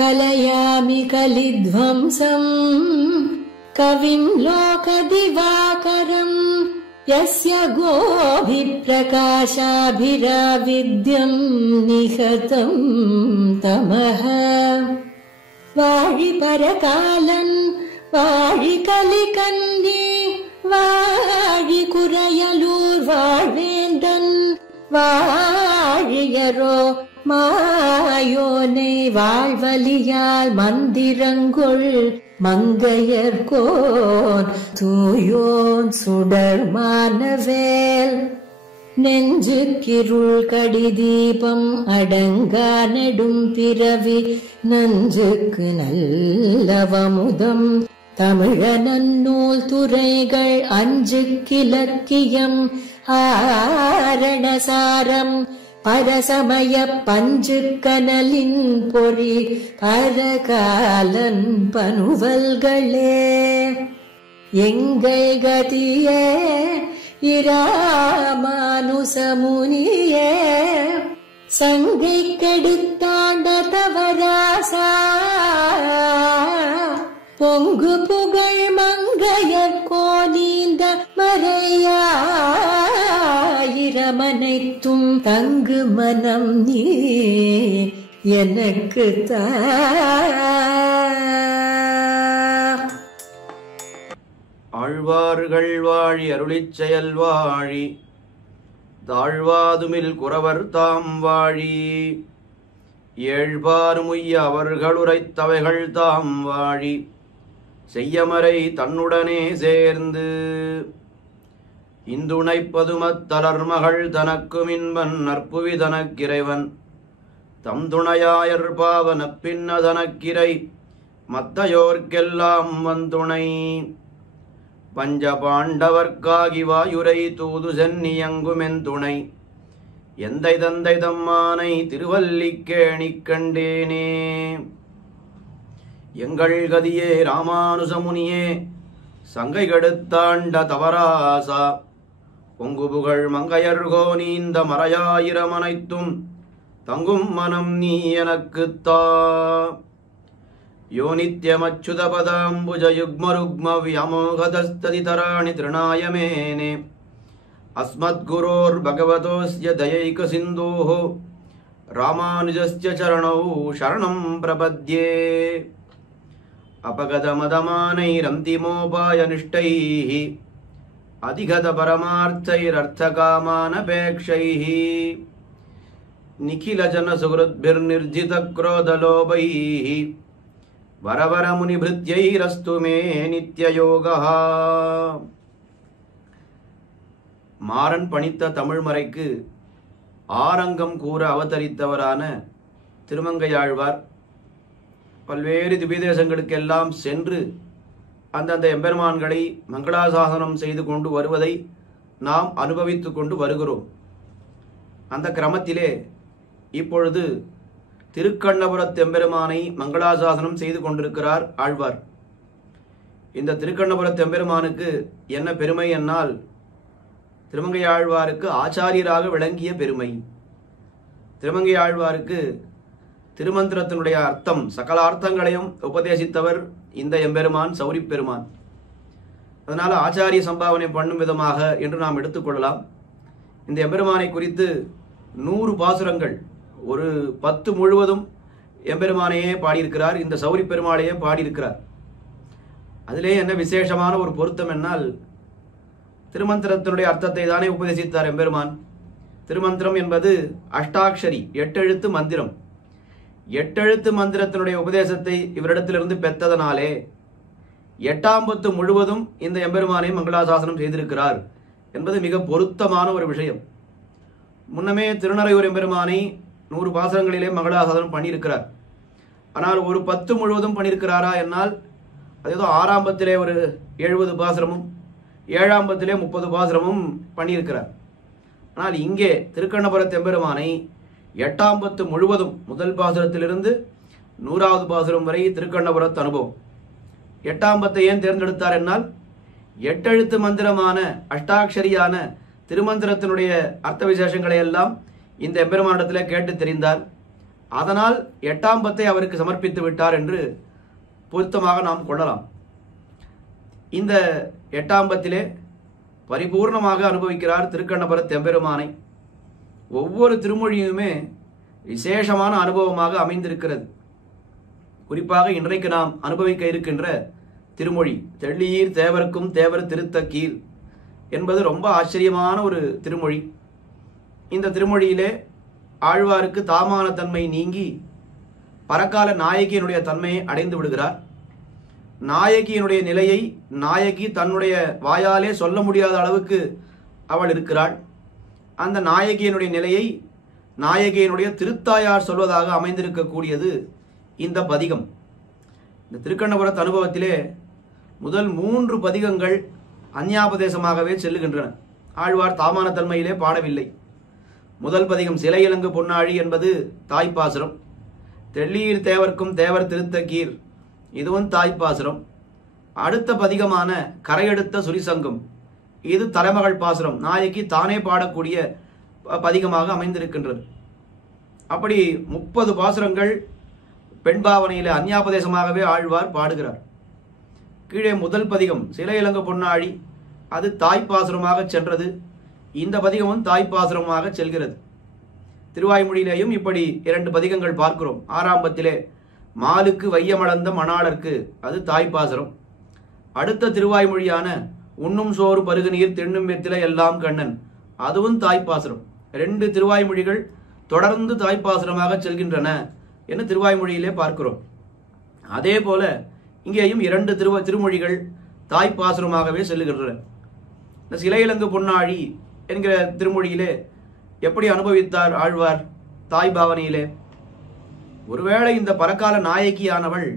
कलयामि कलिध्वंसम् कविं लोकदिवाकरम् यस्य गोभिप्रकाशाभिराविद्यं निहतं तमः वाळि परकालन् वाळि कलिकन्नी वाळि कुरयलूर् वाळ्वेन्दन् वाழியரோ மாயோனை வாழ்வலியால் மந்திரங்கொள் மங்கையர்கோன் தூயோன் சுடர் மானவேல் நெஞ்சுக்கிருள் கடிதீபம் அடங்கா நெடும் பிறவி நஞ்சுக்கு நல்லவமுதம் தமிழ நன்னூல் துறைகள் அஞ்சுக்கிலக்கியம் ஆரணசாரம் பரசமய பஞ்சு கனலின் பொறி பரகாலன் பனுவல்களே எங்கள் கதியே இராமானுசமுனியே சங்கை கெடுத்தாண்ட தவராசா பொங்கு புகழ் மங்கையர் கோலீந்த மறையாயிரமனைத்தும் தங்கு மனம் நீ எனக்கு தா. ஆழ்வார்கள் வாழி அருளிச் செயல் வாழி தாழ்வாதுமில் குறவர் தாம் வாழி ஏழ்பாறுமுய்ய அவர்களுரைத்தவைகள் தாம் வாழி செய்யமறை தன்னுடனே சேர்ந்து இந்துணைப்பதுமத் தளர்மகள் தனக்கும் இன்பன் நற்புவி தனக்கிறைவன் தம் துணையாயர் பாவன பின்ன தனக்கிரை மத்தையோர்க்கெல்லாம் வந்துணை பஞ்ச பாண்டவர்க்காகி வாயுரை தூது சென்னியங்குமென் துணை எந்தை தந்தை தம்மானை திருவல்லிக்கேணிக் கண்டேனே. எங்கள் கதியே ராமானுசமுனியே சங்கை கெடுத்தாண்ட தவராசா பொங்கு புகழ் மங்கையர்கோ நீந்த மறையாயிரமனைத்தும் தங்கும் மனம் நீ எனக்குத்தா. யோ நித்யமச்சுதபதாம்புஜ யுக்மருக்ம வியமோகதஸ்ததிதராணி திருநாயமேனே अस्मद्गुरोर् भगवतोऽस्य दयैक सिन्धोः रामानुजस्य चरणौ शरणं प्रपद्ये. अपगतमदमानैरन्तिमोपायनिष्टैः अधिगतपरमार्थैरर्थकामानपेक्षैः निखिलजनसुहृद्भिर्निर्जितक्रोधलोभैः वरवरमुनिभृत्यैरस्तु मे नित्ययोगः. மாறன் பணித்த தமிழ்மறைக்கு ஆரங்கம் கூற அவதரித்தவரான திருமங்கையாழ்வார் பல்வேறு திவ்யதேசங்களுக்கெல்லாம் சென்று அந்தந்த எம்பெருமான்களை மங்களாசாசனம் செய்து கொண்டு வருவதை நாம் அனுபவித்து கொண்டு வருகிறோம். அந்த கிரமத்திலே இப்பொழுது திருக்கண்ணபுரத் எம்பெருமானை மங்களாசாசனம் செய்து கொண்டிருக்கிறார் ஆழ்வார். இந்த திருக்கண்ணபுரத் எம்பெருமானுக்கு என்ன பெருமை என்னால் திருமங்கையாழ்வாருக்கு ஆச்சாரியராக விளங்கிய பெருமை. திருமங்கையாழ்வாருக்கு திருமந்திரத்தினுடைய அர்த்தம் சகல அர்த்தங்களையும் உபதேசித்தவர் இந்த எம்பெருமான் சௌரி பெருமான். அதனால ஆச்சாரிய சம்பாவனை பண்ணும் விதமாக என்று நாம் எடுத்துக்கொள்ளலாம். இந்த எம்பெருமானை குறித்து 100 பாசுரங்கள், ஒரு 10 முழுவதும் எம்பெருமானையே பாடியிருக்கிறார், இந்த சௌரி பெருமாளையே பாடியிருக்கிறார். அதிலே என்ன விசேஷமான ஒரு பொருத்தம் என்னால் திருமந்திரத்தினுடைய அர்த்தத்தை தானே உபதேசித்தார் எம்பெருமான். திருமந்திரம் என்பது அஷ்டாட்சரி 8 எழுத்து மந்திரம். 8 எழுத்து மந்திரத்தினுடைய உபதேசத்தை இவரிடத்திலிருந்து பெற்றதனாலே 8ஆம் பத்து முழுவதும் இந்த எம்பெருமானை மங்களாசாசனம் செய்திருக்கிறார் என்பது மிக பொருத்தமான ஒரு விஷயம். முன்னமே திருநறையூர் எம்பெருமானை 100 பாசுரங்களிலே மங்களாசாசனம் பண்ணியிருக்கிறார். ஆனால் ஒரு 10 முழுவதும் பண்ணியிருக்கிறாரா என்னால் அது ஏதோ 6ஆம் பத்திலே ஒரு 70 பாசுரமும் 7ஆம் பத்திலே 30 பாசுரமும் பண்ணியிருக்கிறார். ஆனால் இங்கே திருக்கண்ணபுரத் எம்பெருமானை 8ஆம் பத்து முழுவதும் முதல் பாசுரத்திலிருந்து 100ஆவது பாசுரம் வரை திருக்கண்ணபுரத் அனுபவம். 8ஆம் பத்தை ஏன் தேர்ந்தெடுத்தார் என்னால் 8 எழுத்து மந்திரமான அஷ்டாட்சரியான திருமந்திரத்தினுடைய அர்த்த விசேஷங்களை எல்லாம் இந்த எம்பெருமானிடத்திலே கேட்டு தெரிந்தார். அதனால் 8ஆம் பத்தை அவருக்கு சமர்ப்பித்து விட்டார் என்று பொருத்தமாக நாம் கொள்ளலாம். இந்த 8ஆம் பத்திலே பரிபூர்ணமாக அனுபவிக்கிறார் திருக்கண்ணபுர தெம்பெருமானை. ஒவ்வொரு திருமொழியுமே விசேஷமான அனுபவமாக அமைந்திருக்கிறது. குறிப்பாக இன்றைக்கு நாம் அனுபவிக்க இருக்கின்ற திருமொழி தெள்ளீர் தேவர்க்கும் தேவர் திருத்தக்கீர் என்பது ரொம்ப ஆச்சரியமான ஒரு திருமொழி. இந்த திருமொழியிலே ஆழ்வாருக்கு தாமான தன்மை நீங்கி பரக்கால நாயகியினுடைய தன்மையை அடைந்து விடுகிறார். நாயகியினுடைய நிலையை நாயகி தன்னுடைய வாயாலே சொல்ல முடியாத அளவுக்கு அவள் இருக்கிறாள். அந்த நாயகியினுடைய நிலையை நாயகியினுடைய திருத்தாயார் சொல்வதாக அமைந்திருக்கக்கூடியது இந்த பதிகம். இந்த திருக்கண்ணபுரத்து அனுபவத்திலே முதல் 3 பதிகங்கள் அந்யாபதேசமாகவே செல்லுகின்றன. ஆழ்வார் தாமான தன்மையிலே பாடவில்லை. முதல் பதிகம் சிலை இலங்கு பொன்னாழி என்பது தாய்ப்பாசுரம். தெள்ளீர் தேவர்க்கும் தேவர் திருத்தக்கீர் இதுவும் தாய்ப்பாசுரம். அடுத்த பதிகமான கரையெடுத்த சுரிசங்கம் இது தலைமகள் பாசுரம். நாயகி தானே பாடக்கூடிய பதிகமாக அமைந்திருக்கின்றது. அப்படி 30 பாசுரங்கள் பெண்பாவனையிலே அந்யாபதேசமாகவே ஆழ்வார் பாடுகிறார். கீழே முதல் பதிகம் சிலை இலங்கு பொன்னாழி அது தாய்ப்பாசுரமாக சென்றது. இந்த பதிகமும் தாய்ப்பாசுரமாக செல்கிறது. திருவாய்மொழியிலேயும் இப்படி 2 பதிகங்கள் பார்க்கிறோம். 6ஆம் பத்திலே மாலுக்கு வையமளந்த மணாளர்க்கு அது தாய்ப்பாசுரம். அடுத்த திருவாய்மொழியான உண்ணும் சோறு பருகு நீர் திண்ணும் வெத்தில எல்லாம் கண்ணன் அதுவும் தாய்ப்பாசுரம். 2 திருவாய்மொழிகள் தொடர்ந்து தாய்ப்பாசுரமாக செல்கின்றன என்று திருவாய்மொழியிலே பார்க்கிறோம். அதே போல இங்கேயும் 2 திருமொழிகள் தாய்ப்பாசுரமாகவே செல்லுகின்றன. இந்த சிலை இலங்கு பொன்னாழி என்கிற திருமொழியிலே எப்படி அனுபவித்தார் ஆழ்வார் தாய் பாவனையிலே? ஒருவேளை இந்த பரக்கால நாயகியானவள்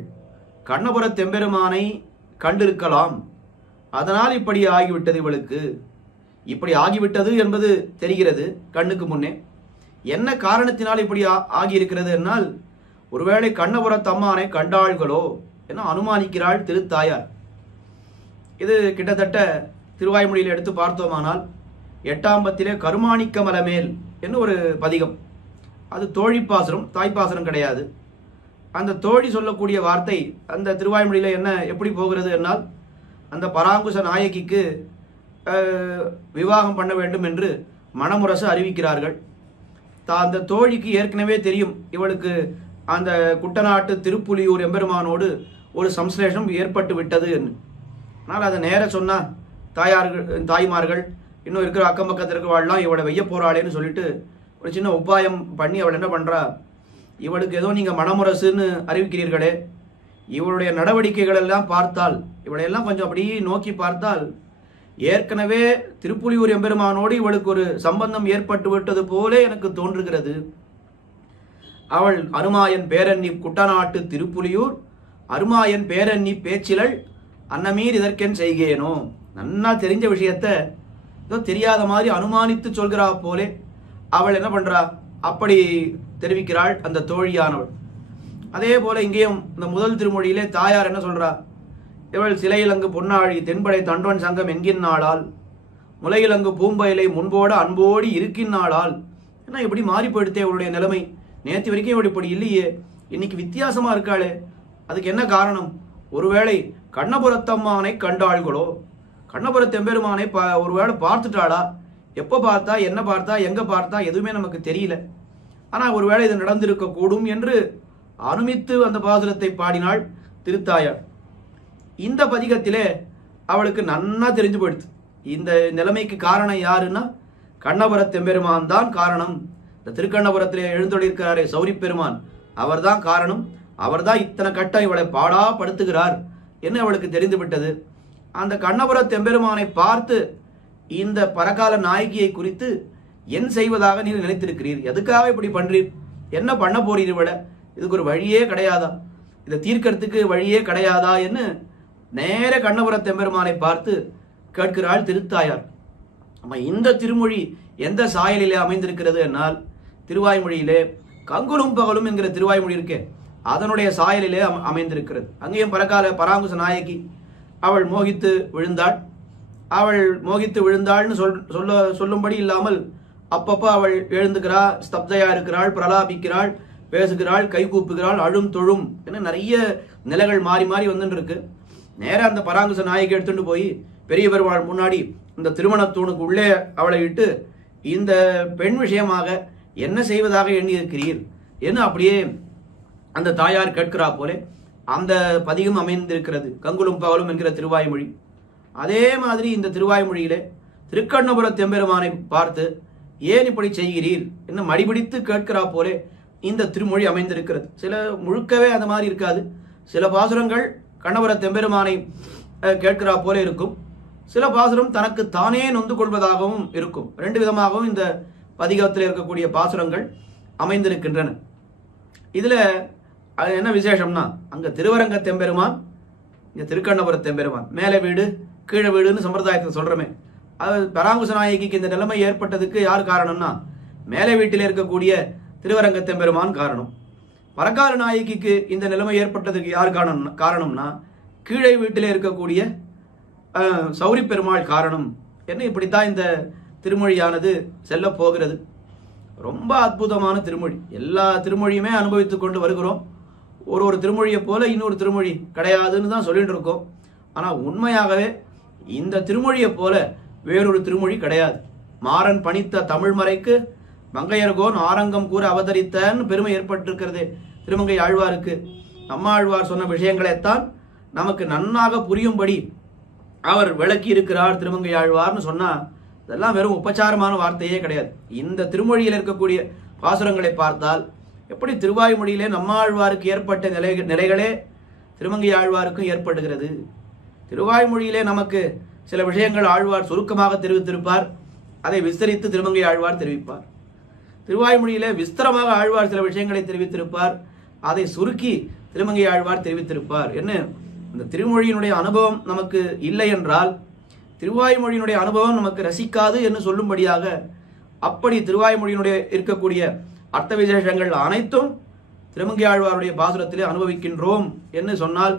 கண்ணபுர தெம்பெருமானை கண்டிருக்கலாம். அதனால் இப்படி ஆகிவிட்டது, இவளுக்கு இப்படி ஆகிவிட்டது என்பது தெரிகிறது கண்ணுக்கு முன்னே. என்ன காரணத்தினால் இப்படி ஆகியிருக்கிறது என்னால் ஒருவேளை கண்ணபுரத்தம்மானை கண்டாள்களோ என அனுமானிக்கிறாள் திருத்தாயார். இது கிட்டத்தட்ட திருவாய்மொழியில் எடுத்து பார்த்தோமானால் 8ஆம் பத்திலே கருமாணிக்க மலமேல் என்று ஒரு பதிகம். அது தோழிப்பாசுரம், தாய்ப்பாசுரம் கிடையாது. அந்த தோழி சொல்லக்கூடிய வார்த்தை அந்த திருவாய்மொழியில என்ன எப்படி போகிறது என்னால் அந்த பராங்குச நாயகிக்கு விவாகம் பண்ண வேண்டும் என்று மணமுரசு அறிவிக்கிறார்கள். அந்த தோழிக்கு ஏற்கனவே தெரியும் இவளுக்கு அந்த குட்டநாட்டு திருப்புலியூர் எம்பெருமானோடு ஒரு சம்ஸ்லேஷம் ஏற்பட்டு விட்டது என்று. ஆனால் அதை நேர சொன்னா தாய்மார்கள் இன்னும் இருக்கிற அக்கம் பக்கத்தில் இருக்கிறவாள்லாம் இவளை வெய்ய போறாளேன்னு சொல்லிட்டு ஒரு சின்ன உபாயம் பண்ணி அவள் என்ன பண்றா, இவளுக்கு ஏதோ நீங்க மணமுரசுன்னு அறிவிக்கிறீர்களே, இவளுடைய நடவடிக்கைகள் எல்லாம் பார்த்தால் இவளையெல்லாம் கொஞ்சம் அப்படியே நோக்கி பார்த்தால் ஏற்கனவே திருப்புலியூர் எம்பெருமானோடு இவளுக்கு ஒரு சம்பந்தம் ஏற்பட்டு விட்டது போலே எனக்கு தோன்றுகிறது. அவள் அருமாயன் பேரன்னி குட்டநாட்டு திருப்புலியூர் அருமாயன் பேரன்னி பேச்சிலள் அன்னமீர் இதற்கென் செய்கேனோ. நன்னா தெரிஞ்ச விஷயத்த ஏதோ தெரியாத மாதிரி அனுமானித்து சொல்கிறா போலே அவள் என்ன பண்றா, அப்படி தெரிவிக்கிறாள் அந்த தோழியானவள். அதே போல இங்கேயும் இந்த முதல் திருமொழியிலே தாயார் என்ன சொல்றா, இவள் சிலையிலங்கு பொன்னாழி தென்படை தண்டோன் சங்கம் என்கின்றாளால் முலையிலங்கு பூம்பயிலை முன்போட அன்போடு இருக்கின்றாளால். ஏன்னா இப்படி மாறி போயிடுத்தே அவளுடைய நிலைமை. நேற்று வரைக்கும் இவள் இப்படி இல்லையே, இன்னைக்கு வித்தியாசமா இருக்காளே. அதுக்கு என்ன காரணம்? ஒருவேளை கண்ணபுரத்தம்மானை கண்டாள்களோ, கண்ணபுரத் எம்பெருமானை ஒருவேளை பார்த்துட்டாளா? எப்போ பார்த்தா, என்ன பார்த்தா, எங்க பார்த்தா எதுவுமே நமக்கு தெரியல. ஆனா ஒருவேளை இது நடந்திருக்க கூடும் என்று அனுமித்து அந்த பாசுரத்தை பாடினாள் திருத்தாயார். இந்த பதிகத்திலே அவளுக்கு நன்னா தெரிஞ்சு போயிடுது இந்த நிலைமைக்கு காரணம் யாருன்னா கண்ணபுரத் எம்பெருமான் தான் காரணம். இந்த திருக்கண்ணபுரத்திலே எழுந்தொழிருக்கிறாரே சௌரி பெருமான், அவர்தான் காரணம். அவர்தான் இத்தனை கட்டம் இவளை பாடா படுத்துகிறார் என்று அவளுக்கு தெரிந்து விட்டது. அந்த கண்ணபுரத் எம்பெருமானை பார்த்து இந்த பரகால நாயகியை குறித்து என் செய்வதாக நீர் நினைத்திருக்கிறீர், எதுக்காக இப்படி பண்றீர், என்ன பண்ண போறீர், இவளை இதுக்கு ஒரு வழியே கிடையாதா, இதை தீர்க்கறதுக்கு வழியே கிடையாதா என்று நேர கண்ணபுரத் எம்பெருமானை பார்த்து கேட்கிறாள் திருத்தாயார். இந்த திருமொழி எந்த சாயலிலே அமைந்திருக்கிறது என்னால் திருவாய்மொழியிலே கங்குலும் பகலும் என்கிற திருவாய்மொழி இருக்கே அதனுடைய சாயலிலே அமைந்திருக்கிறது. அங்கேயும் பராங்குச நாயகி அவள் மோகித்து விழுந்தாள். அவள் மோகித்து விழுந்தாள்னு சொல்லும்படி இல்லாமல் அப்பப்போ அவள் எழுந்துக்கிறாள், ஸ்தப்தையா இருக்கிறாள், பிரலாபிக்கிறாள், பேசுகிறாள், கை கூப்புகிறாள், அழும் தொழும் என நிறைய நிலைகள் மாறி மாறி வந்துட்டு இருக்கு. நேரா அந்த பராங்குச நாயகி எடுத்துட்டு போய் பெரிய பெருமாள் முன்னாடி இந்த திருமணத்தூணுக்கு உள்ளே அவளை இட்டு, இந்த பெண் விஷயமாக என்ன செய்வதாக எண்ணியிருக்கிறீர் என்று அப்படியே அந்த தாயார் கேட்கிறா போலே அந்த பதிகம் அமைந்திருக்கிறது. கங்குலும் பகலும் என்கிற திருவாய்மொழி. அதே மாதிரி இந்த திருவாய்மொழியிலே திருக்கண்ணபுர தெம்பெருமானை பார்த்து ஏன் இப்படி செய்கிறீர் என்ன மடிபிடித்து கேட்கிறா போலே இந்த திருமொழி அமைந்திருக்கிறது. சில முழுக்கவே அந்த மாதிரி இருக்காது. சில பாசுரங்கள் கண்ணபுர தெம்பெருமானை கேட்கிறா போல இருக்கும். சில பாசுரம் தனக்கு தானே நொந்து கொள்வதாகவும் இருக்கும். ரெண்டு விதமாகவும் இந்த பதிகத்தில் இருக்கக்கூடிய பாசுரங்கள் அமைந்திருக்கின்றன. இதுல என்ன விசேஷம்னா, அங்க திருவரங்க தெம்பெருமான், இங்க திருக்கண்ணபுர தெம்பெருமான். மேலே வீடு கீழே வீடுன்னு சம்பிரதாயத்தில் சொல்றமே, அது பராங்குச நாயகிக்கு இந்த நிலைமை ஏற்பட்டதுக்கு யார் காரணம்னா, மேலே வீட்டில் இருக்கக்கூடிய திருவரங்க தெம்பெருமான் காரணம். பரகால நாயகிக்கு இந்த நிலைமை ஏற்பட்டதுக்கு யார் காரணம்னா, கீழே வீட்டில் இருக்கக்கூடிய சௌரி பெருமாள் காரணம். என்ன இப்படித்தான் இந்த திருமொழியானது செல்ல போகிறது. ரொம்ப அற்புதமான திருமொழி. எல்லா திருமொழியுமே அனுபவித்துக் கொண்டு வருகிறோம். ஒரு திருமொழியை போல இன்னொரு திருமொழி கிடையாதுன்னு தான் சொல்லிட்டு இருக்கோம். ஆனா உண்மையாகவே இந்த திருமொழியை போல வேறொரு திருமொழி கிடையாது. மாறன் பணித்த தமிழ் மறைக்கு மங்கையர்கோன் ஆரங்கம் கூற அவதரித்தன்னு பெருமை ஏற்பட்டிருக்கிறது திருமங்கை ஆழ்வாருக்கு. நம்மாழ்வார் சொன்ன விஷயங்களைத்தான் நமக்கு நன்னாக புரியும்படி அவர் விளக்கி இருக்கிறார் திருமங்கை ஆழ்வார்னு சொன்னா இதெல்லாம் வெறும் உபச்சாரமான வார்த்தையே கிடையாது. இந்த திருமொழியில் இருக்கக்கூடிய பாசுரங்களை பார்த்தால் எப்படி திருவாய்மொழியிலே நம்மாழ்வாருக்கு ஏற்பட்ட நிலைகளே திருமங்கை ஆழ்வாருக்கும் ஏற்படுகிறது. திருவாய்மொழியிலே நமக்கு சில விஷயங்கள் ஆழ்வார் சுருக்கமாக தெரிவித்திருப்பார், அதை விஸ்தரித்து திருமங்கை ஆழ்வார் தெரிவிப்பார். திருவாய்மொழியிலே விஸ்தரமாக ஆழ்வார் சில விஷயங்களை தெரிவித்திருப்பார், அதை சுருக்கி திருமங்கை ஆழ்வார் தெரிவித்திருப்பார். என்ன இந்த திருமொழியினுடைய அனுபவம் நமக்கு இல்லை என்றால் திருவாய்மொழியினுடைய அனுபவம் நமக்கு ரசிக்காது என்று சொல்லும்படியாக அப்படி திருவாய்மொழியினுடைய இருக்கக்கூடிய அர்த்த விசேஷங்கள் அனைத்தும் திருமங்கை ஆழ்வாருடைய பாசுரத்திலே அனுபவிக்கின்றோம் என்று சொன்னால்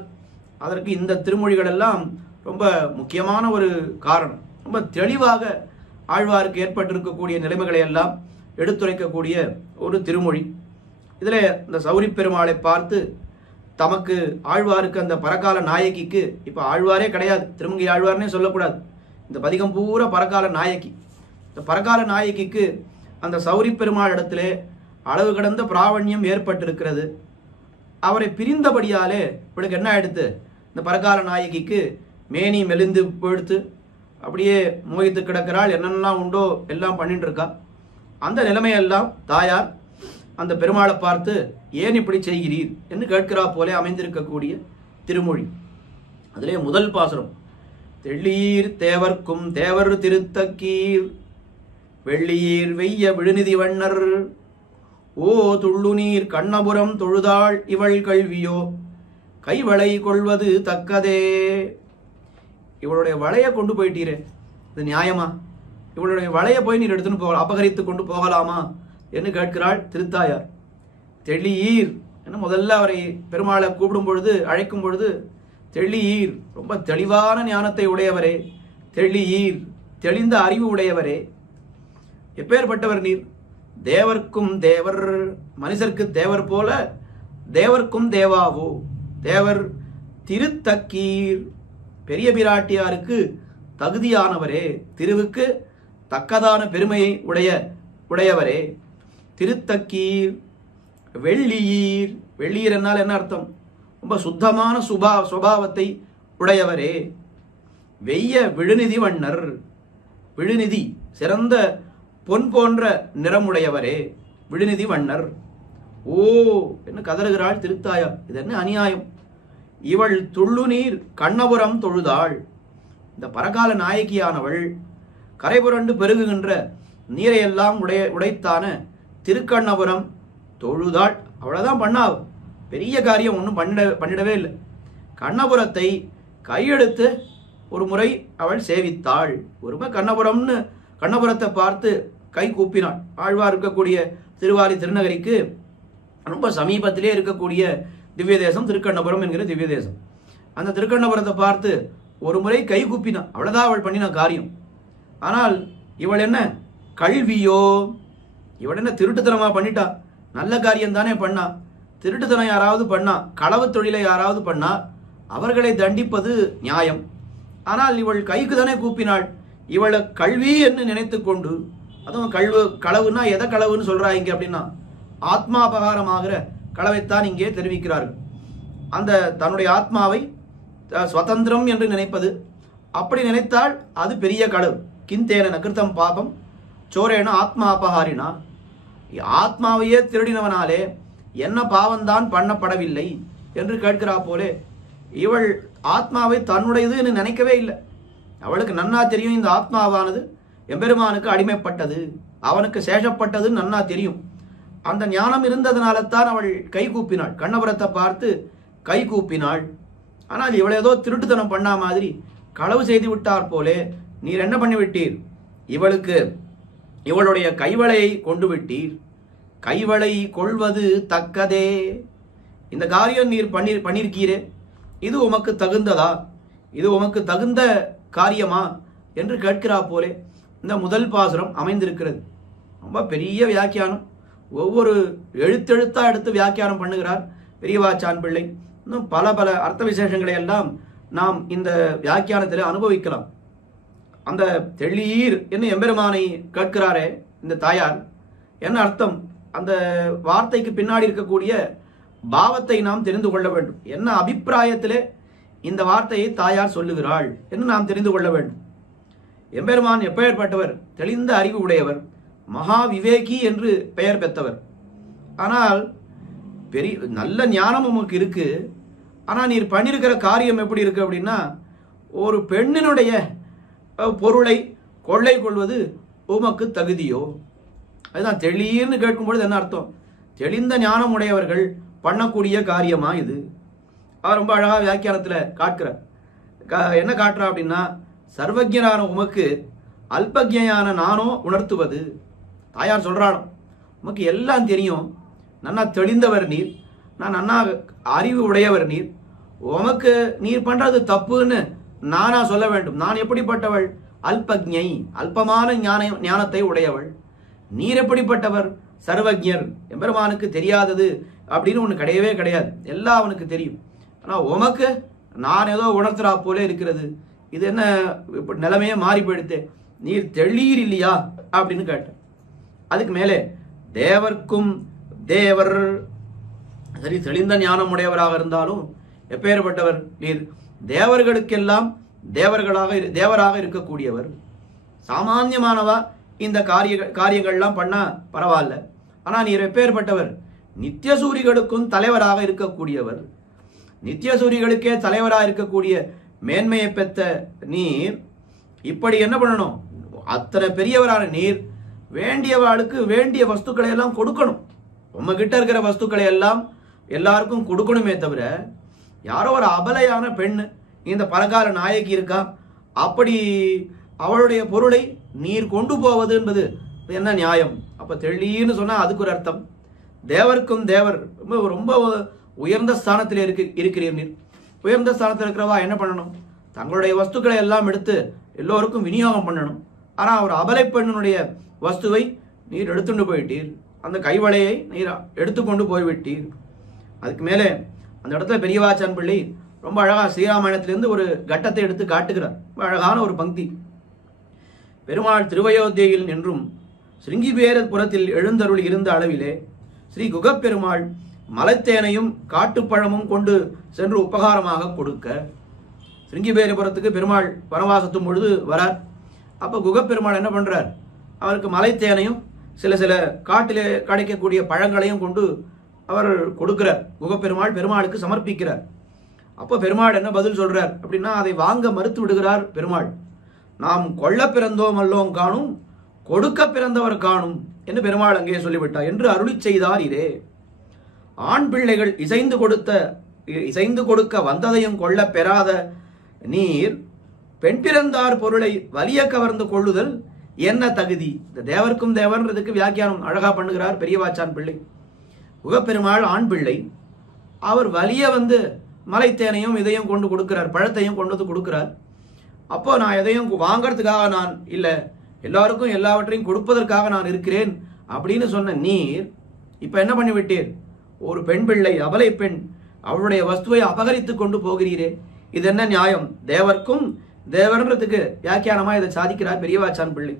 அதற்கு இந்த திருமொழிகள் எல்லாம் ரொம்ப முக்கியமான ஒரு காரணம். ரொம்ப தெளிவாக ஆழ்வாருக்கு ஏற்பட்டிருக்கக்கூடிய நிலைமைகளை எல்லாம் எடுத்துரைக்கக்கூடிய ஒரு திருமொழி. இதில் இந்த சௌரி பெருமாளை பார்த்து தமக்கு ஆழ்வாருக்கு அந்த பரகால நாயகிக்கு, இப்ப ஆழ்வாரே கிடையாது, திருமங்கை ஆழ்வார்னே சொல்லக்கூடாது, இந்த பதிகம் பூரா பரகால நாயகி. இந்த பரகால நாயகிக்கு அந்த சௌரி பெருமாள் இடத்திலே அளவு கடந்த பிராவண்யம் ஏற்பட்டிருக்கிறது. அவரை பிரிந்தபடியாலே இவளுக்கு என்ன ஆயிடுத்து, இந்த பரகால நாயகிக்கு மேனி மெலிந்து போயிடுத்து, அப்படியே மோகித்து கிடக்கிறாள், என்னென்னலாம் உண்டோ எல்லாம் பண்ணிட்டு இருக்கா. அந்த நிலைமையெல்லாம் தாயார் அந்த பெருமாளை பார்த்து ஏன் இப்படி செய்கிறீர் என்று கேட்கிறா போலே அமைந்திருக்கக்கூடிய திருமொழி. அதிலே முதல் பாசுரம், தெள்ளீர் தேவர்க்கும் தேவர் திருத்தக்கீர் வெள்ளியீர் வெய்ய விழுநிதி வண்ணர் ஓ துள்ளுநீர் கண்ணபுரம் தொழுதாள் இவள் கல்வியோ கைவளை கொள்வது தக்கதே. இவளுடைய வளைய கொண்டு போயிட்டீரே, இது நியாயமா? இவளுடைய வளைய போய் நீர் எடுத்துன்னு போகலாம், அபகரித்து கொண்டு போகலாமா என்று கேட்கிறாள் திருத்தாயார். தெளியீர் என்ன முதல்ல அவரை பெருமாளை கூப்பிடும் பொழுது அழைக்கும் பொழுது தெளியீர், ரொம்ப தெளிவான ஞானத்தை உடையவரே, தெளியீர் தெளிந்த அறிவு உடையவரே, எப்பேற்பட்டவர் நீர்? தேவர்க்கும் தேவர், மனுஷருக்கு தேவர் போல தேவர்க்கும் தேவாவோ, தேவர் திருத்தக்கீர், பெரிய பிராட்டியாருக்கு தகுதியானவரே, திருவுக்கு தக்கதான பெருமையை உடையவரே, திருத்தக்கீர் வெள்ளியீர், வெள்ளியீர் என்னால் என்ன அர்த்தம்? ரொம்ப சுத்தமான சுபாவத்தை உடையவரே, வெய்ய விழுநிதி வண்ணர், விழுநிதி சிறந்த பொன் போன்ற நிறமுடையவரே, விழுநிதி வண்ணர். ஓ என்ன கதறுகிறாள் திருத்தாயார், இது என்ன அநியாயம்? இவள் துள்ளுநீர் கண்ணபுரம் தொழுதாள், இந்த பரகால நாயகியானவள் கரைபுரண்டு பெருகுகின்ற நீரையெல்லாம் உடைத்தான திருக்கண்ணபுரம் தொழுதாள். அவ்வளவுதான் பண்ணா, பெரிய காரியம் ஒன்றும் பண்ணிடவே இல்லை. கண்ணபுரத்தை கையெடுத்து ஒரு முறை அவள் சேவித்தாள். ஒருமுறை கண்ணபுரத்தை பார்த்து கை கூப்பினாள். ஆழ்வார் இருக்கக்கூடிய திருவாரி திருநகரிக்கு ரொம்ப சமீபத்திலே இருக்கக்கூடிய திவ்ய தேசம் திருக்கண்ணபுரம் என்கிற திவ்ய தேசம். அந்த திருக்கண்ணபுரத்தை பார்த்து ஒரு முறை கை கூப்பினாள். அவ்வளவுதான் அவள் பண்ணின காரியம். ஆனால் இவள் என்ன கல்வியோ, இவள் என்ன திருட்டுத்தனமா பண்ணிட்டா? நல்ல காரியம் தானே பண்ணா, திருட்டுத்தனம் யாராவது பண்ணா, களவு தொழிலை யாராவது பண்ணா அவர்களை தண்டிப்பது நியாயம். ஆனால் இவள் கைக்கு தானே கூப்பினாள். இவளை கல்வி என்று நினைத்து கொண்டு, அதுவும் களவுன்னா எதை களவுன்னு சொல்றா இங்க அப்படின்னா ஆத்மாபகாரமாகிற களவைத்தான் இங்கே தெரிவிக்கிறார்கள். அந்த தன்னுடைய ஆத்மாவை சுதந்திரம் என்று நினைப்பது, அப்படி நினைத்தால் அது பெரிய களவு. கிந்தேன நகிருத்தம் பாபம் சோரேன ஆத்மா அபகாரினா, ஆத்மாவையே திருடினவனாலே என்ன பாவம்தான் பண்ணப்படவில்லை என்று கேட்கிறா போலே இவள் ஆத்மாவை தன்னுடையது என்று நினைக்கவே இல்லை. அவளுக்கு நன்னா தெரியும் இந்த ஆத்மாவானது எம்பெருமானுக்கு அடிமைப்பட்டது, அவனுக்கு சேஷப்பட்டது நன்னா தெரியும். அந்த ஞானம் இருந்ததுனால தான் அவள் கை கூப்பினாள், கண்ணபுரத்தை பார்த்து கை கூப்பினாள். ஆனால் இவள் ஏதோ திருட்டுத்தனம் பண்ணா மாதிரி களவு செய்து விட்டார் போலே நீர் என்ன பண்ணிவிட்டீர், இவளுக்கு இவளுடைய கைவளையை கொண்டு விட்டீர். கைவளை கொள்வது தக்கதே, இந்த காரியம் நீர் பண்ணிருக்கீரே, இது உமக்கு தகுந்ததா, இது உமக்கு தகுந்த காரியமா என்று கேட்கிறா போலே இந்த முதல் பாசுரம் அமைந்திருக்கிறது. ரொம்ப பெரிய வியாக்கியானம், ஒவ்வொரு எழுத்தெழுத்தா எடுத்து வியாக்கியானம் பண்ணுகிறார் பெரியவாச்சான் பிள்ளை. இன்னும் பல பல அர்த்த விசேஷங்களை எல்லாம் நாம் இந்த வியாக்கியானத்தில் அனுபவிக்கலாம். அந்த தெள்ளீர் என்று எம்பெருமானை கேட்கிறாரே இந்த தாயார், என்ன அர்த்தம், அந்த வார்த்தைக்கு பின்னாடி இருக்கக்கூடிய பாவத்தை நாம் தெரிந்து கொள்ள வேண்டும். என்ன அபிப்பிராயத்திலே இந்த வார்த்தையை தாயார் சொல்லுகிறாள் என்று நாம் தெரிந்து கொள்ள வேண்டும். எம்பெருமான் எப்பேற்பட்டவர், தெளிந்த அறிவு உடையவர், மகா விவேகி என்று பெயர் பெற்றவர். ஆனால் நல்ல ஞானம் உமக்கு இருக்கு. ஆனால் நீர் பண்ணியிருக்கிற காரியம் எப்படி இருக்கு அப்படின்னா, ஒரு பெண்ணினுடைய பொருளை கொள்ளை கொள்வது உமக்கு தகுதியோ, அதுதான் தெளிர்னு கேட்கும்பொழுது என்ன அர்த்தம், தெளிந்த ஞானம் உடையவர்கள் பண்ணக்கூடிய காரியமா இது. அவர் ரொம்ப அழகா வியாக்கியானத்தில் காட்டுறார். என்ன காட்டுறா அப்படின்னா, சர்வஜனான உமக்கு அல்பஜ்ஞான நானோ உணர்த்துவது. தாயார் சொல்றாளோ, உமக்கு எல்லாம் தெரியும், நன்னா தெளிந்தவர் நீர், நான் நன்னா அறிவு உடையவர் நீர், உமக்கு நீர் பண்றது தப்புன்னு நானா சொல்ல வேண்டும். நான் எப்படிப்பட்டவள், அல்பஜ்ஞை, அல்பமான ஞானத்தை உடையவள். நீர் எப்படிப்பட்டவர், சர்வஜர், எம்பெருமானுக்கு தெரியாதது அப்படின்னு ஒன்று கிடையவே கிடையாது, எல்லாம் அவனுக்கு தெரியும். ஆனால் உமக்கு நான் ஏதோ உணர்த்துறா போல இருக்கிறது, இது என்ன நிலைமையே மாறி போயிடுத்து, நீர் தெளீர் இல்லையா அப்படின்னு கேட்டேன். அதுக்கு மேலே தேவர்க்கும் தேவர், சரி தெளிந்த ஞானம் உடையவராக இருந்தாலும் எப்பேற்பட்டவர் நீர், தேவர்களுக்கெல்லாம் தேவராக இருக்கக்கூடியவர். சாமான்யமானவா இந்த காரியங்கள்லாம் பண்ணா பரவாயில்ல, ஆனா நீர் எப்பேற்பட்டவர், நித்தியசூரிகளுக்கும் தலைவராக இருக்கக்கூடியவர். நித்தியசூரிகளுக்கே தலைவராக இருக்கக்கூடிய மேன்மையை பெற்ற நீர் இப்படி என்ன பண்ணணும், அத்தனை பெரியவரான நீர் வேண்டியவாளுக்கு வேண்டிய வஸ்துக்களை எல்லாம் கொடுக்கணும். உங்ககிட்ட இருக்கிற வஸ்துக்களை எல்லாம் எல்லாருக்கும் கொடுக்கணுமே தவிர, யாரோ ஒரு அபலையான பெண் இந்த பலகால நாயகி இருக்கா, அப்படி அவளுடைய பொருளை நீர் கொண்டு போவது என்பது என்ன நியாயம்? அப்ப தெளின்னு சொன்னா அதுக்கு ஒரு அர்த்தம். தேவருக்கும் தேவர், ரொம்ப உயர்ந்த ஸ்தானத்தில் இருக்கிறீர் நீர். உயர்ந்த ஸ்தானத்தில் இருக்கிறவா என்ன பண்ணணும், தங்களுடைய வஸ்துக்களை எல்லாம் எடுத்து எல்லோருக்கும் விநியோகம் பண்ணணும். ஆனா ஒரு அபலை பெண்ணுடைய வஸ்துவை நீர் எடுத்துட்டு போயிட்டீர், அந்த கைவளையை நீர் எடுத்துக்கொண்டு போய்விட்டீர். அதுக்கு மேலே அந்த இடத்துல பெரியவாச்சான் பிள்ளை ரொம்ப அழகா ஸ்ரீராமாயணத்திலிருந்து ஒரு கட்டத்தை எடுத்து காட்டுகிறார். ரொம்ப அழகான ஒரு பங்கி. பெருமாள் திருவயோத்தியில் நின்றும் சிருங்கிபேரபுரத்தில் எழுந்தருள் இருந்த அளவிலே ஸ்ரீ குகப்பெருமாள் மலைத்தேனையும் காட்டுப்பழமும் கொண்டு சென்று உபகாரமாக கொடுக்க, சிருங்கிபேரபுரத்துக்கு பெருமாள் வனவாசத்தும் பொழுது வரார். அப்போ குகப்பெருமாள் என்ன பண்றார், அவருக்கு மலைத்தேனையும் சில சில காட்டிலே கிடைக்கக்கூடிய பழங்களையும் கொண்டு அவர் கொடுக்கிறார். குகப்பெருமாள் பெருமாளுக்கு சமர்ப்பிக்கிறார். அப்போ பெருமாள் என்ன பதில் சொல்றார் அப்படின்னா, அதை வாங்க மறுத்து விடுகிறார் பெருமாள். நாம் கொல்ல பிறந்தோம் அல்லோம் காணும், கொடுக்க பிறந்தவர் காணும் என்று பெருமாள் அங்கே சொல்லிவிட்டார் என்று அருளி செய்தார். இதே ஆண் பிள்ளைகள் இசைந்து கொடுக்க வந்ததையும் கொள்ள பெறாத நீர் பெண் பிறந்தார் பொருளை வலிய கவர்ந்து கொள்ளுதல் என்ன தகுதி? இந்த தேவர்க்கும் தேவர்ன்றதுக்கு வியாக்கியானம் அழகா பண்ணுகிறார் பெரியவாச்சான் பிள்ளை. குகப்பெருமாள் ஆண் பிள்ளை, அவர் வலிய வந்து மலைத்தேனையும் இதையும் கொண்டு கொடுக்கிறார், பழத்தையும் கொண்டு வந்து கொடுக்கிறார். அப்போ நான் எதையும் வாங்கறதுக்காக நான் இல்லை, எல்லாருக்கும் எல்லாவற்றையும் கொடுப்பதற்காக நான் இருக்கிறேன் அப்படின்னு சொன்ன நீர் இப்ப என்ன பண்ணிவிட்டீர்? ஒரு பெண் பிள்ளை, அபலை பெண், அவளுடைய வஸ்துவை அபகரித்துக் கொண்டு போகிறீரே, இது என்ன நியாயம்? தேவர்க்கும் தேவர்ன்றதுக்கு வியாக்கியானமா இதை சாதிக்கிறார் பெரியவாச்சான் பிள்ளை.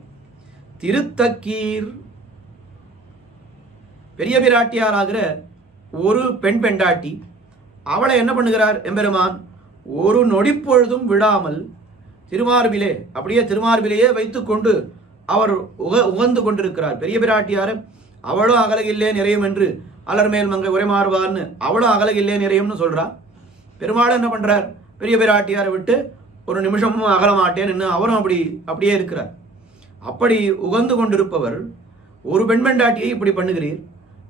திருத்தக்கீர், பெரிய பிராட்டியாராகிற ஒரு பெண் பெண்டாட்டி, அவளை என்ன பண்ணுகிறார் எம்பெருமான்? ஒரு நொடிப்பொழுதும் விடாமல் திருமார்பிலே, அப்படியே திருமார்பிலேயே வைத்துக்கொண்டு அவர் உகந்து கொண்டிருக்கிறார். பெரிய பிராட்டியார அவளும் அகலகில்லே நிறையும் என்று அலர்மேல் மங்கை உரைமாறுவார்னு அவளும் அகலகில்லே நிறையும்னு சொல்றா. பெருமாள் என்ன பண்றார்? பெரிய பிராட்டியாரை விட்டு ஒரு நிமிஷமும் அகல மாட்டேன்னு அவரும் அப்படியே இருக்கிறார். அப்படி உகந்து கொண்டிருப்பவர் ஒரு பெண் பெண்டாட்டியை இப்படி பண்ணுகிறீர்.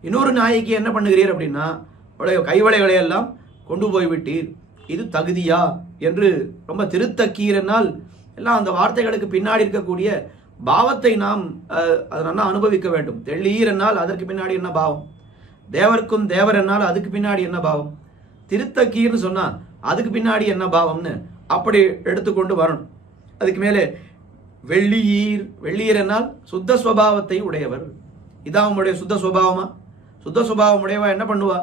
இன்னொரு நாயைக்கு என்ன பண்ணுகிறீர் அப்படின்னா, அவளுடைய கைவளைகளை எல்லாம் கொண்டு போய்விட்டீர். இது தகுதியா என்று ரொம்ப திருத்தக்கீர் என்னால் எல்லாம் அந்த வார்த்தைகளுக்கு பின்னாடி இருக்கக்கூடிய பாவத்தை நாம் அதனால் அனுபவிக்க வேண்டும். தெள்ளீர் என்னால் அதற்கு பின்னாடி என்ன பாவம், தேவர்க்கும் தேவர் என்னால் அதுக்கு பின்னாடி என்ன பாவம், திருத்தக்கீர்னு சொன்னா அதுக்கு பின்னாடி என்ன பாவம்னு அப்படி எடுத்துக்கொண்டு வரணும். அதுக்கு மேலே வெள்ளியீர், வெள்ளியீர் என்னால் சுத்த சுவாவத்தை உடையவர். இதான் உங்களுடைய சுத்த சுவாவமா? சுத்த சுபாவம் உடையவா என்ன பண்ணுவா?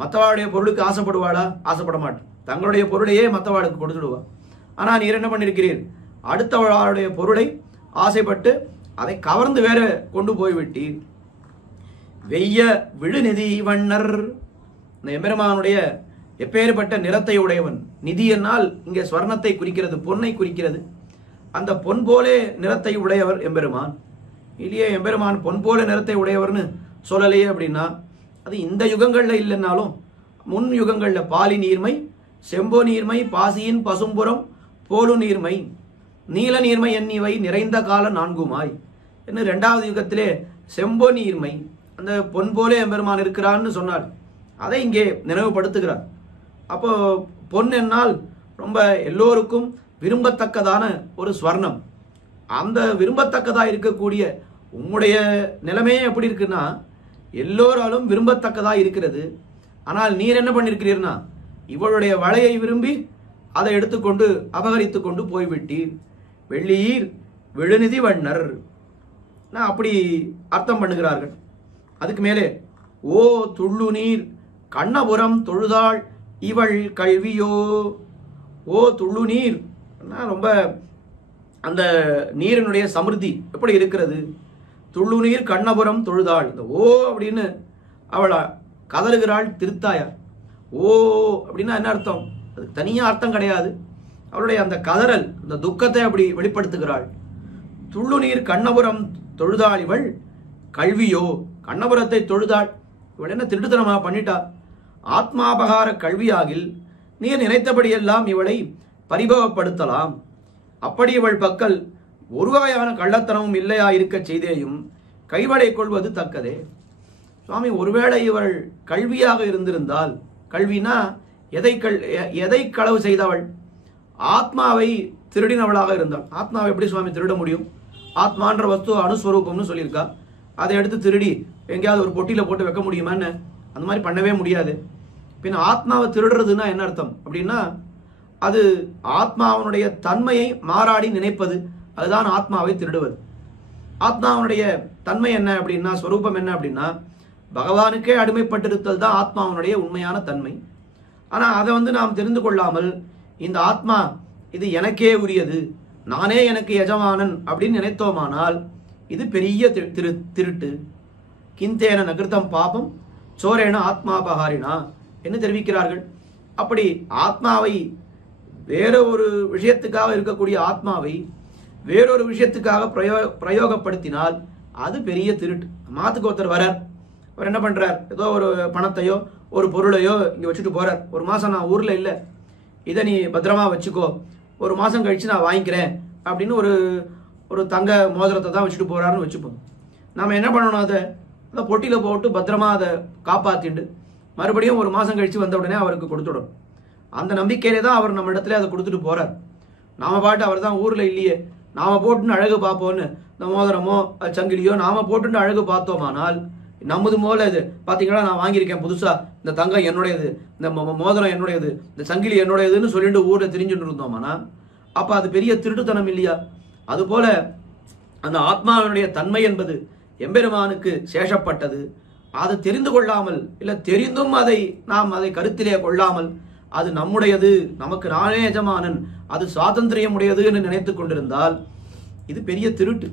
மற்றவாளுடைய பொருளுக்கு ஆசைப்படுவாளா? ஆசைப்பட மாட்டேன். தங்களுடைய பொருளையே மற்றவாளுக்கு கொடுத்துடுவா. ஆனா நீர் என்ன பண்ணிருக்கிறீர்? அடுத்தவளுடைய பொருளை ஆசைப்பட்டு அதை கவர்ந்து வேற கொண்டு போய்விட்டீர். வெய்ய விழுநிதி வண்ணர், இந்த எம்பெருமானுடைய எப்பேற்பட்ட நிறத்தை உடையவன். நிதி என்னால் இங்கே ஸ்வர்ணத்தை குறிக்கிறது, பொன்னை குறிக்கிறது. அந்த பொன் போலே நிறத்தை உடையவர் எம்பெருமான். இல்லையே, எம்பெருமான் பொன் போல நிறத்தை உடையவர்னு சொல்லலையே அப்படின்னா, அது இந்த யுகங்கள்ல இல்லைன்னாலும் முன் யுகங்கள்ல பாலி நீர்மை, செம்போ நீர்மை, பாசியின் பசும்புறம் போலு நீர்மை, நீல நீர்மை எண்ணிவை நிறைந்த கால நான்குமாய் என்று 2வது யுகத்திலே செம்போ நீர்மை, அந்த பொன் போலே எம்பெருமான் இருக்கிறான்னு சொன்னார். அதை இங்கே நினைவுபடுத்துகிறார். அப்போ பொன் என்னால் ரொம்ப எல்லோருக்கும் விரும்பத்தக்கதான ஒரு ஸ்வர்ணம். அந்த விரும்பத்தக்கதா இருக்கக்கூடிய உம்முடைய நிலைமையே எப்படி இருக்குன்னா, எல்லோராலும் விரும்பத்தக்கதா இருக்கிறது. ஆனால் நீர் என்ன பண்ணிருக்கிறீர்னா, இவளுடைய வளையை விரும்பி அதை எடுத்துக்கொண்டு அபகரித்து கொண்டு போய்விட்டீர். வெள்ளியீர் விழுநிதி வண்ணர் அப்படி அர்த்தம் பண்ணுகிறார்கள். அதுக்கு மேலே ஓ துள்ளு நீர் கண்ணபுரம் தொழுதாள் இவள் கல்வியோ. ஓ துள்ளு நீர், ரொம்ப அந்த நீரினுடைய சமிருத்தி எப்படி இருக்கிறது. துள்ளு நீர் கண்ணபுரம் தொழுதாள், இந்த ஓ அப்படின்னு அவள் கதறுகிறாள் திருத்தாயார். ஓ அப்படின்னா என்ன அர்த்தம்? அது தனியா அர்த்தம் கிடையாது. அவளுடைய அந்த கதறல், அந்த துக்கத்தை அப்படி வெளிப்படுத்துகிறாள். துள்ளு நீர் கண்ணபுரம் தொழுதாள் இவள் கல்வியோ, கண்ணபுரத்தை தொழுதாள். இவள் என்ன திருட்டுத்தனமா பண்ணிட்டா? ஆத்மாபகார கல்வியாகில் நீர் நினைத்தபடியெல்லாம் இவளை பரிபவப்படுத்தலாம். அப்படி இவள் பக்கல் ஒரு வகையான கள்ளத்தனமும் இல்லையா இருக்க செய்தேயும் கைவளை கொள்வது தக்கதே. சுவாமி, ஒருவேளை இவள் கல்வியாக இருந்திருந்தால், கல்வினா எதை களவு செய்தவள்? ஆத்மாவை திருடினவளாக இருந்தாள். ஆத்மாவை எப்படி சுவாமி திருட முடியும்? ஆத்மான்ற வஸ்து அணுஸ்வரூபம்னு சொல்லியிருக்கா. அதை எடுத்து திருடி எங்கேயாவது ஒரு பொட்டியில போட்டு வைக்க முடியுமான்னு? அந்த மாதிரி பண்ணவே முடியாது. பின் ஆத்மாவை திருடுறதுன்னா என்ன அர்த்தம் அப்படின்னா, அது ஆத்மாவனுடைய தன்மையை மாறாடி நினைப்பது, அதுதான் ஆத்மாவை திருடுவது. ஆத்மாவனுடைய தன்மை என்ன அப்படின்னா, ஸ்வரூபம் என்ன அப்படின்னா, பகவானுக்கே அடிமைப்பட்டிருத்தல் தான் ஆத்மாவனுடைய உண்மையான தன்மை. ஆனா அதை நாம் தெரிந்து கொள்ளாமல் இந்த ஆத்மா இது எனக்கே உரியது, நானே எனக்கு எஜமானன் அப்படின்னு நினைத்தோமானால் இது பெரிய திருட்டு. கிந்தேன நகிருத்தம் பாபம் சோரேன ஆத்மாபகாரினா என்று தெரிவிக்கிறார்கள். அப்படி ஆத்மாவை வேற ஒரு விஷயத்துக்காக இருக்கக்கூடிய ஆத்மாவை வேறொரு விஷயத்துக்காக பிரயோகப்படுத்தினால் அது பெரிய திருட்டு. மாத்துக்கு ஒருத்தர் வரார், அவர் என்ன பண்றார்? ஏதோ ஒரு பணத்தையோ ஒரு பொருளையோ இங்க வச்சுட்டு போறார். ஒரு மாசம் நான் ஊர்ல இல்லை, இதை நீ பத்திரமா வச்சுக்கோ, ஒரு மாசம் கழிச்சு நான் வாங்கிக்கிறேன் அப்படின்னு ஒரு தங்க மோதிரத்தை தான் வச்சுட்டு போறாருன்னு வச்சுப்போம். நாம என்ன பண்ணணும்? அதை பொட்டியில போட்டு பத்திரமா அதை காப்பாத்திட்டு மறுபடியும் ஒரு மாசம் கழிச்சு வந்த உடனே அவருக்கு கொடுத்துடும். அந்த நம்பிக்கையிலே தான் அவர் நம்ம இடத்துல அதை கொடுத்துட்டு போறார். நாம பாட்டு அவர் தான் ஊர்ல இல்லையே, நாம போட்டுன்னு அழகு பார்ப்போன்னு இந்த மோதிரமோ சங்கிலியோ நாம போட்டுன்னு அழகு பார்த்தோமானால் நம்மது போல இது பாத்தீங்களா, நான் வாங்கியிருக்கேன் புதுசா, இந்த தங்கம் என்னுடையது, இந்த மோதிரம் என்னுடையது, இந்த சங்கிலி என்னுடையதுன்னு சொல்லிட்டு ஊர்ல தெரிஞ்சுட்டு இருந்தோமானா அப்ப அது பெரிய திருட்டுத்தனம் இல்லையா? அது போல அந்த ஆத்மாவினுடைய தன்மை என்பது எம்பெருமானுக்கு சேஷப்பட்டது. அது தெரிந்து கொள்ளாமல், இல்ல தெரிந்தும் நாம் அதை கருத்திலே கொள்ளாமல், அது நம்முடையது, நமக்கு நானே எஜமானன், அது சுவாதந்திரியம் உடையது என்று நினைத்துக் கொண்டிருந்தால் இது பெரிய திருட்டு.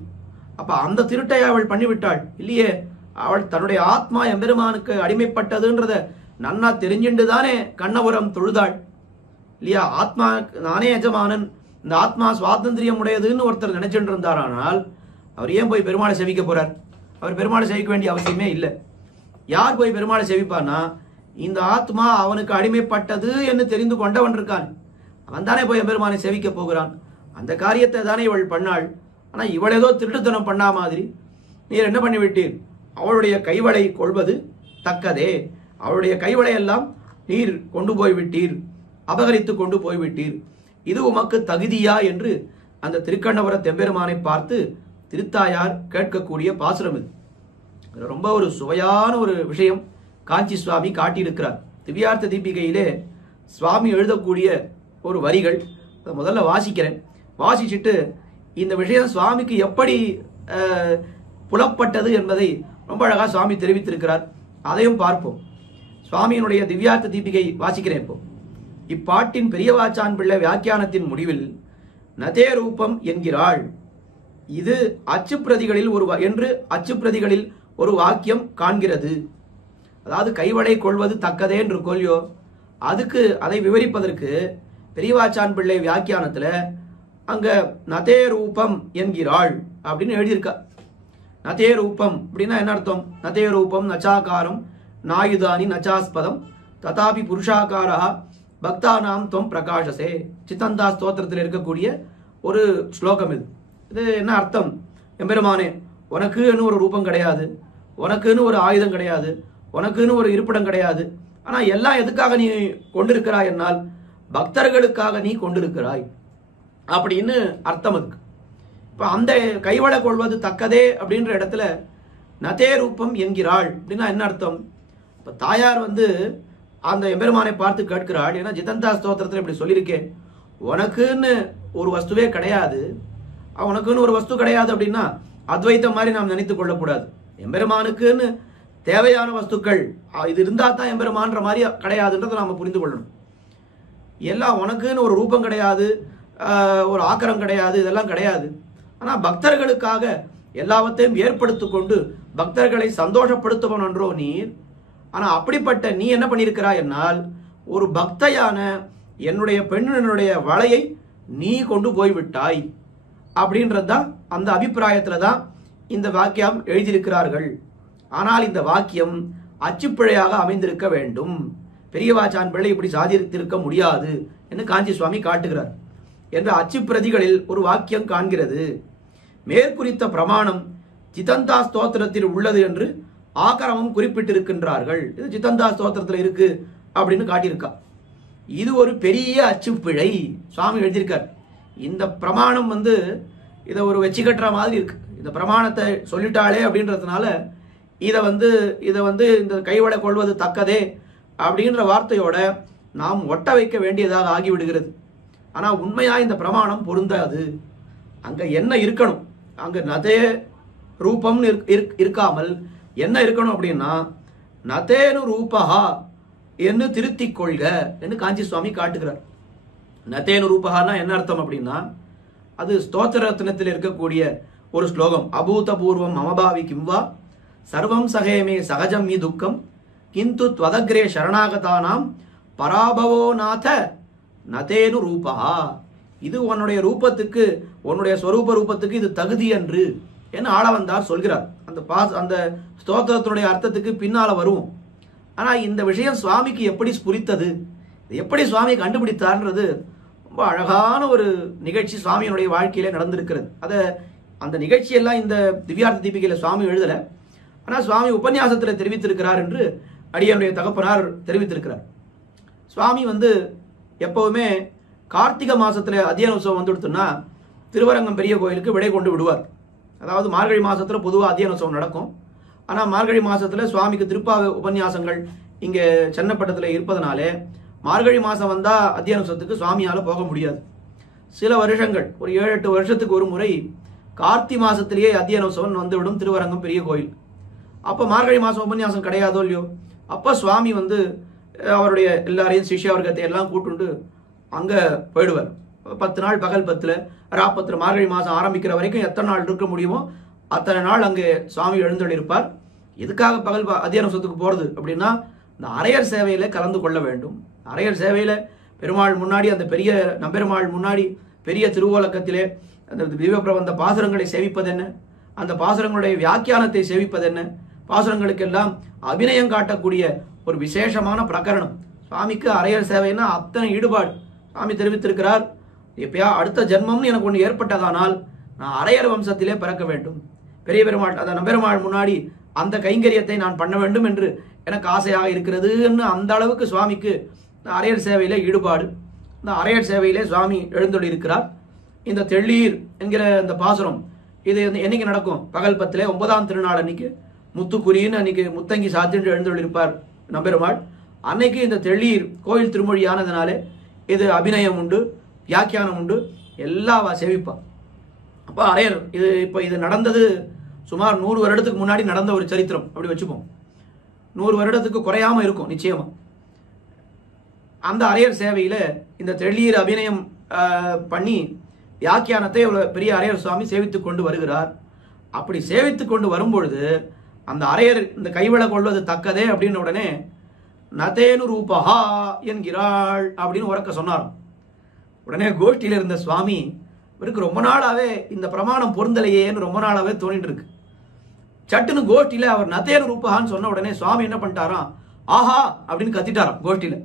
அப்ப அந்த திருட்டை அவள் பண்ணிவிட்டாள் இல்லையே. அவள் தன்னுடைய ஆத்மா எம்பெருமானுக்கு அடிமைப்பட்டதுன்றத நன்னா தெரிஞ்சுண்டு தானே கண்ணபுரம் தொழுதாள் இல்லையா. ஆத்மா நானே எஜமானன், இந்த ஆத்மா சுவாதந்திரியம் உடையதுன்னு ஒருத்தர் நினைச்சுட்டு இருந்தாரானால் அவர் ஏன் போய் பெருமாளை செவிக்க போறார்? அவர் பெருமாளை செவிக்க வேண்டிய அவசியமே இல்லை. யார் போய் பெருமாளை செவிப்பான்னா, இந்த ஆத்மா அவனுக்கு அடிமைப்பட்டது என்று தெரிந்து கொண்டவன் இருக்கான், அவன் தானே போய் பெருமானை செவிக்க போகிறான். அந்த காரியத்தை தானே இவள் பண்ணாள். ஆனா இவள் ஏதோ திருட்டுத்தனம் பண்ணா மாதிரி நீர் என்ன பண்ணிவிட்டீர்? அவளுடைய கைவளை கொள்வது தக்கதே, அவளுடைய கைவளை எல்லாம் நீர் கொண்டு போய்விட்டீர், அபகரித்து கொண்டு போய்விட்டீர், இது உமக்கு தகுதியா என்று அந்த திருக்கண்ணபுர தெம்பெருமானை பார்த்து திருத்தாயார் கேட்கக்கூடிய பாசுரம் இது. ரொம்ப ஒரு சுவையான ஒரு விஷயம் காஞ்சி சுவாமி காட்டியிருக்கிறார். திவ்யார்த்த தீபிகையிலே சுவாமி எழுதக்கூடிய ஒரு வரிகள் முதல்ல வாசிக்கிறேன். வாசிச்சுட்டு இந்த விஷயம் சுவாமிக்கு எப்படி புலப்பட்டது என்பதை ரொம்ப அழகா சுவாமி தெரிவித்திருக்கிறார், அதையும் பார்ப்போம். சுவாமியினுடைய திவ்யார்த்த தீபிகை வாசிக்கிறேன் இப்போ. இப்பாட்டின் பெரியவாச்சான் பிள்ளை வியாக்கியானத்தின் முடிவில் நதே ரூபம் என்கிறாள். இது அச்சுப்பிரதிகளில் அச்சுப்பிரதிகளில் ஒரு வாக்கியம் காண்கிறது. அதாவது கைவளை கொள்வது தக்கதே என்று கொல்லியோ, அதுக்கு அதை விவரிப்பதற்கு பெரியவாச்சான் பிள்ளை வியாக்கியானத்துல அங்க நதே ரூபம் என்கிறாள் அப்படின்னு எழுதியிருக்கா. நதே ரூபம் அப்படின்னா என்ன அர்த்தம்? நதே ரூபம் நச்சாகாரம் நாயுதானி நச்சாஸ்பதம் ததாபி புருஷாகாரா பக்தானாம் துவம் பிரகாசசே. சித்தந்தா ஸ்தோத்திரத்தில் இருக்கக்கூடிய ஒரு ஸ்லோகம் இது. இது என்ன அர்த்தம்? எம்பெருமானே, உனக்குன்னு ஒரு ரூபம் கிடையாது, உனக்குன்னு ஒரு ஆயுதம் கிடையாது, உனக்குன்னு ஒரு இருப்பிடம் கிடையாது. ஆனா எல்லாம் எதுக்காக நீ கொண்டிருக்கிறாய் என்னால் பக்தர்களுக்காக நீ கொண்டிருக்கிறாய் அப்படின்னு அர்த்தம் அதுக்கு. இப்ப அந்த கைவளை கொள்வது தக்கதே அப்படின்ற இடத்துல நதே ரூபம் என்கிறாள் அப்படின்னா என்ன அர்த்தம்? இப்ப தாயார் அந்த எம்பெருமானை பார்த்து கேட்கிறாள். ஏன்னா ஜிதந்தா ஸ்தோத்திரத்தில் இப்படி சொல்லியிருக்கேன், உனக்குன்னு ஒரு வஸ்துவே கிடையாது, உனக்குன்னு ஒரு வஸ்து கிடையாது அப்படின்னா அத்வைத்தம் மாதிரி நாம் நினைத்துக் கொள்ளக்கூடாது. எம்பெருமானுக்குன்னு தேவையான வஸ்துக்கள் இது இருந்தா தான் எம்பெருமான்ற மாதிரி கிடையாதுன்றதை நாம புரிந்து கொள்ளணும். எல்லாம் உனக்குன்னு ஒரு ரூபம் கிடையாது, ஒரு ஆக்கரம் கிடையாது, இதெல்லாம் கிடையாது. ஆனா பக்தர்களுக்காக எல்லாவற்றையும் ஏற்படுத்தி கொண்டு பக்தர்களை சந்தோஷப்படுத்துவன் என்றோ நீர். ஆனா அப்படிப்பட்ட நீ என்ன பண்ணியிருக்கிறாய் என்னால் ஒரு பக்தையான என்னுடைய பெண்ணினுடைய வளையை நீ கொண்டு போய்விட்டாய் அப்படின்றதுதான் அந்த அபிப்பிராயத்துல தான் இந்த வாக்கியம் எழுதியிருக்கிறார்கள். ஆனால் இந்த வாக்கியம் அச்சுப்பிழையாக அமைந்திருக்க வேண்டும். பெரியவாச்சான் பிள்ளை இப்படி சாதித்திருக்க முடியாது என்று காஞ்சி சுவாமி காட்டுகிறார். என்ற அச்சுப்பிரதிகளில் ஒரு வாக்கியம் காண்கிறது. மேற்குறித்த பிரமாணம் ஜிதந்தா ஸ்தோத்திரத்தில் உள்ளது என்று ஆகரமும் குறிப்பிட்டிருக்கின்றார்கள். இது ஜிதந்தா ஸ்தோத்திரத்தில் இருக்கு அப்படின்னு காட்டியிருக்கா. இது ஒரு பெரிய அச்சுப்பிழை சுவாமி எழுதியிருக்கார். இந்த பிரமாணம் இதை ஒரு வெச்சி கட்டுற மாதிரி இருக்கு. இந்த பிரமாணத்தை சொல்லிட்டாளே அப்படின்றதுனால இதை இந்த கைவளை கொள்வது தக்கதே அப்படின்ற வார்த்தையோட நாம் ஒட்ட வைக்க வேண்டியதாக ஆகிவிடுகிறது. ஆனா உண்மையா இந்த பிரமாணம் பொருந்தாது. அங்க என்ன இருக்கணும்? அங்க நதே ரூபம் இருக்காமல் என்ன இருக்கணும் அப்படின்னா நதேனு ரூபஹா என்று திருத்திக் கொள்க என்று காஞ்சி சுவாமி காட்டுகிறார். நதேனு ரூபஹான்னா என்ன அர்த்தம் அப்படின்னா அது ஸ்தோத்திர ரத்னத்தில் இருக்கக்கூடிய ஒரு ஸ்லோகம். அபூதபூர்வம் மமபாவி கிம்வா சர்வம் சகேமே சகஜம் மீ துக்கம் கிந்து த்வதக்ரே சரணாகதானாம் பராபவோ நாத நதேனு ரூபஹா. இது உன்னுடைய ரூபத்துக்கு, உன்னுடைய ஸ்வரூப ரூபத்துக்கு இது தகுதி என்று ஆளவந்தார் சொல்கிறார். அந்த ஸ்தோத்திரத்தினுடைய அர்த்தத்துக்கு பின்னால வருவோம். ஆனா இந்த விஷயம் சுவாமிக்கு எப்படி ஸ்புரித்தது, எப்படி சுவாமி கண்டுபிடித்தார்ன்றது ரொம்ப அழகான ஒரு நிகழ்ச்சி சுவாமியினுடைய வாழ்க்கையில நடந்திருக்கிறது. அந்த நிகழ்ச்சியெல்லாம் இந்த திவ்யார்த்த தீபிகையில சுவாமி எழுதல, ஆனா சுவாமி உபன்யாசத்துல தெரிவித்திருக்கிறார் என்று அடியனுடைய தகப்பனார் தெரிவித்திருக்கிறார். சுவாமி எப்பவுமே கார்த்திகை மாசத்துல அத்தியன உற்சவம் வந்துடுத்துன்னா திருவரங்கம் பெரிய கோயிலுக்கு விடை கொண்டு விடுவார். அதாவது மார்கழி மாசத்துல பொதுவாக அத்தியன உற்சவம் நடக்கும். ஆனா மார்கழி மாசத்துல சுவாமிக்கு திருப்பாவை உபன்யாசங்கள் இங்க சென்னப்பட்டத்துல இருப்பதனாலே மார்கழி மாசம் வந்தா அத்தியன உற்சவத்துக்கு சுவாமியால போக முடியாது. சில வருஷங்கள், ஒரு 7-8 வருஷத்துக்கு ஒரு முறை கார்த்தி மாசத்திலேயே அத்தியன உற்சவம் வந்துவிடும் திருவரங்கம் பெரிய கோயில். அப்போ மார்கழி மாதம் உபன்யாசம் கிடையாதோ இல்லையோ, அப்போ சுவாமி வந்து அவருடைய எல்லாரையும் சிஷ்ய வர்க்கத்தை எல்லாம் கூட்டுண்டு அங்கே போயிடுவார். 10 நாள் பகல் 10 ராப்பத்தில் மார்கழி மாதம் ஆரம்பிக்கிற வரைக்கும் எத்தனை நாள் இருக்க முடியுமோ அத்தனை நாள் அங்கே சுவாமி எழுந்தொழிருப்பார். எதுக்காக பகல் அத்தியானசத்துக்கு போகிறது அப்படின்னா, இந்த அரையர் சேவையில் கலந்து கொள்ள வேண்டும். அரையர் சேவையில் பெருமாள் முன்னாடி, அந்த பெரிய நம்பெருமாள் முன்னாடி பெரிய திருவோலக்கத்திலே அந்த திவ்ய பிரபந்த பாசுரங்களை சேவிப்பது என்ன, அந்த பாசுரங்களுடைய வியாக்கியானத்தை சேவிப்பது என்ன, பாசுரங்களுக்கெல்லாம் அபிநயம் காட்டக்கூடிய ஒரு விசேஷமான பிரகரணம். சுவாமிக்கு அரையர் சேவைன்னா அத்தனை ஈடுபாடு. சுவாமி தெரிவித்திருக்கிறார், எப்பயா அடுத்த ஜென்மம்னு எனக்கு ஒன்று ஏற்பட்டதானால் நான் அரையர் வம்சத்திலே பிறக்க வேண்டும், பெரிய பெருமாள் அந்த நம்பெருமாள் முன்னாடி அந்த கைங்கரியத்தை நான் பண்ண வேண்டும் என்று எனக்கு ஆசையாக இருக்கிறதுன்னு அந்த அளவுக்கு சுவாமிக்கு இந்த அரையர் சேவையிலே ஈடுபாடு. இந்த அரையர் சேவையிலே சுவாமி எழுந்தொழிருக்கிறார். இந்த தெள்ளீர் என்கிற இந்த பாசுரம் இது என்னைக்கு நடக்கும்? பகல் 10 9ஆம் திருநாள் அன்னைக்கு முத்துக்குரின்னு அன்னைக்கு முத்தங்கி சாத்தின்று எழுந்தொழிருப்பார் நம்பெருமாள். அன்னைக்கு இந்த தெள்ளீர் கோயில் திருமொழியானதுனாலே இது அபிநயம் உண்டு, வியாக்கியானம் உண்டு, எல்லா சேவிப்பார். அப்போ அரையர் இது நடந்தது சுமார் 100 வருடத்துக்கு முன்னாடி நடந்த ஒரு சரித்திரம் அப்படி வச்சுப்போம். 100 வருடத்துக்கு குறையாம இருக்கும் நிச்சயமா. அந்த அரையர் சேவையில இந்த தெள்ளீர் அபிநயம் பண்ணி வியாக்கியானத்தை பெரிய அரையர் சுவாமி சேவித்துக் கொண்டு வருகிறார். அப்படி சேவித்துக் கொண்டு வரும்பொழுது அந்த அரையர் இந்த கைவிளை கொள்வது தக்கதே அப்படின்னு உடனே நதேனு ரூபஹா என்கிறாள் அப்படின்னு உறக்க சொன்னார். உடனே கோஷ்டியில் இருந்த சுவாமி, இவருக்கு ரொம்ப நாளாவே இந்த பிரமாணம் பொருந்தலையேன்னு ரொம்ப நாளாவே தோணிட்டு இருக்கு. சட்டுன்னு கோஷ்டியில அவர் நதேனு ரூபஹான்னு சொன்ன உடனே சுவாமி என்ன பண்ணிட்டாராம், ஆஹா அப்படின்னு கத்திட்டாராம் கோஷ்டியில.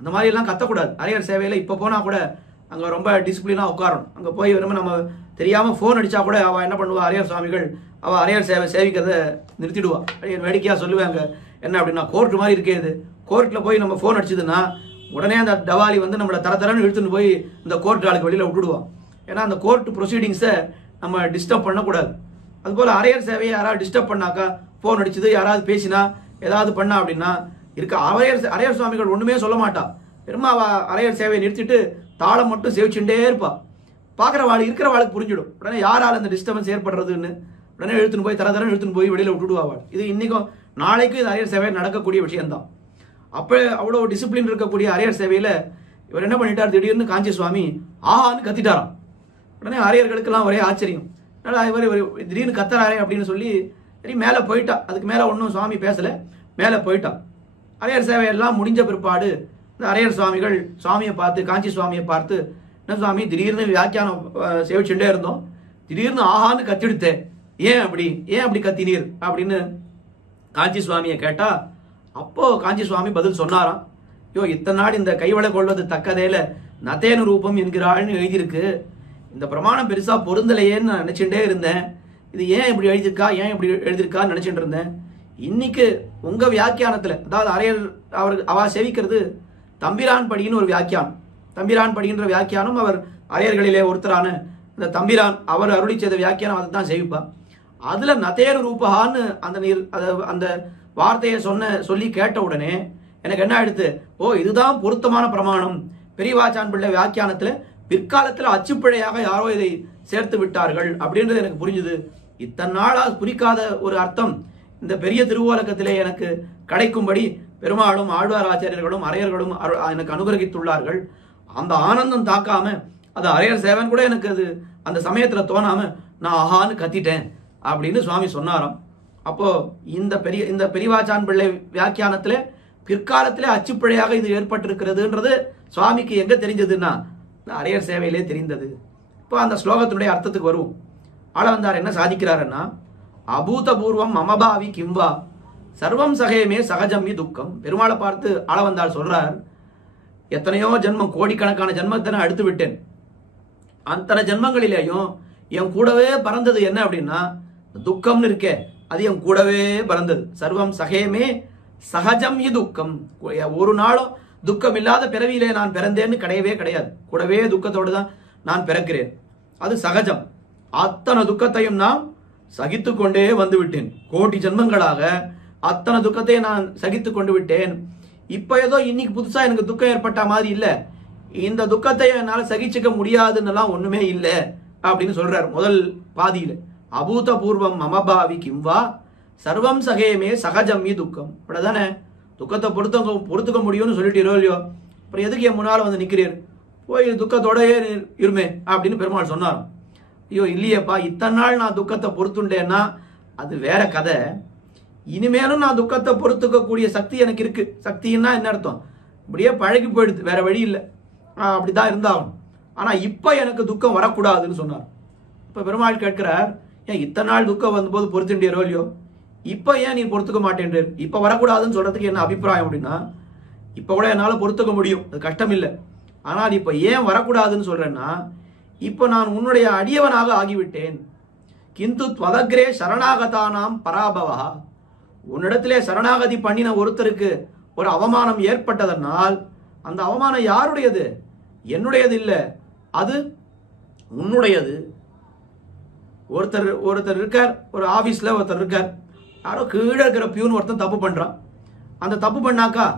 அந்த மாதிரி எல்லாம் கத்தக்கூடாது. அரையர் சேவையில இப்ப போனா கூட அங்க ரொம்ப டிசிப்ளினா உட்காரணும். அங்க போய் நம்ம தெரியாம போன் அடிச்சா கூட அவ என்ன பண்ணுவா, அரையர் சுவாமிகள் அவ அரையர் சேவை சேவிக்கிறத நிறுத்திடுவா. வேடிக்கையா சொல்லுவாங்க, என்ன அப்படின்னா கோர்ட் மாதிரி இருக்கே இது, கோர்ட்ல போய் நம்ம போன் அடிச்சதுன்னா உடனே அந்த டவாலி வந்து நம்மளை தரன்னு இழுத்துட்டு போய் இந்த கோர்ட் ஆளுக்கு வெளியில விட்டுடுவோம். ஏன்னா அந்த கோர்ட் ப்ரொசீடிங்ஸை நம்ம டிஸ்டர்ப் பண்ணக்கூடாது. அதுபோல் அரையர் சேவையை யாராவது டிஸ்டர்ப் பண்ணாக்கா, ஃபோன் அடிச்சது யாராவது பேசினா ஏதாவது பண்ணா அப்படின்னா இருக்க அரையர் சுவாமிகள் ஒன்றுமே சொல்ல மாட்டா. பெருமா அரையர் சேவையை நிறுத்திட்டு தாளம் மட்டும் சேவிச்சுட்டே இருப்பா. இருக்கிற வாளுக்கு புரிஞ்சிடும். உடனே யாரால் அந்த டிஸ்டர்பன்ஸ் ஏற்படுறதுன்னு உடனே இழுத்துன்னு போய் தரன்னு இழுத்துன்னு போய் வெளியில் விட்டுடுவாள். இது இன்னைக்கும் நாளைக்கும் இது அரையர் சேவை நடக்கக்கூடிய விஷயம்தான். அப்போ அவ்வளோ டிசிப்ளின் இருக்கக்கூடிய அரையர் சேவையில் இவர் என்ன பண்ணிட்டார், திடீர்னு காஞ்சி சுவாமி ஆஹான்னு கத்திட்டாராம். உடனே அரையர்களுக்கெல்லாம் ஒரே ஆச்சரியம், இவர் திடீர்னு கத்துறாரே அப்படின்னு சொல்லி சரி மேலே போயிட்டா. அதுக்கு மேலே ஒன்றும் சுவாமி பேசலை, மேலே போயிட்டா. அரையர் சேவையெல்லாம் முடிஞ்ச பிற்பாடு இந்த அரையர் சுவாமிகள் சுவாமியை பார்த்து, காஞ்சி சுவாமியை பார்த்து, என்ன சுவாமி திடீர்னு வியாக்கியானம் சேவிச்சுட்டே இருந்தோம், திடீர்னு ஆஹான்னு கத்திடுத்தேன், ஏன் அப்படி கத்தினீர் அப்படின்னு காஞ்சி சுவாமியை கேட்டா, அப்போ காஞ்சி சுவாமி பதில் சொன்னாராம், ஐயோ இத்தனை நாள் இந்த கைவளை கொள்வது தக்கதேல நதேனு ரூபம் என்கிறாள்னு எழுதியிருக்கு, இந்த பிரமாணம் பெருசா பொருந்தலையேன்னு நான் நினைச்சுட்டே இருந்தேன், இது ஏன் இப்படி எழுதியிருக்கான்னு நினைச்சிட்டு இருந்தேன். இன்னைக்கு உங்க வியாக்கியானத்துல, அதாவது அரையர் அவ சேவிக்கிறது தம்பிரான் படின்னு ஒரு வியாக்கியானம். தம்பிரான் படின்ற வியாக்கியானம் அவர் அரையர்களிலே ஒருத்தரான இந்த தம்பிரான் அவர் அருளி செய்த வியாக்கியானம் அதை தான் சேவிப்பா. அதுல நதேனு ரூபஹான்னு அந்த வார்த்தையை சொல்லி கேட்ட உடனே எனக்கு என்ன ஆயிடுத்து, ஓ இதுதான் பொருத்தமான பிரமாணம். பெரியவாச்சான் பிள்ளை வியாக்கியானத்துல பிற்காலத்துல அச்சுப்பிழையாக யாரோ இதை சேர்த்து விட்டார்கள் அப்படின்றது எனக்கு புரிஞ்சுது. இத்தனை நாளா குறிக்காத ஒரு அர்த்தம் இந்த பெரிய திருவோலக்கத்திலே எனக்கு கிடைக்கும்படி பெருமாளும் ஆழ்வார் ஆச்சாரியர்களும் அரையர்களும் எனக்கு அனுகிரகித்துள்ளார்கள். அந்த ஆனந்தம் தாக்காம அது அரையர் சேவன் கூட எனக்கு அது அந்த சமயத்துல தோணாம நான் ஆஹான்னு கத்திட்டேன் அப்படின்னு சுவாமி சொன்னாராம். அப்போ இந்த பெரியவாச்சான் பிள்ளை வியாக்கியானத்துல பிற்காலத்திலே அச்சுப்பிழையாக இது ஏற்பட்டிருக்கிறதுன்றது சுவாமிக்கு எங்க தெரிஞ்சதுன்னா அரையர் சேவையிலே தெரிந்தது. இப்போ அந்த ஸ்லோகத்தினுடைய அர்த்தத்துக்கு வருவோம். ஆளவந்தார் என்ன சாதிக்கிறாருன்னா, அபூதபூர்வம் மமபாவி கிம்வா சர்வம் சகேமே சகஜம் துக்கம். பெருமாளை பார்த்து ஆளவந்தார் சொல்றார், எத்தனையோ ஜென்மம், கோடிக்கணக்கான ஜென்மத்தை நான் எடுத்து விட்டேன், அத்தனை ஜென்மங்களிலேயும் என் கூடவே பறந்தது என்ன அப்படின்னா துக்கம்னு இருக்கே, அது என் கூடவே பறந்தது. சர்வம் சகேமே சகஜம் துக்கம். ஒரு நாளும் துக்கம் இல்லாத பிறவியிலே நான் பிறந்தேன்னு கிடையவே கிடையாது. கூடவே துக்கத்தோடு தான் நான் பிறக்கிறேன், அது சகஜம். அத்தனை துக்கத்தையும் நான் சகித்து கொண்டே வந்து விட்டேன். கோடி ஜென்மங்களாக அத்தனை துக்கத்தையும் நான் சகித்து கொண்டு விட்டேன். இப்ப ஏதோ இன்னைக்கு புதுசா எனக்கு துக்கம் ஏற்பட்ட மாதிரி இல்ல, இந்த துக்கத்தை என்னால சகிச்சுக்க முடியாதுன்னு ஒண்ணுமே இல்லை அப்படின்னு சொல்றார் முதல் பாதியில. அபூதபூர்வம் மமபாவி கிம்வா சர்வம் சகேமே சகஜம்மி துக்கம். இப்படிதானே துக்கத்தை பொறுத்துக்க முடியும்னு சொல்லிட்டீரோ இல்லையோ, அப்புறம் எதுக்கு என் முன்னால் வந்து நிற்கிறீர், போய் துக்கத்தோடயே இருமே அப்படின்னு பெருமாள் சொன்னார். ஐயோ இல்லையேப்பா, இத்தனை நாள் நான் துக்கத்தை பொறுத்துண்டேன்னா அது வேற கதை. இனிமேலும் நான் துக்கத்தை பொறுத்துக்கக்கூடிய சக்தி எனக்கு இருக்கு. சக்தின்னா என்ன அர்த்தம், இப்படியே பழகி போயிடுது, வேற வழி இல்லை, அப்படிதான் இருந்தாகும். ஆனா இப்ப எனக்கு துக்கம் வரக்கூடாதுன்னு சொன்னார். இப்ப பெருமாள் கேட்கிறார், ஏன் இத்தனை நாள் துக்கம் வந்தபோது பொறுத்துட்டீரோ இல்லையோ, இப்ப ஏன் நீ பொறுத்துக்க மாட்டேன், இப்ப வரக்கூடாதுன்னு சொல்றதுக்கு என்ன அபிப்பிராயம் அப்படின்னா, இப்ப கூட என்னால பொறுத்துக்க முடியும், அது கஷ்டம் இல்லை. ஆனால் இப்ப ஏன் வரக்கூடாதுன்னு சொல்றேன்னா, இப்ப நான் உன்னுடைய அடியவனாக ஆகிவிட்டேன். கிந்து துவதக்ரே சரணாகதானாம் பராபவா, உன்னிடத்திலே சரணாகதி பண்ணின ஒருத்தருக்கு ஒரு அவமானம் ஏற்பட்டதனால் அந்த அவமானம் யாருடையது, என்னுடையது இல்லை, அது உன்னுடையது. ஒருத்தர் இருக்கார், ஒரு ஆபீஸ்ல ஒருத்தர் இருக்கார், யாரோ கீழே இருக்கிற பியூன் ஒருத்தன் தப்பு பண்றான். அந்த தப்பு பண்ணாக்கா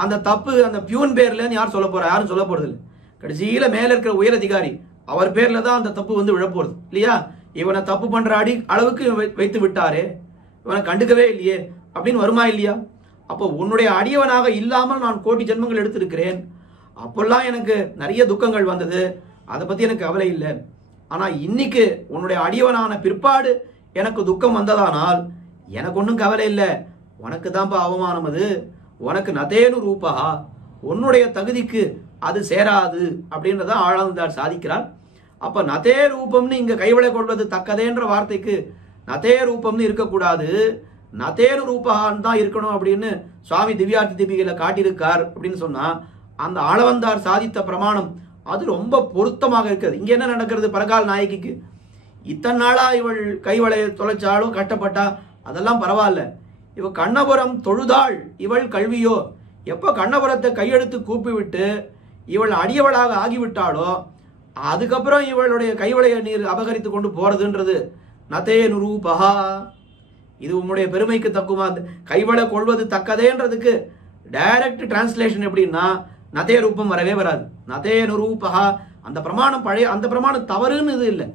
அந்த தப்பு அந்த பியூன் பேர்லன்னு யார் சொல்ல போறா, யாரும் சொல்ல போறது இல்லை. கடைசியில மேல இருக்கிற உயர் அதிகாரி அவர் பேர்ல தான் அந்த தப்பு வந்து விழப்போறது இல்லையா. இவனை தப்பு பண்ற அளவுக்கு வைத்து விட்டாரே, இவனை கண்டுக்கவே இல்லையே அப்படின்னு வருமா இல்லையா. அப்போ உன்னுடைய அடியவனாக இல்லாமல் நான் கோடி ஜென்மங்கள் எடுத்திருக்கிறேன். அப்பெல்லாம் எனக்கு நிறைய துக்கங்கள் வந்தது, அதை பத்தி எனக்கு கவலை இல்லை. ஆனா இன்னைக்கு உன்னுடைய அடியவனான பிற்பாடு எனக்கு துக்கம் வந்ததானால் எனக்கு ஒன்றும் கவலை இல்லை. உனக்கு தான்ப்பா அவமானம், அது உனக்கு நதேனு ரூபா, உன்னுடைய தகுதிக்கு அது சேராது அப்படின்றத ஆழ்ந்தார் சாதிக்கிறார். அப்ப நதே ரூபம்னு இங்க கைவிளை கொள்வது தக்கதேன்ற வார்த்தைக்கு நதே ரூபம்னு இருக்கக்கூடாது, நதேனு ரூபான்னு தான் இருக்கணும் அப்படின்னு சுவாமி திவ்யார்த்தி தீபிகையில காட்டியிருக்கார் அப்படின்னு சொன்னா, அந்த ஆளவந்தார் சாதித்த பிரமாணம் அது ரொம்ப பொருத்தமாக இருக்கிறது. இங்க என்ன நடக்கிறது, பரகால் நாயகிக்கு இத்தனை நாளா இவள் கைவளையை தொலைச்சாலும் கஷ்டப்பட்டா, அதெல்லாம் பரவாயில்ல. இவ கண்ணபுரம் தொழுதாள், இவள் கல்வியோ, எப்ப கண்ணபுரத்தை கையெடுத்து கூப்பி விட்டு இவள் அடியவளாக ஆகிவிட்டாளோ அதுக்கப்புறம் இவளுடைய கைவளையை நீர் அபகரித்து கொண்டு போறதுன்றது நதே நுரூபஹா, இது உன்னுடைய பெருமைக்கு தக்குமா. கைவளை கொள்வது தக்கதேன்றதுக்கு டைரக்ட் டிரான்ஸ்லேஷன் எப்படின்னா நதே ரூபம் வரவே வராது. நதே நுரூபஹா, அந்த பிரமாணம் பழைய, அந்த பிரமாணம் தவறுன்னு இது இல்லை,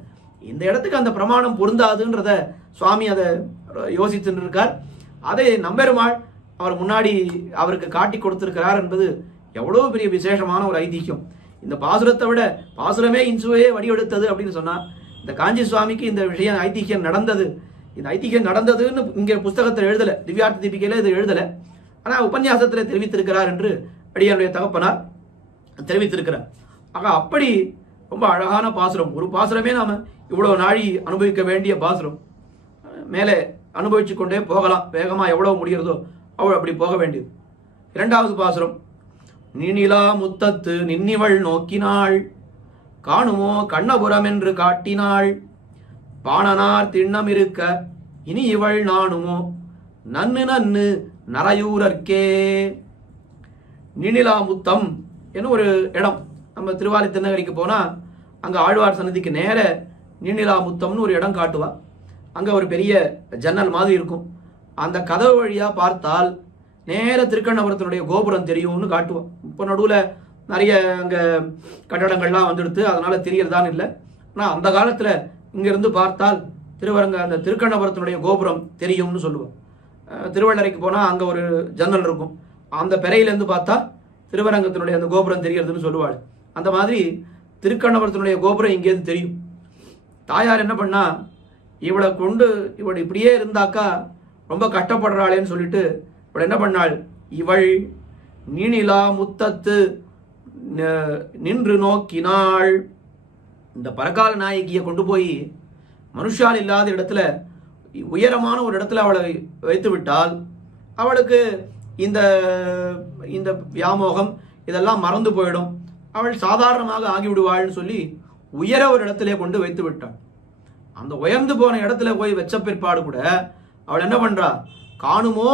இந்த இடத்துக்கு அந்த பிரமாணம் பொருந்தாதுன்றத சுவாமி அதை யோசிச்சுட்டு இருக்கார். அதை நம்பெருமாள் அவர் முன்னாடி அவருக்கு காட்டி கொடுத்திருக்கிறார் என்பது எவ்வளவு பெரிய விசேஷமான ஒரு ஐதீகம். இந்த பாசுரத்தை விட பாசுரமே இன்சுவையே வடிவெடுத்தது அப்படின்னு சொன்னா, இந்த காஞ்சி சுவாமிக்கு இந்த விஷயம் ஐதீகம் நடந்தது, இந்த ஐதீகம் நடந்ததுன்னு இங்க புஸ்தகத்தில் எழுதல, திவ்யார்த்தி தீபிகையில இது எழுதல, ஆனா உபன்யாசத்துல தெரிவித்திருக்கிறார் என்று அடியாருடைய தகப்பனார் தெரிவித்திருக்கிறார். ஆக அப்படி ரொம்ப அழகான பாசுரம். ஒரு பாசுரமே நாம இவ்வளவு நாழி அனுபவிக்க வேண்டிய பாசுரம், மேலே அனுபவிச்சு கொண்டே போகலாம், வேகமா எவ்வளவு முடிகிறதோ அவ்வளவு அப்படி போக வேண்டியது. இரண்டாவது பாசுரம், நினிலா முத்தத்து நின்னிவள் நோக்கினாள், காணுமோ கண்ணபுரம் என்று காட்டினாள், பாணனார் திண்ணம் இருக்க இனி இவள் நாணுமோ நன்னு நன்னு நரையூரர்க்கே. நினிலா முத்தம் என்ன ஒரு இடம், நம்ம திருவாலி திருநகரிக்கு போனா அங்க ஆழ்வார் சன்னதிக்கு நேர நினிலா முத்தம்னு ஒரு இடம் காட்டுவா. அங்க ஒரு பெரிய ஜன்னல் மாதிரி இருக்கும், அந்த கதவு வழியா பார்த்தால் நேர திருக்கண்ணபுரத்தினுடைய கோபுரம் தெரியும்னு காட்டுவோம். இப்போ நடுவில் நிறைய அங்கே கட்டடங்கள்லாம் வந்துடுத்து, அதனால தெரியறதான் இல்லை. ஆனால் அந்த காலத்தில் இங்கிருந்து பார்த்தால் அந்த திருக்கண்ணபுரத்தினுடைய கோபுரம் தெரியும்னு சொல்லுவோம். திருவள்ளரைக்கு போனால் அங்கே ஒரு ஜன்னல் இருக்கும், அந்த பெறையிலேருந்து பார்த்தா திருவரங்கத்தினுடைய அந்த கோபுரம் தெரியறதுன்னு சொல்லுவாள். அந்த மாதிரி திருக்கண்ணபுரத்தினுடைய கோபுரம் இங்கேருந்து தெரியும். தாயார் என்ன பண்ணா, இவளை கொண்டு இவள் இப்படியே இருந்தாக்கா ரொம்ப கஷ்டப்படுறாளேன்னு சொல்லிட்டு இவள் என்ன பண்ணாள், இவள் நீனிலா முத்தத்து நின்று நோக்கினாள். இந்த பரகால நாயகியை கொண்டு போய் மனுஷால் இல்லாத இடத்துல உயரமான ஒரு இடத்துல அவளை வைத்து விட்டால் அவளுக்கு இந்த இந்த வியாமோகம் இதெல்லாம் மறந்து போயிடும், அவள் சாதாரணமாக ஆகிவிடுவாள்னு சொல்லி உயர ஒரு இடத்திலே கொண்டு வைத்து விட்டாள். அந்த உயர்ந்து போன இடத்துல போய் வச்ச பிற்பாடு கூட அவள் என்ன பண்றா, காணுமோ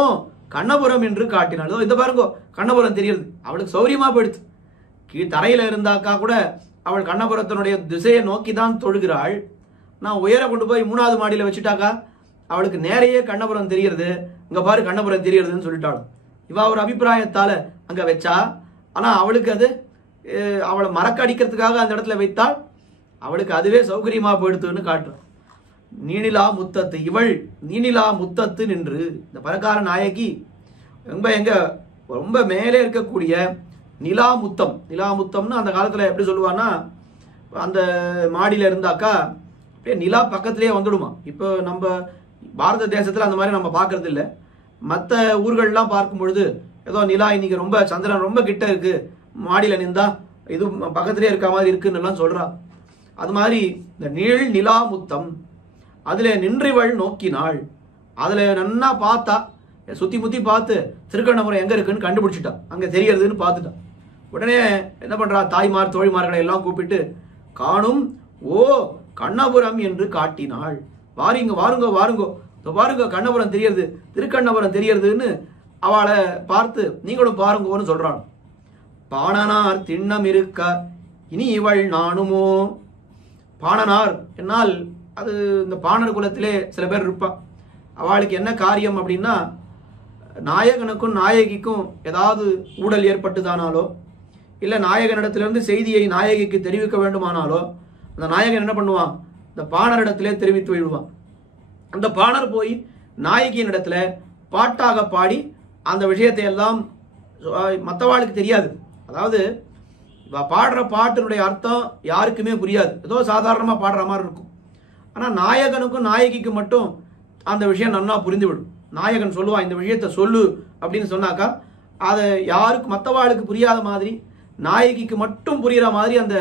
கண்ணபுரம் என்று காட்டினாள். இந்த பாருங்கோ கண்ணபுரம் தெரியுது, அவளுக்கு சௌரியமா போயிடுது. தரையில இருந்தாக்கா கூட அவள் கண்ணபுரத்தினுடைய திசையை நோக்கி தான் தொழுகிறாள். நான் உயர கொண்டு போய் 3வது மாடியில வச்சுட்டாக்கா அவளுக்கு நேரையே கண்ணபுரம் தெரிகிறது, இங்க பாரு கண்ணபுரம் தெரியுதுன்னு சொல்லிட்டாள். இவ ஒரு அபிப்பிராயத்தால அங்க வச்சா, ஆனா அவளுக்கு அது அவளை மறக்க அடிக்கிறதுக்காக அந்த இடத்துல வைத்தாள், அவளுக்கு அதுவே சௌகரியமா போயிடுத்துன்னு காட்டுறான். நீனிலா முத்தத்து, இவள் நீனிலா முத்தத்து நின்று. இந்த பரகால நாயகி எங்க ரொம்ப மேலே இருக்கக்கூடிய நிலா முத்தம். நிலா முத்தம்னு அந்த காலத்துல எப்படி சொல்லுவான்னா, அந்த மாடியில இருந்தாக்கா அப்படியே நிலா பக்கத்திலேயே வந்துடுமா. இப்போ நம்ம பாரத தேசத்துல அந்த மாதிரி நம்ம பார்க்கறது இல்லை. மற்ற ஊர்கள்லாம் பார்க்கும் பொழுது ஏதோ நிலா இன்னைக்கு ரொம்ப சந்திரன் ரொம்ப கிட்ட இருக்கு, மாடியில நின்றா இது பக்கத்திலே இருக்க மாதிரி இருக்குன்னு எல்லாம் சொல்றா. அது மாதிரி இந்த நீள் நிலா முத்தம் அதுல நின்றிவள் நோக்கினாள். அதுல நன்னா பார்த்தா, சுத்தி முத்தி பார்த்து திருக்கண்ணபுரம் எங்க இருக்குன்னு கண்டுபிடிச்சிட்டான், அங்க தெரியறதுன்னு பார்த்துட்டான். உடனே என்ன பண்றா, தாய்மார் தோழிமார்களை எல்லாம் கூப்பிட்டு காணும் ஓ கண்ணபுரம் என்று காட்டினாள். வாருங்க வாருங்க வாருங்கோ, பாருங்க கண்ணபுரம் தெரியறது, திருக்கண்ணபுரம் தெரியறதுன்னு அவளை பார்த்து நீங்களும் பாருங்கோன்னு சொல்றான். பாணனார் திண்ணம் இருக்க இனி இவள் நானுமோ. பாணனார் என்னால் அது இந்த பாணர் குலத்திலே சில பேர் இருப்பா. அவளுக்கு என்ன காரியம் அப்படின்னா, நாயகனுக்கும் நாயகிக்கும் ஏதாவது ஊடல் ஏற்பட்டுதானாலோ, இல்லை நாயகனிடத்திலிருந்து செய்தியை நாயகிக்கு தெரிவிக்க வேண்டுமானாலோ, அந்த நாயகன் என்ன பண்ணுவான், இந்த பாணரிடத்திலே தெரிவித்து விடுவான். அந்த பாணர் போய் நாயகியின் இடத்துல பாட்டாக பாடி அந்த விஷயத்தை எல்லாம் மற்றவாளுக்கு தெரியாது. அதாவது பாடுற பாட்டினுடைய அர்த்தம் யாருக்குமே புரியாது, ஏதோ சாதாரணமா பாடுற மாதிரி இருக்கும். ஆனா நாயகனுக்கும் நாயகிக்கு மட்டும் அந்த விஷயம் நன்னா புரிந்துவிடும். நாயகன் சொல்லுவான், இந்த விஷயத்த சொல்லு அப்படின்னு சொன்னாக்கா அதை யாருக்கு மற்றவாளுக்கு புரியாத மாதிரி நாயகிக்கு மட்டும் புரிகிற மாதிரி அந்த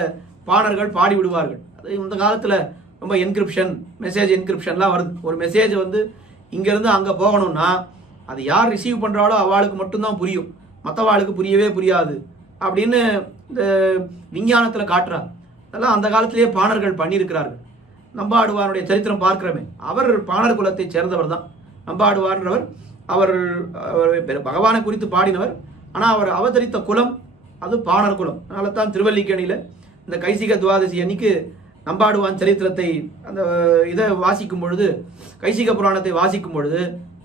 பாடல்கள் பாடி விடுவார்கள். அது இந்த காலத்துல ரொம்ப என்கிரிப்ஷன், மெசேஜ் என்கிரிப்ஷன்லாம் வருது. ஒரு மெசேஜ் வந்து இங்கிருந்து அங்கே போகணும்னா அது யார் ரிசீவ் பண்ணுறாளோ அவளுக்கு மட்டும்தான் புரியும், மற்றவாளுக்கு புரியவே புரியாது அப்படின்னு இந்த விஞ்ஞானத்தில் காட்டுறாங்க. அதெல்லாம் அந்த காலத்திலேயே பாணர்கள் பண்ணியிருக்கிறார்கள். நம்பாடுவாருடைய சரித்திரம் பார்க்கிறோமே, அவர் பாணர் குலத்தை சேர்ந்தவர் தான். நம்பாடுவார்ன்றவர் அவர் பகவானை குறித்து பாடினவர். ஆனால் அவர் அவதரித்த குலம் அது பாணர் குலம். அதனால தான் திருவல்லிக்கேணியில் இந்த கைசிக துவாதசி அன்னைக்கு நம்பாடுவான் சரித்திரத்தை அந்த இதை வாசிக்கும் பொழுது, கைசிக புராணத்தை வாசிக்கும் பொழுது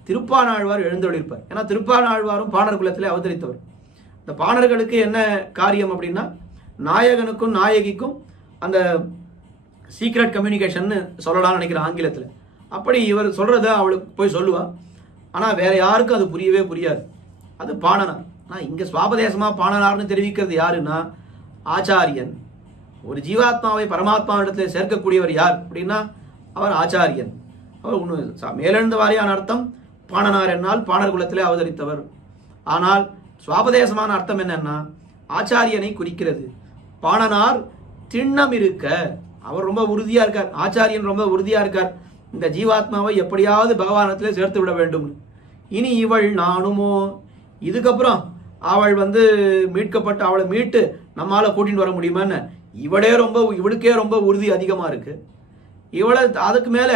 திருப்பானாழ்வார் எழுந்தொழிருப்பார். ஏன்னா திருப்பானாழ்வாரும் பாணர் குலத்திலே அவதரித்தவர். இந்த பாணர்களுக்கு என்ன காரியம் அப்படின்னா, நாயகனுக்கும் நாயகிக்கும் அந்த சீக்ரெட் கம்யூனிகேஷன் சொல்லலாம்னு நினைக்கிறேன் ஆங்கிலத்தில். அப்படி இவர் சொல்றத அவளுக்கு போய் சொல்லுவா. ஆனால் வேற யாருக்கும் அது புரியவே புரியாது. அது பாணனார். ஆனால் இங்கே சுவாபதேசமா பாணனார்னு தெரிவிக்கிறது யாருன்னா ஆச்சாரியன். ஒரு ஜீவாத்மாவை பரமாத்மாவிடத்தில் சேர்க்கக்கூடியவர் யார் அப்படின்னா அவர் ஆச்சாரியன். அவர் ஒன்று மேலெழுந்த வாரியான அர்த்தம் பாணனார் என்னால் பாணர் குலத்திலே அவதரித்தவர். ஆனால் சுவாபதேசமான அர்த்தம் என்னன்னா ஆச்சாரியனை குறிக்கிறது. பாணனார் திண்ணம் இருக்க, அவர் ரொம்ப உறுதியா இருக்கார், ஆச்சாரியன் ரொம்ப உறுதியா இருக்கார், இந்த ஜீவாத்மாவை எப்படியாவது பகவானத்திலே சேர்த்து விட வேண்டும். இனி இவள் நானுமோ, இதுக்கப்புறம் அவள் மீட்கப்பட்டு அவளை மீட்டு நம்மால கூட்டிட்டு வர முடியுமான்னு இவளுக்கே ரொம்ப உறுதி அதிகமா இருக்கு. இவளை அதுக்கு மேல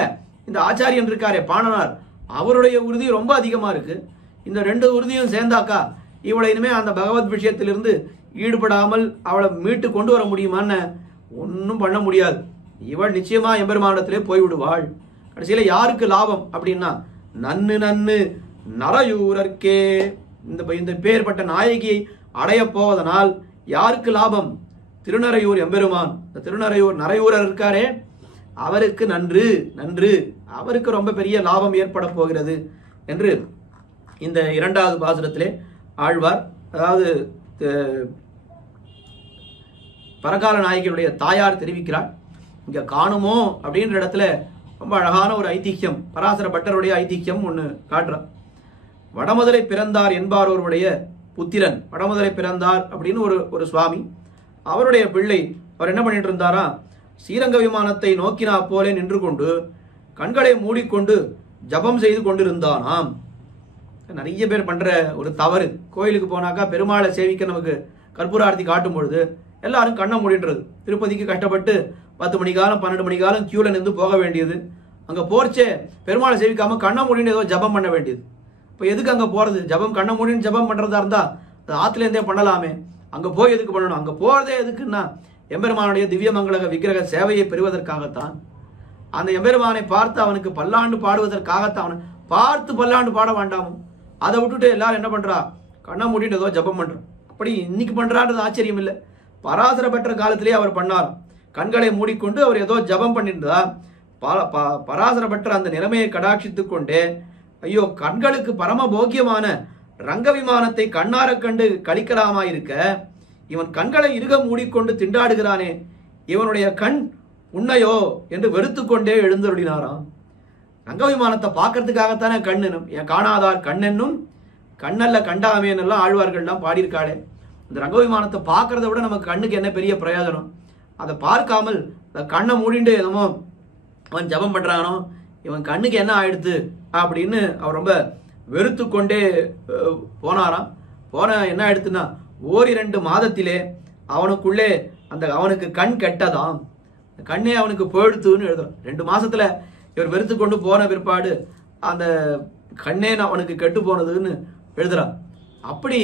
இந்த ஆச்சாரியன் இருக்காரே பாணனார், அவருடைய உறுதி ரொம்ப அதிகமா இருக்கு. இந்த ரெண்டு உறுதியும் சேர்ந்தாக்கா இவளை இனிமே அந்த பகவத் விஷயத்திலிருந்து ஈடுபடாமல் அவளை மீட்டு கொண்டு வர முடியுமான்னு ஒன்றும் பண்ண முடியாது. இவள் நிச்சயமா எம்பெருமானிடத்திலே போய்விடுவாள். கடைசியில யாருக்கு லாபம் அப்படின்னா நன்னு நன்னு நரையூரர்க்கே. இந்த பேர்பட்ட நாயகியை அடைய போவதனால் யாருக்கு லாபம்? திருநறையூர் எம்பெருமான். இந்த திருநறையூர் நரையூரர் இருக்காரே அவருக்கு நன்று நன்று, அவருக்கு ரொம்ப பெரிய லாபம் ஏற்பட போகிறது என்று இந்த இரண்டாவது பாசுரத்திலே ஆழ்வார், அதாவது பரகால நாயகியுடைய தாயார் தெரிவிக்கிறார். இங்க காணுமோ அப்படின்ற இடத்துல ரொம்ப அழகான ஒரு ஐதிஹ்யம், பராசர பட்டருடைய ஐதிஹ்யம் ஒன்று காட்டுறார். வடமதுரை பிறந்தார் என்பாரோருடைய புத்திரன் வடமதுரை பிறந்தார் அப்படின்னு ஒரு சுவாமி, அவருடைய பிள்ளை அவர் என்ன பண்ணிட்டு இருந்தாரா, ஸ்ரீரங்க விமானத்தை நோக்கினா போலே நின்று கொண்டு கண்களை மூடிக்கொண்டு ஜபம் செய்து கொண்டிருந்தானாம். நிறைய பேர் பண்ற ஒரு தவறு, கோயிலுக்கு போனாக்கா பெருமாளை சேவிக்க நமக்கு கற்பூர ஆரத்தி காட்டும் பொழுது எல்லாரும் கண்ணை மூடின்றது. திருப்பதிக்கு கஷ்டப்பட்டு 10 மணி காலம் 12 மணி காலம் கியூல நின்று போக வேண்டியது. அங்க போர்ச்சே பெருமாளை சேவிக்காம கண்ணை மூடின்னு ஏதோ ஜபம் பண்ண வேண்டியது. இப்போ எதுக்கு அங்க போறது? ஜபம் கண்ணை மூடின்னு ஜபம் பண்றதா இருந்தா ஆத்துல இருந்தே பண்ணலாமே, அங்க போய் எதுக்கு பண்ணணும்? அங்க போறதே எதுக்குன்னா எம்பெருமானுடைய திவ்யமங்கல விக்கிரக சேவையை பெறுவதற்காகத்தான். அந்த எம்பெருமானை பார்த்து அவனுக்கு பல்லாண்டு பாடுவதற்காகத்தான். அவனை பார்த்து பல்லாண்டு பாட வேண்டாமோ? அதை விட்டுட்டு எல்லாரும் என்ன பண்றா, கண்ணை மூடிட்டு ஏதோ ஜபம் பண்றான். அப்படி இன்னைக்கு பண்றான்றது ஆச்சரியம் இல்லை. பராசர பெற்ற காலத்திலேயே அவர் பண்ணார். கண்களை மூடிக்கொண்டு அவர் ஏதோ ஜபம் பண்ணிருந்தா பராசர பட்டர் அந்த நிலைமையை கடாட்சித்துக் கொண்டே, ஐயோ கண்களுக்கு பரம போக்கியமான ரங்க விமானத்தை கண்ணார கண்டு கழிக்கலாமாயிருக்க இவன் கண்களை இறுக மூடிக்கொண்டு திண்டாடுகிறானே, இவனுடைய கண் உன்னையோ என்று வெறுத்து கொண்டே எழுந்தருளினாராம். ரங்க விமானத்தை பார்க்கறதுக்காகத்தானே கண்ணெனும், என் காணாதார் கண்ணென்னும் கண்ணல்ல கண்டாமேன்னு எல்லாம் ஆழ்வார்கள்லாம் பாடியிருக்காளே. இந்த ரங்க விமானத்தை பார்க்கறத விட நமக்கு கண்ணுக்கு என்ன பெரிய பிரயோஜனம்? அதை பார்க்காமல் கண்ணை மூடிண்டு என்னமோ அவன் ஜபம் பண்றானோ, இவன் கண்ணுக்கு என்ன ஆயிடுத்து அப்படின்னு அவர் ரொம்ப வெறுத்து கொண்டே போனாராம். என்ன ஆயிடுத்துன்னா, 1-2 மாதத்திலே அவனுக்குள்ளே அவனுக்கு கண் கெட்டதாம், கண்ணே அவனுக்கு போயிடுத்துன்னு எழுதுறான். 2 மாசத்துல இவர் வெறுத்து கொண்டு போன பிற்பாடு அந்த கண்ணே அவனுக்கு கெட்டு போனதுன்னு எழுதுறான். அப்படி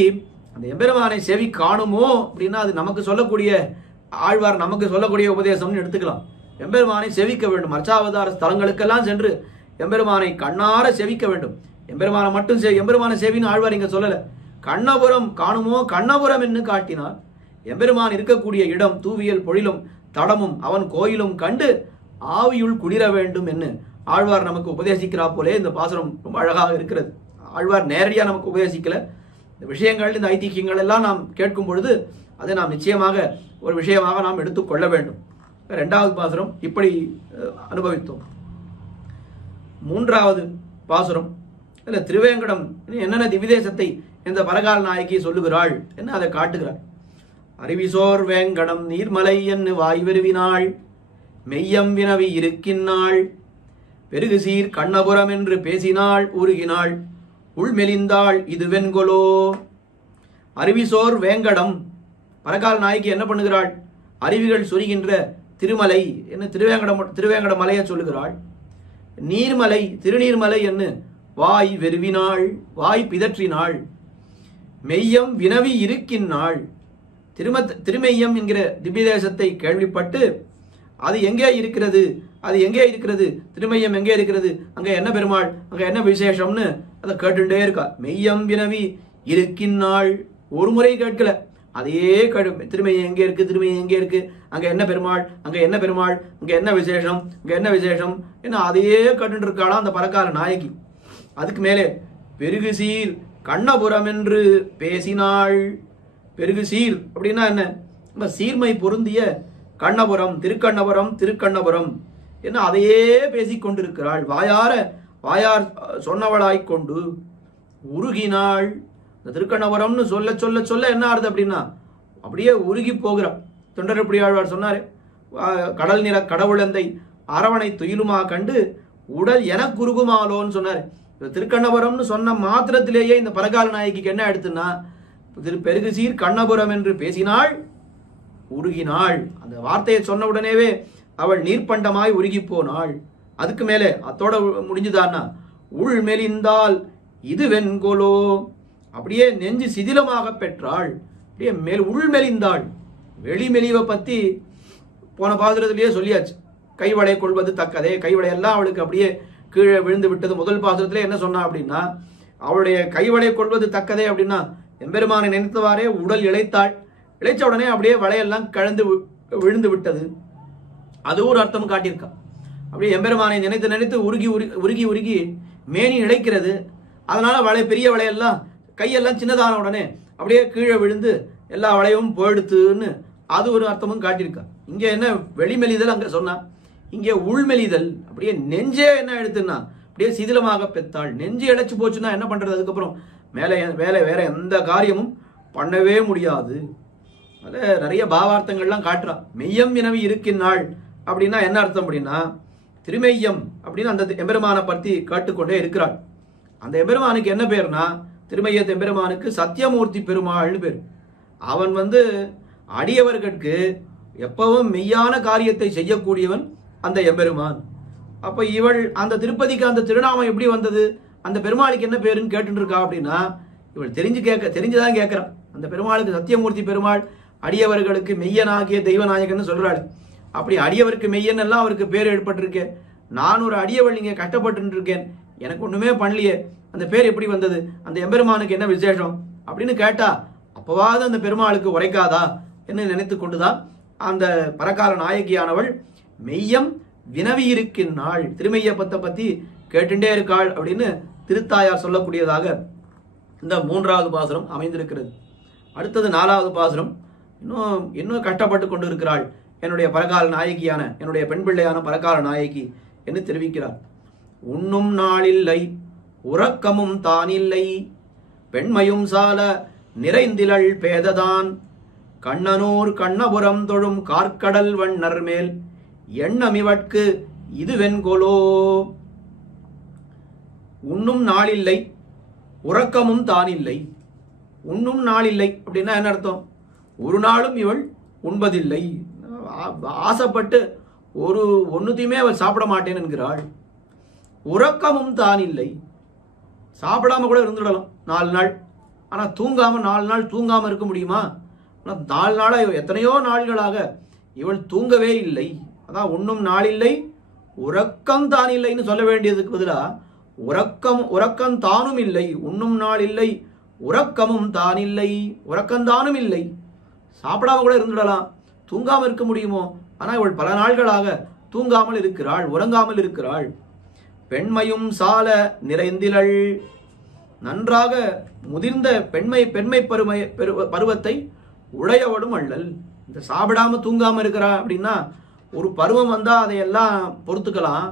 அந்த எம்பெருமானை செவி காணுமோ அப்படின்னா அது நமக்கு சொல்லக்கூடிய ஆழ்வார் நமக்கு சொல்லக்கூடிய உபதேசம்னு எடுத்துக்கலாம். எம்பெருமானை செவிக்க வேண்டும். அர்ச்சாவதார ஸ்தலங்களுக்கெல்லாம் சென்று எம்பெருமானை கண்ணார செவிக்க வேண்டும். எம்பெருமானை மட்டும் எம்பெருமான செவின்னு ஆழ்வார் இங்க சொல்லல. கண்ணபுரம் காணுமோ கண்ணபுரம் என்று காட்டினார். எம்பெருமான் இருக்கக்கூடிய இடம் தூவியல் பொழிலும் தடமும் அவன் கோயிலும் கண்டு ஆவியுள் குளிர வேண்டும் என்று ஆழ்வார் நமக்கு உபதேசிக்கிறா போலே இந்த பாசுரம் ரொம்ப அழகாக இருக்கிறது. ஆழ்வார் நேரடியாக நமக்கு உபதேசிக்கல. இந்த விஷயங்கள், இந்த ஐதிஹ்யங்கள் எல்லாம் நாம் கேட்கும் பொழுது அதை நாம் நிச்சயமாக ஒரு விஷயமாக நாம் எடுத்துக்கொள்ள வேண்டும். 2வது பாசுரம் இப்படி அனுபவித்தோம். 3வது பாசுரம் இல்ல திருவேங்கடம் என்னென்ன திவ்யதேசத்தை இந்த பரகால நாயகி சொல்லுகிறாள் என்ன அதை காட்டுகிறாள். அறிவிசோர் வேங்கடம் நீர்மலை என்று வாய் வெறுவினாள், மெய்யம் வினவி இருக்கின்னாள், பெருகு சீர் கண்ணபுரம் என்று பேசினாள் உருகினாள், உள்மெலிந்தாள் இது வெண்கொலோ. அறிவிசோர் வேங்கடம் பரகால நாயகி என்ன பண்ணுகிறாள்? அருவிகள் சொரிகின்ற திருமலை என்ன திருவேங்கட மலையை சொல்லுகிறாள். நீர்மலை திருநீர்மலை என்று வாய் வெறுவினாள், வாய் பிதற்றினாள், மெய்யம் வினவி இருக்கின்னாள். திருமெய்யம் என்கிற திவ்யதேசத்தை கேள்விப்பட்டு அது எங்கே இருக்கிறது, அது எங்கே இருக்கிறது, திருமெய்யம் எங்கே இருக்கிறது, அங்க என்ன பெருமாள், அங்க என்ன விசேஷம்னு அதை கேட்டுட்டே இருக்கா. மெய்யம் வினவி இருக்கின்னாள். ஒரு முறை கேட்கல, அதையே திருமையம் எங்கே இருக்கு, திருமையம் எங்கே இருக்கு, அங்க என்ன பெருமாள், அங்க என்ன பெருமாள், அங்க என்ன விசேஷம், அங்க என்ன விசேஷம் என்ன அதையே கேட்டு இருக்காளா அந்த பரகால நாயகி. அதுக்கு மேலே பெருகு சீர் கண்ணபுரம் என்று பேசினாள். பெருகு சீர் அப்படின்னா என்ன? சீர்மை பொருந்திய கண்ணபுரம், திருக்கண்ணபுரம் என்ன அதையே பேசிக் கொண்டிருக்கிறாள். வாயார் சொன்னவளாய் கொண்டு உருகினாள். இந்த திருக்கண்ணபுரம்னு சொல்ல சொல்ல சொல்ல என்ன ஆறுது அப்படின்னா அப்படியே உருகி போகிறாள். தொண்டரப்படி ஆழ்வார் சொன்னாரு, கடல் நிற கடவுளந்தை அரவணை துயிலுமா கண்டு உடல் என குறுகுமாலோன்னு சொன்னாரு. திருக்கண்ணபுரம்னு சொன்ன மாத்திரத்திலேயே இந்த பரகால நாயகிக்கு என்ன எடுத்துன்னா பெருகு சீர் கண்ணபுரம் என்று பேசினாள் உருகினாள். அந்த வார்த்தையை சொன்ன உடனேவே அவள் நீர்ப்பண்டமாய் உருகி போனாள். அதுக்கு மேலே அத்தோட முடிஞ்சுதான்னா உள் மெலிந்தால் இது வெண்கொலோ, அப்படியே நெஞ்சு சிதிலமாக பெற்றாள். அப்படியே உள் மெலிந்தாள். வெளி மெலிவை பத்தி போன பாசுரத்திலேயே சொல்லியாச்சு. கைவளை கொள்வது தக்கதே, கைவளையெல்லாம் அவளுக்கு அப்படியே கீழே விழுந்து விட்டது. முதல் பாசுரத்திலே என்ன சொன்னா அப்படின்னா அவளுடைய கைவளை கொள்வது தக்கதே அப்படின்னா எம்பெருமானை நினைத்தவாறே உடல் இழைத்தாள். இழைச்ச உடனே அப்படியே வளையெல்லாம் கலந்து விழுந்து விட்டது. அது ஒரு அர்த்தம் காட்டியிருக்கா. அப்படியே எம்பெருமானை நினைத்து நினைத்து உருகி உருகி உருகி மேனி இழைக்கிறது. அதனால பெரிய வளையெல்லாம் கையெல்லாம் சின்னதான உடனே அப்படியே கீழே விழுந்து எல்லா வளையவும் போயிடுத்துன்னு அது ஒரு அர்த்தமும் காட்டியிருக்கா. இங்க என்ன வெளிமெலிதல் அங்க சொன்னா, இங்கே உள்மெலிதல். அப்படியே நெஞ்சே என்ன எடுத்துன்னா அப்படியே சிதிலமாக பெற்றாள். நெஞ்சு இழைச்சு போச்சுன்னா என்ன பண்றது? அதுக்கப்புறம் வேற எந்த காரியமும் பண்ணவே முடியாது. அது நிறைய பாவார்த்தங்கள்லாம் காட்டுறான். மெய்யம் வினவி இருக்கின்னாள் அப்படின்னா என்ன அர்த்தம் அப்படின்னா திருமெய்யம் அப்படின்னு அந்த எம்பெருமானை பற்றி கேட்டுக்கொண்டே இருக்கிறாள். அந்த எம்பெருமானுக்கு என்ன பேர்னா திருமையத்து எம்பெருமானுக்கு சத்தியமூர்த்தி பெருமாள்னு பேர். அவன் அடியவர்களுக்கு எப்பவும் மெய்யான காரியத்தை செய்யக்கூடியவன் அந்த எம்பெருமான். அப்ப இவள் அந்த திருப்பதிக்கு அந்த திருநாமம் எப்படி வந்தது, அந்த பெருமாளுக்கு என்ன பேருன்னு கேட்டு இருக்கா அப்படின்னா இவள் தெரிஞ்சுதான் கேட்கிறான். அந்த பெருமாளுக்கு சத்தியமூர்த்தி பெருமாள், அடியவர்களுக்கு மெய்யனாகிய தெய்வநாயகன்னு சொல்றாள். அப்படி அடியவருக்கு மெய்யன் எல்லாம் அவருக்கு பேர் ஏற்பட்டிருக்கேன். நான் ஒரு அடியவள் இங்கே கஷ்டப்பட்டு இருக்கேன், எனக்கு ஒண்ணுமே பண்ணலையே, அந்த பேர் எப்படி வந்தது, அந்த எம்பெருமானுக்கு என்ன விசேஷம் அப்படின்னு கேட்டா அப்பவாவது அந்த பெருமாளுக்கு உரைக்காதா என்று நினைத்து கொண்டுதான் அந்த பரகால நாயகியானவள் மெய்யம் வினவி இருக்கின்றாள். திருமையப்பத்தை பத்தி கேட்டுட்டே இருக்காள் அப்படின்னு திருத்தாயார் சொல்லக்கூடியதாக இந்த 3வது பாசுரம் அமைந்திருக்கிறது. அடுத்தது 4வது பாசுரம். இன்னும் கஷ்டப்பட்டு கொண்டு இருக்கிறாள் என்னுடைய பரகால நாயகியான, என்னுடைய பெண் பிள்ளையான பரகால நாயகி என்று தெரிவிக்கிறார். உண்ணும் நாளில்லை உறக்கமும் தானில்லை, பெண்மையும் சால நிறைந்திலள் பேததான், கண்ணனூர் கண்ணபுரம் தொழும் கார்க்கடல் வண்ணர் மேல் எண்ணமிவட்கு இதுவென்கொலோ. உண்ணும் நாளில்லை உறக்கமும் தானில்லை. உண்ணும் நாளில்லை அப்படின்னா என்ன அர்த்தம்? ஒரு நாளும் இவள் உண்பதில்லை. ஆசைப்பட்டு ஒன்னுத்தையுமே அவள் சாப்பிட மாட்டேன் என்கிறாள். உறக்கமும் தானில்லை. சாப்பிடாம கூட இருந்துடலாம் 4 நாள். ஆனா தூங்காம 4 நாள் தூங்காம இருக்க முடியுமா? 4 நாளா எத்தனையோ நாள்களாக இவள் தூங்கவே இல்லை. அதான் உண்ணும் நாளில்லை உறக்கம் தானில்லைன்னு சொல்ல வேண்டியதுக்கு பதிலா உறக்கம் தானும் இல்லை. உண்ணும் நாள் இல்லை உறக்கமும் தானில்லை, உறக்கந்தானும் இல்லை. சாப்பிடாம கூட இருந்துடலாம், தூங்காம இருக்க முடியுமோ? ஆனா இவள் பல நாள்களாக தூங்காமல் இருக்கிறாள், உறங்காமல் இருக்கிறாள். பெண்மையும் சால நிறைந்திலள், நன்றாக முதிர்ந்த பெண்மை பருவத்தை உடையவளும் அல்லல். இந்த சாப்பிடாம தூங்காம இருக்கிறா அப்படின்னா ஒரு பருவம் வந்தா அதையெல்லாம் பொறுத்துக்கலாம்.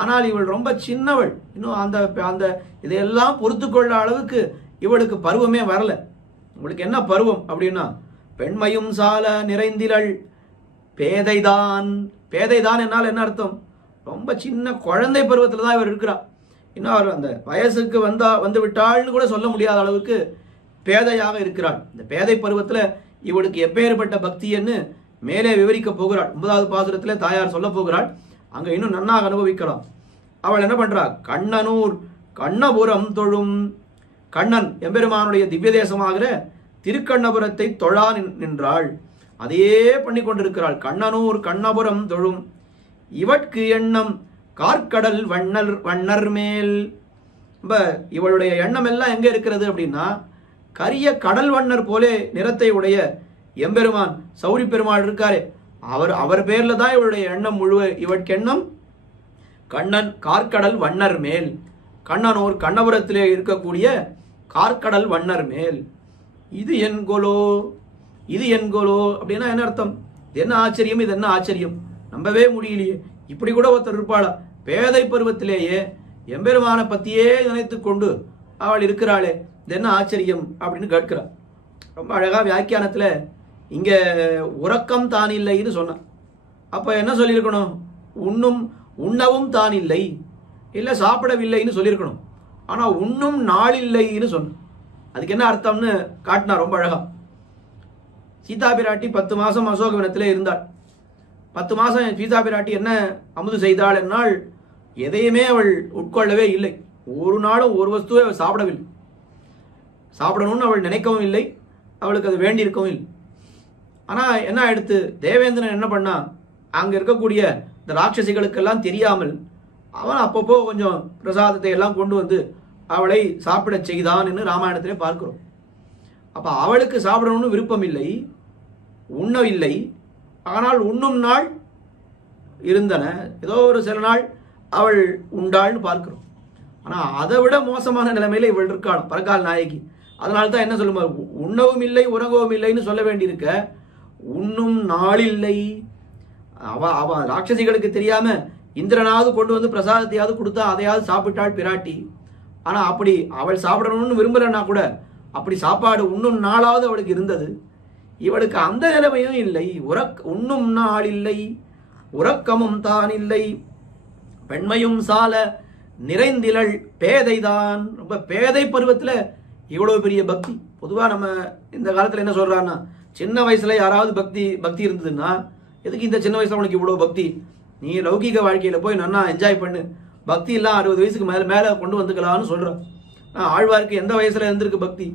ஆனால் இவள் ரொம்ப சின்னவள், இன்னும் அந்த இதையெல்லாம் பொறுத்து கொள்ள அளவுக்கு இவளுக்கு பருவமே வரல. இவளுக்கு என்ன பருவம் அப்படின்னா பெண்மையும் சால நிறைந்திலள் பேதைதான். பேதைதான் என்னால் என்ன அர்த்தம்? ரொம்ப சின்ன குழந்தை பருவத்தில் தான் இவர் இருக்கிறார். இன்னும் அவர் அந்த வயசுக்கு வந்து விட்டாள்னு கூட சொல்ல முடியாத அளவுக்கு பேதையாக இருக்கிறாள். இந்த பேதை பருவத்தில் இவளுக்கு எப்பேற்பட்ட பக்தின்னு மேலே விவரிக்க போகிறாள். 9வது பாசுரத்தில் தாயார் சொல்ல போகிறாள். அங்க இன்னும் நன்னாக அனுபவிக்கலாம். அவள் என்ன பண்றா? கண்ணனூர் கண்ணபுரம் தொழும். கண்ணன் எம்பெருமானுடைய திவ்ய தேசமாகிற திருக்கண்ணபுரத்தை தொழா நின்றாள். அதையே பண்ணி கொண்டிருக்கிறாள். கண்ணனூர் கண்ணபுரம் தொழும் இவட்கு எண்ணம் கார்க்கடல் வண்ணர் மேல். இவளுடைய எண்ணம் எல்லாம் எங்க இருக்கிறது அப்படின்னா கரிய கடல் வண்ணர் போலே நிறத்தை உடைய எம்பெருமான் சௌரி பெருமாள் இருக்காரே அவர் பேர்ல தான் இவளுடைய எண்ணம் இவட்கெண்ணம் கண்ணன் கார்க்கடல் வண்ணர் மேல். கண்ணனூர் கண்ணபுரத்திலே இருக்கக்கூடிய கார்க்கடல் வண்ணர் மேல். இது என்கொலோ, இது என்கொலோ அப்படின்னா என்ன அர்த்தம்? இது என்ன ஆச்சரியம், இது என்ன ஆச்சரியம், நம்பவே முடியலையே. இப்படி கூட ஒருத்தர் இருப்பாளா? பேதை பருவத்திலேயே எம்பெருமான பத்தியே நினைத்து கொண்டு அவள் இருக்கிறாளே, இது என்ன ஆச்சரியம் அப்படின்னு கேட்கிறாள். ரொம்ப அழகா வியாக்கியானத்துல இங்க உறக்கம் தான் இல்லைன்னு சொன்னான். அப்ப என்ன சொல்லியிருக்கணும்? உண்ணவும் தான் இல்லை, இல்ல சாப்பிடவில்லைன்னு சொல்லியிருக்கணும். ஆனா உண்ணும் நாள் இல்லைன்னு சொன்ன. அதுக்கு என்ன அர்த்தம்னு காட்டினா ரொம்ப அழகா. சீதா பிராட்டி 10 மாசம் அசோகவனத்திலே இருந்தாள். 10 மாசம் சீதா பிராட்டி என்ன அமுது செய்தாள் என்னால் எதையுமே அவள் உட்கொள்ளவே இல்லை. ஒரு நாளும் ஒரு வஸ்துவை அவள் சாப்பிடவில்லை. சாப்பிடணும்னு அவள் நினைக்கவும் இல்லை, அவளுக்கு அது வேண்டி இருக்கவும் இல்லை. ஆனா என்ன ஆயிடுத்து? தேவேந்திரன் என்ன பண்ணா, அங்க இருக்கக்கூடிய இந்த ராட்சசிகளுக்கெல்லாம் தெரியாமல் அவன் அப்பப்போ கொஞ்சம் பிரசாதத்தை எல்லாம் கொண்டு வந்து அவளை சாப்பிட செய்தான் என்று ராமாயணத்திலே பார்க்கிறோம். அப்ப அவளுக்கு சாப்பிடணும்னு விருப்பம் இல்லை, உண்ணவில்லை. ஆனால் உண்ணும் நாள் இருந்தன. ஏதோ ஒரு சில நாள் அவள் உண்டாள்னு பார்க்கிறோம். ஆனா அதை விட மோசமான நிலைமையில இவள் இருக்காள் பரகால் நாயகி. அதனால்தான் என்ன சொல்லுமா, உண்ணவும் இல்லை உறங்கவும் இல்லைன்னு சொல்ல வேண்டியிருக்க, உண்ணும் நாளில்லை. அவ ராட்சசிகளுக்கு தெரியாம இந்திரனாவது கொண்டு வந்து பிரசாதத்தையாவது கொடுத்தா அதையாவது சாப்பிட்டாள் பிராட்டி. ஆனா அப்படி அவள் சாப்பிடணும்னு விரும்பலன்னா கூட அப்படி சாப்பாடு உண்ணும் நாளாவது அவளுக்கு இருந்தது. இவளுக்கு அந்த நிலைமையும் இல்லை. உண்ணும் நாள் இல்லை, உறக்கமும் தான் இல்லை, பெண்மையும் சால நிறைந்திலள் பேதைதான். ரொம்ப பேதை பருவத்துல இவ்வளவு பெரிய பக்தி. பொதுவா நம்ம இந்த காலத்துல என்ன சொல்றான்னா, சின்ன வயசுல யாராவது பக்தி இருந்ததுன்னா, எதுக்கு இந்த சின்ன வயசுல உனக்கு இவ்வளவு பக்தி, நீ லௌகிக வாழ்க்கையில போய் நன்னா என்ஜாய் பண்ணு, பக்தி எல்லாம் 60 வயசுக்கு மேல கொண்டு வந்துக்கலாம்னு சொல்றோம். ஆழ்வாருக்கு எந்த வயசுல இருந்திருக்கு பக்தி?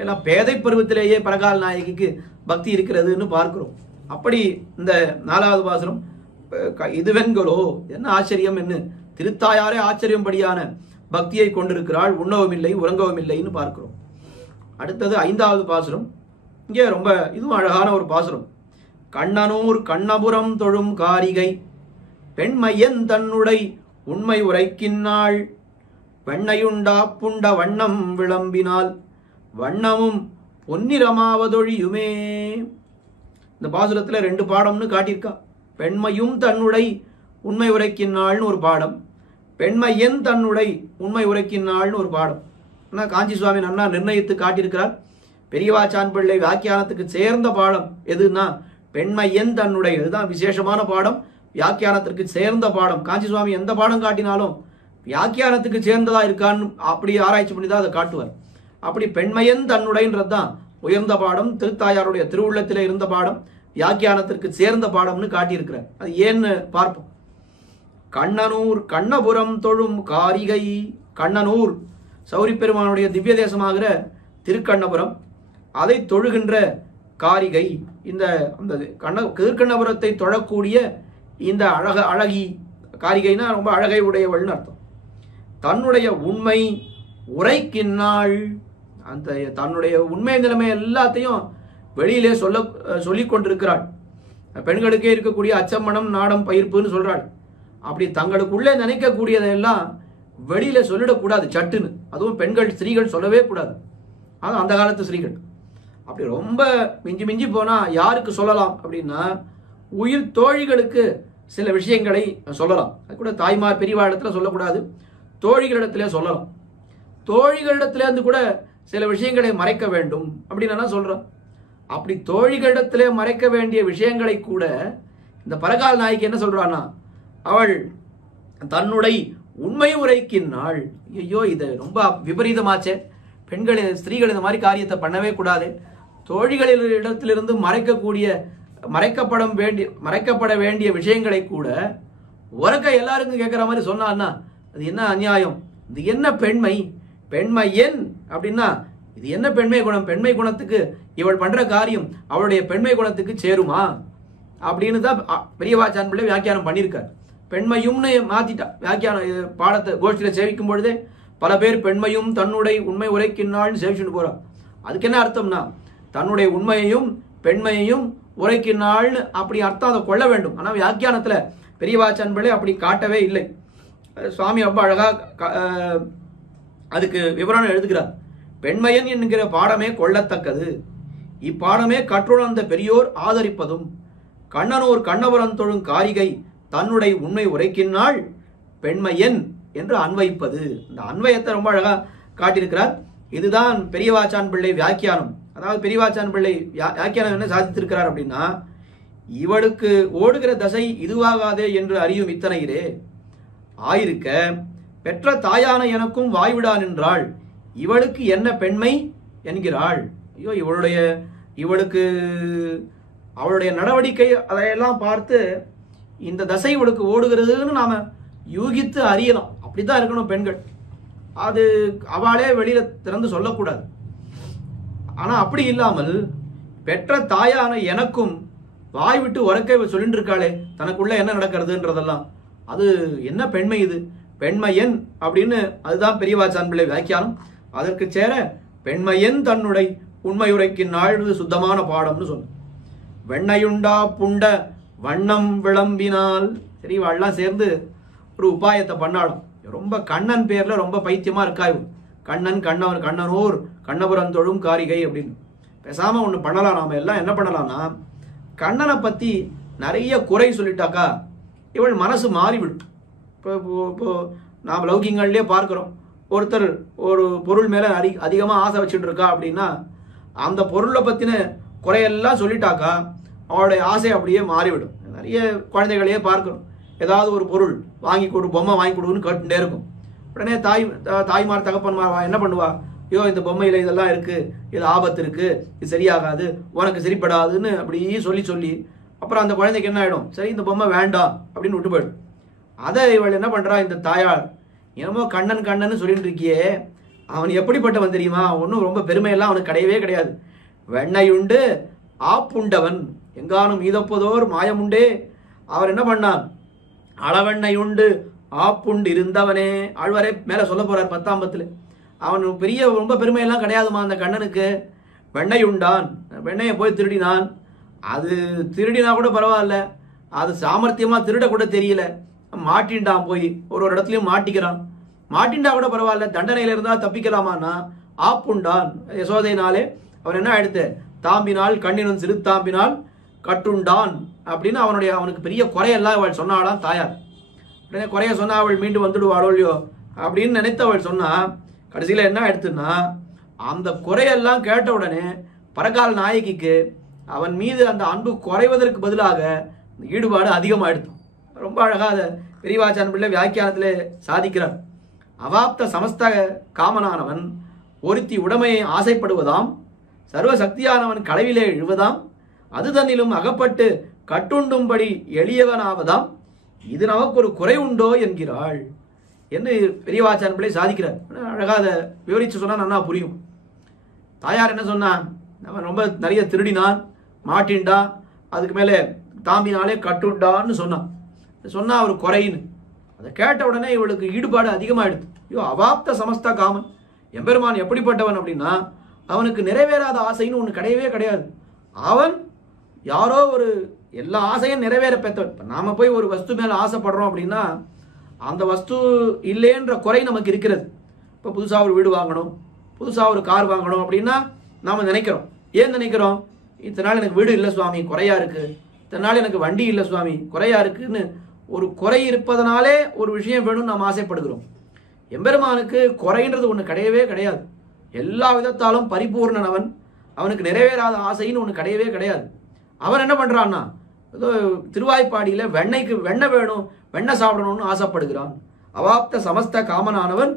ஏன்னா பேதை பருவத்திலேயே பரகால் நாயகிக்கு பக்தி இருக்கிறதுன்னு பார்க்கிறோம். அப்படி இந்த 4வது பாசுரம் இதுவென்களோ, என்ன ஆச்சரியம் என்று திருத்தாயாரே ஆச்சரியம்படியான பக்தியை கொண்டிருக்கிறாள். உண்ணவும் இல்லை உறங்கவும் இல்லைன்னு பார்க்கிறோம். அடுத்தது 5வது பாசுரம். இங்கே ரொம்ப இதுவும் அழகான ஒரு பாசுரம். கண்ணனூர் கண்ணபுரம் தொழும் காரிகை பெண்மையன் தன்னுடை உண்மை உரைக்கின்னாள். வெண்ணையுண்டா புண்ட வண்ணம் விளம்பினால் வண்ணமும் பொன்னிறமாவதொழியுமே. இந்த பாசுரத்துல 2 பாடம்னு காட்டியிருக்கா. பெண்மையும் தன்னுடை உண்மை உரைக்கின்னாள்னு ஒரு பாடம், பெண்மையன் தன்னுடை உண்மை உரைக்கின்னாள்னு ஒரு பாடம். ஆனால் காஞ்சி சுவாமி நன்னா நிர்ணயித்து காட்டியிருக்கிறார். பெரியவாச்சான் பிள்ளை வியாக்கியானத்துக்கு சேர்ந்த பாடம் எதுன்னா பெண்மையன் தன்னுடைய, இதுதான் விசேஷமான பாடம், வியாக்கியானத்திற்கு சேர்ந்த பாடம். காஞ்சி சுவாமி எந்த பாடம் காட்டினாலும் வியாக்கியானத்துக்கு சேர்ந்ததா இருக்கான்னு அப்படி ஆராய்ச்சி பண்ணி தான் அதை காட்டுவார். அப்படி பெண்மையன் தன்னுடைன்றது தான் உயர்ந்த பாடம், திருத்தாயாருடைய திருவுள்ளத்திலே இருந்த பாடம், வியாக்கியானத்திற்கு சேர்ந்த பாடம்னு காட்டியிருக்கிறார். அது ஏன்னு பார்ப்போம். கண்ணனூர் கண்ணபுரம் தொழும் காரிகை. கண்ணனூர் சௌரிப்பெருமானுடைய திவ்ய தேசமாகிற திருக்கண்ணபுரம், அதை தொழுகின்ற காரிகை. இந்த திருக்கண்ணபுரத்தை தொழக்கூடிய இந்த அழகி, காரிகைனா ரொம்ப அழகை உடையவள்னு அர்த்தம். தன்னுடைய உண்மை உரைக்கின்னாள். அந்த தன்னுடைய உண்மை நிலைமை எல்லாத்தையும் வெளியிலே சொல்லிக் கொண்டிருக்கிறாள். பெண்களுக்கே இருக்கக்கூடிய அச்சம்மணம் நாடம் பயிர்ப்புன்னு சொல்றாள். அப்படி தங்களுக்குள்ளே நினைக்கக்கூடியதெல்லாம் வெளியில சொல்லிடக்கூடாது சட்டுன்னு. அதுவும் பெண்கள் ஸ்திரீகள் சொல்லவே கூடாது. அது அந்த காலத்து ஸ்திரீகள். அப்படி ரொம்ப மிஞ்சி மிஞ்சி போனா யாருக்கு சொல்லலாம் அப்படின்னா உயிர் தோழிகளுக்கு சில விஷயங்களை சொல்லலாம். அது கூட தாய்மார் பெரியவா இடத்துல சொல்லக்கூடாது, தோழிகளிடத்திலே சொல்லலாம். தோழிகளிடத்திலேருந்து கூட சில விஷயங்களை மறைக்க வேண்டும் அப்படின்னு நான் சொல்றேன். அப்படி தோழிகளிடத்திலே மறைக்க வேண்டிய விஷயங்களை கூட இந்த பரகால் நாய்க்கு என்ன சொல்றான்னா, அவள் தன்னுடைய உண்மை உரைக்கின்னாள். ஐயோ, இது ரொம்ப விபரீதமாச்சே. பெண்கள் ஸ்திரீகள் இந்த மாதிரி காரியத்தை பண்ணவே கூடாது. தோழிகளிடத்திலிருந்து மறைக்கப்பட வேண்டிய விஷயங்களை கூட உறக்க எல்லாருக்கும் கேட்கிற மாதிரி சொன்னான்னா அது என்ன அநியாயம், இது என்ன பெண்மை, பெண்மையன் அப்படின்னா இது என்ன பெண்மை குணம், பெண்மை குணத்துக்கு இவள் பண்ற காரியம் அவளுடைய பெண்மை குணத்துக்கு சேருமா அப்படின்னு தான் பெரியவாச்சான் பிள்ளை வியாக்கியானம் பண்ணியிருக்கார். பெண்மையும்னு மாத்திட்டா வியாக்கியானம். பாடத்தை கோஷ்டியில சேவிக்கும் பொழுதே பல பேர் பெண்மையும் தன்னுடைய உண்மை உரைக்கின்னாள்னு சேவிச்சுட்டு போறா. அதுக்கு என்ன அர்த்தம்னா தன்னுடைய உண்மையையும் பெண்மையையும் உரைக்கின்னாள்னு அப்படி அர்த்தம் அதை கொள்ள வேண்டும். ஆனால் வியாக்கியானத்துல பெரியவாச்சான் பிள்ளை அப்படி காட்டவே இல்லை. சுவாமி ரொம்ப அழகா அதுக்கு விவரணம் எழுதுகிறார். பெண்மையன் என்கிற பாடமே கொள்ளத்தக்கது, இப்பாடமே கற்றுணர்ந்த பெரியோர் ஆதரிப்பதும், கண்ணனூர் கண்ணபுரம் தொழும் காரிகை தன்னுடைய உண்மை உரைக்கின்னாள் பெண்மையன் என்று அன்வைப்பது. இந்த அன்வயத்தை ரொம்ப அழகா காட்டியிருக்கிறார். இதுதான் பெரியவாச்சான் பிள்ளை வியாக்கியானம். அதாவது பெரியவாச்சான் பிள்ளை வியாக்கியானம் என்ன சாதித்திருக்கிறார் அப்படின்னா, இவளுக்கு ஓடுகிற தசை இதுவாகாதே என்று அறியும் இத்தனையிலே ஆயிருக்க பெற்ற தாயான எனக்கும் வாய்விடா நின்றாள், இவளுக்கு என்ன பெண்மை என்கிறாள். ஐயோ, இவளுக்கு அவளுடைய நடவடிக்கை அதையெல்லாம் பார்த்து இந்த தசை இவளுக்கு ஓடுகிறதுன்னு நாம யூகித்து அறியலாம். அப்படித்தான் இருக்கணும் பெண்கள். அது அவளே வெளியில திறந்து சொல்லக்கூடாது. ஆனா அப்படி இல்லாமல் பெற்ற தாயான எனக்கும் வாய் விட்டு உறக்க சொல்லிட்டு இருக்காளே தனக்குள்ள என்ன நடக்கிறதுன்றதெல்லாம், அது என்ன பெண்மை இது, பெண்மையன் அப்படின்னு. அதுதான் பெரியவாச்சான் பிள்ளை வியாக்கியானம். அதற்கு சேர பெண்மையன் தன்னுடைய உண்மை உரைக்கின்னாள் சுத்தமான பாடம்னு சொன்ன. வெண்ணையுண்டா புண்ட வண்ணம் விளம்பினால். சரி, வாழலாம் சேர்ந்து ஒரு உபாயத்தை பண்ணாலும். ரொம்ப கண்ணன் பேர்ல ரொம்ப பைத்தியமா இருக்கா இவன். கண்ணனூர் கண்ணபுரம் தொழும் காரிகை அப்படின்னு பேசாம ஒண்ணு பண்ணலாம். நாம எல்லாம் என்ன பண்ணலாம்னா, கண்ணனை பத்தி நிறைய குறை சொல்லிட்டாக்கா இவள் மனசு மாறிவிடும். இப்போ நாம் லௌகிகங்கள்லயே பார்க்கிறோம், ஒருத்தர் ஒரு பொருள் மேல அதிகமா ஆசை வச்சுட்டு இருக்கா அப்படின்னா அந்த பொருளை பத்தின குறையெல்லாம் சொல்லிட்டாக்கா அவளுடைய ஆசை அப்படியே மாறிவிடும். நிறைய குழந்தைகளையே பார்க்கிறோம், ஏதாவது ஒரு பொருள் வாங்கி கொடு, பொம்மை வாங்கி கொடுன்னு கேட்டுட்டே இருக்கும். உடனே தாய்மார் தகப்பன்மார் என்ன பண்ணுவா, ஐயோ இந்த பொம்மையில இதெல்லாம் இருக்கு, இது ஆபத்து இருக்கு, இது சரியாகாது, உனக்கு சரிப்படாதுன்னு அப்படி சொல்லி அப்புறம் அந்த குழந்தைக்கு என்ன ஆயிடும், சரி இந்த பொம்மை வேண்டாம் அப்படின்னு விட்டு போயிடும். அதை இவள் என்ன பண்றா, இந்த தாயார் என்னமோ கண்ணன் சொல்லிட்டு இருக்கியே, அவன் எப்படிப்பட்டவன் தெரியுமா, ஒன்றும் ரொம்ப பெருமையெல்லாம் அவனுக்கு கிடையவே கிடையாது. வெண்ணையுண்டு ஆப்புண்டவன் எங்கானும் மீதப்பதோர் மாயமுண்டே. அவர் என்ன பண்ணான், அளவெண்ணையுண்டு ஆப்புண்டு இருந்தவனே. ஆழ்வாரே மேல சொல்ல போறார் 10ஆம் பத்துல. அவன் பெரிய ரொம்ப பெருமையெல்லாம் கிடையாதுமா அந்த கண்ணனுக்கு. வெண்ணெய் உண்டான், வெண்ணையை போய் திருடினான். அது திருடினா கூட பரவாயில்ல, அது சாமர்த்தியமா திருட கூட தெரியல, மாட்டின்டான், போய் ஒரு இடத்துலயும் மாட்டிக்கிறான். மாட்டின்டா கூட பரவாயில்ல, தண்டனையில இருந்தா தப்பிக்கலாமான்னா ஆப்புண்டான். யசோதையினாலே அவன் என்ன எடுத்து தாம்பினால் கண்ணினும் சிறு தாம்பினால் கட்டுண்டான் அப்படின்னு அவனுக்கு பெரிய குறையெல்லாம் அவள் சொன்னாளாம் தாயார். உடனே குறைய சொன்னா அவள் மீண்டு வந்துடுவாளோ இல்லையோ அப்படின்னு நினைத்து அவள் சொன்னா, கடைசியில என்ன எடுத்துன்னா அந்த குறையெல்லாம் கேட்ட உடனே பரகால நாயகிக்கு அவன் மீது அந்த அன்பு குறைவதற்கு பதிலாக ஈடுபாடு அதிகமாயிடுது. ரொம்ப அழகா அதை பெரியவாச்சான் பிள்ளை வியாக்கியானத்திலே சாதிக்கிறார். அவாப்த சமஸ்த காமனானவன் ஒருத்தி உடமையை ஆசைப்படுவதாம், சர்வசக்தியானவன் களவிலே எழுவதாம், அது தன்னிலும் அகப்பட்டு கட்டுண்டும்படி எளியவனாவதாம், இது நமக்கு ஒரு குறை உண்டோ என்கிறாள் என்று பெரியவாச்சான் பிள்ளை சாதிக்கிறார். அழகா அதை விவரிச்சு சொன்னா நல்லா புரியும். தாயார் என்ன சொன்னான், அவன் ரொம்ப நிறைய திருடினான், மாட்டின்டான், அதுக்கு மேலே தாம்பினாலே கட்டுண்டான்னு சொன்னா ஒரு குறைன்னு. அதை கேட்ட உடனே இவளுக்கு ஈடுபாடு அதிகமாயிடுது. ஐயோ, அவாப்த சமஸ்த காமன், எம்பெருமான் எப்படிப்பட்டவன் அப்படின்னா அவனுக்கு நிறைவேறாத ஆசைன்னு ஒன்று கிடையவே கிடையாது. அவன் யாரோ ஒரு எல்லா ஆசையும் நிறைவேற பெற்றவன். இப்போ நாம போய் ஒரு வஸ்து மேலே ஆசைப்படுறோம் அப்படின்னா அந்த வஸ்து இல்லைன்ற குறை நமக்கு இருக்கிறது. இப்போ புதுசாக ஒரு வீடு வாங்கணும், புதுசாக ஒரு கார் வாங்கணும் அப்படின்னா நாம் நினைக்கிறோம். ஏன் நினைக்கிறோம்? இத்தனை நாள் எனக்கு வீடு இல்லை சுவாமி, குறையா இருக்கு, இத்தனை நாள் எனக்கு வண்டி இல்லை சுவாமி, குறையா இருக்குன்னு ஒரு குறை இருப்பதனாலே ஒரு விஷயம் வேணும்னு நாம் ஆசைப்படுகிறோம். எம்பெருமானுக்கு குறைன்றது ஒன்று கிடையவே கிடையாது. எல்லா விதத்தாலும் பரிபூர்ணன் அவன். அவனுக்கு நிறைவேறாத ஆசைன்னு ஒன்று கிடையவே கிடையாது. அவன் என்ன பண்றான்னா ஏதோ திருவாய்ப்பாடியில வெண்ணெய் வேணும், வெண்ணெய் சாப்பிடணும்னு ஆசைப்படுகிறான். அவாப்த சமஸ்த காமனானவன்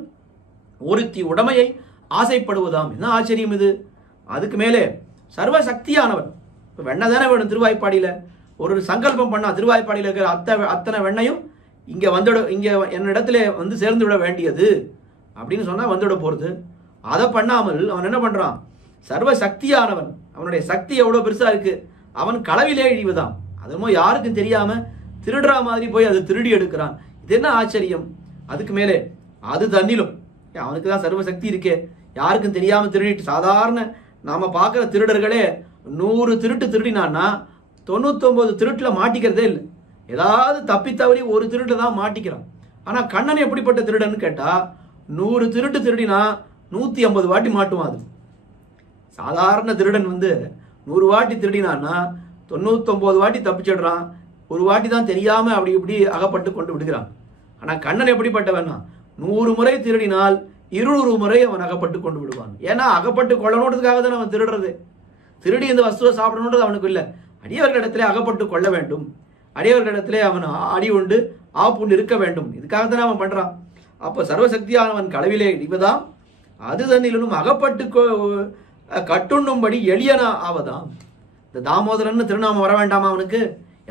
ஒருத்தி உடமையை ஆசைப்படுவதாம். என்ன ஆச்சரியம் இது! அதுக்கு மேலே சர்வசக்தியானவன். இப்போ வெண்ணெய் தானே வேணும் திருவாய்ப்பாடியில. ஒரு சங்கல்பம் பண்ணா திருவாய்ப்பாடியில் இருக்கிற அத்தனை வெண்ணையும் இங்க என்னிடத்துல வந்து சேர்ந்து விட வேண்டியது அப்படின்னு சொன்னா வந்துவிட போறது. அதை பண்ணாமல் அவன் என்ன பண்றான், சர்வசக்தியானவன், அவனுடைய சக்தி எவ்வளவு பெருசா இருக்கு, அவன் களவிலே இழிவுதான். அதுமோ யாருக்கும் தெரியாம திருடுற மாதிரி போய் அது திருடி எடுக்கிறான். இது என்ன ஆச்சரியம்! அதுக்கு மேலே அது தன்னிலும் அவனுக்கு தான் சர்வசக்தி இருக்கே, யாருக்கும் தெரியாம திருடிட்டு, சாதாரண நாம பார்க்குற திருடர்களே 100 திருட்டு திருடினான்னா 99 திருட்டுல மாட்டிக்கிறதே இல்லை. ஏதாவது தப்பி தவறி ஒரு திருட்டு தான் மாட்டிக்கிறான். ஆனா கண்ணன் எப்படிப்பட்ட திருடன்னு கேட்டா 100 திருட்டு திருடினா 150 வாட்டி மாட்டுவான். அது சாதாரண திருடன் 100 வாட்டி திருடினான்னா 99 வாட்டி தப்பிச்சிடுறான், ஒரு வாட்டி தான் தெரியாம அப்படி இப்படி அகப்பட்டு கொண்டு விடுகிறான். ஆனா கண்ணன் எப்படிப்பட்டவன்னா 100 முறை திருடினால் 200 முறை அவன் அகப்பட்டு கொண்டு விடுவான். ஏன்னா அகப்பட்டு கொள்ளணுன்றதுக்காக தான் அவன் திருடுறது. திருடி இந்த வஸ்துவை சாப்பிடணுன்றது அவனுக்கு இல்லை, அடியவர்களிடத்திலே அகப்பட்டு கொள்ள வேண்டும், அடியவர்களிடத்திலே அவன் அடி உண்டு ஆப்புண்டு இருக்க வேண்டும், இதுக்காகத்தானே அவன் பண்றான். அப்ப சர்வசக்தியானவன் களவிலே இடிவதாம், அது தன்னிலும் அகப்பட்டு கட்டுண்ணும்படி எளியனா ஆவதாம். இந்த தாமோதரன் திருநாமம் வர வேண்டாமா அவனுக்கு?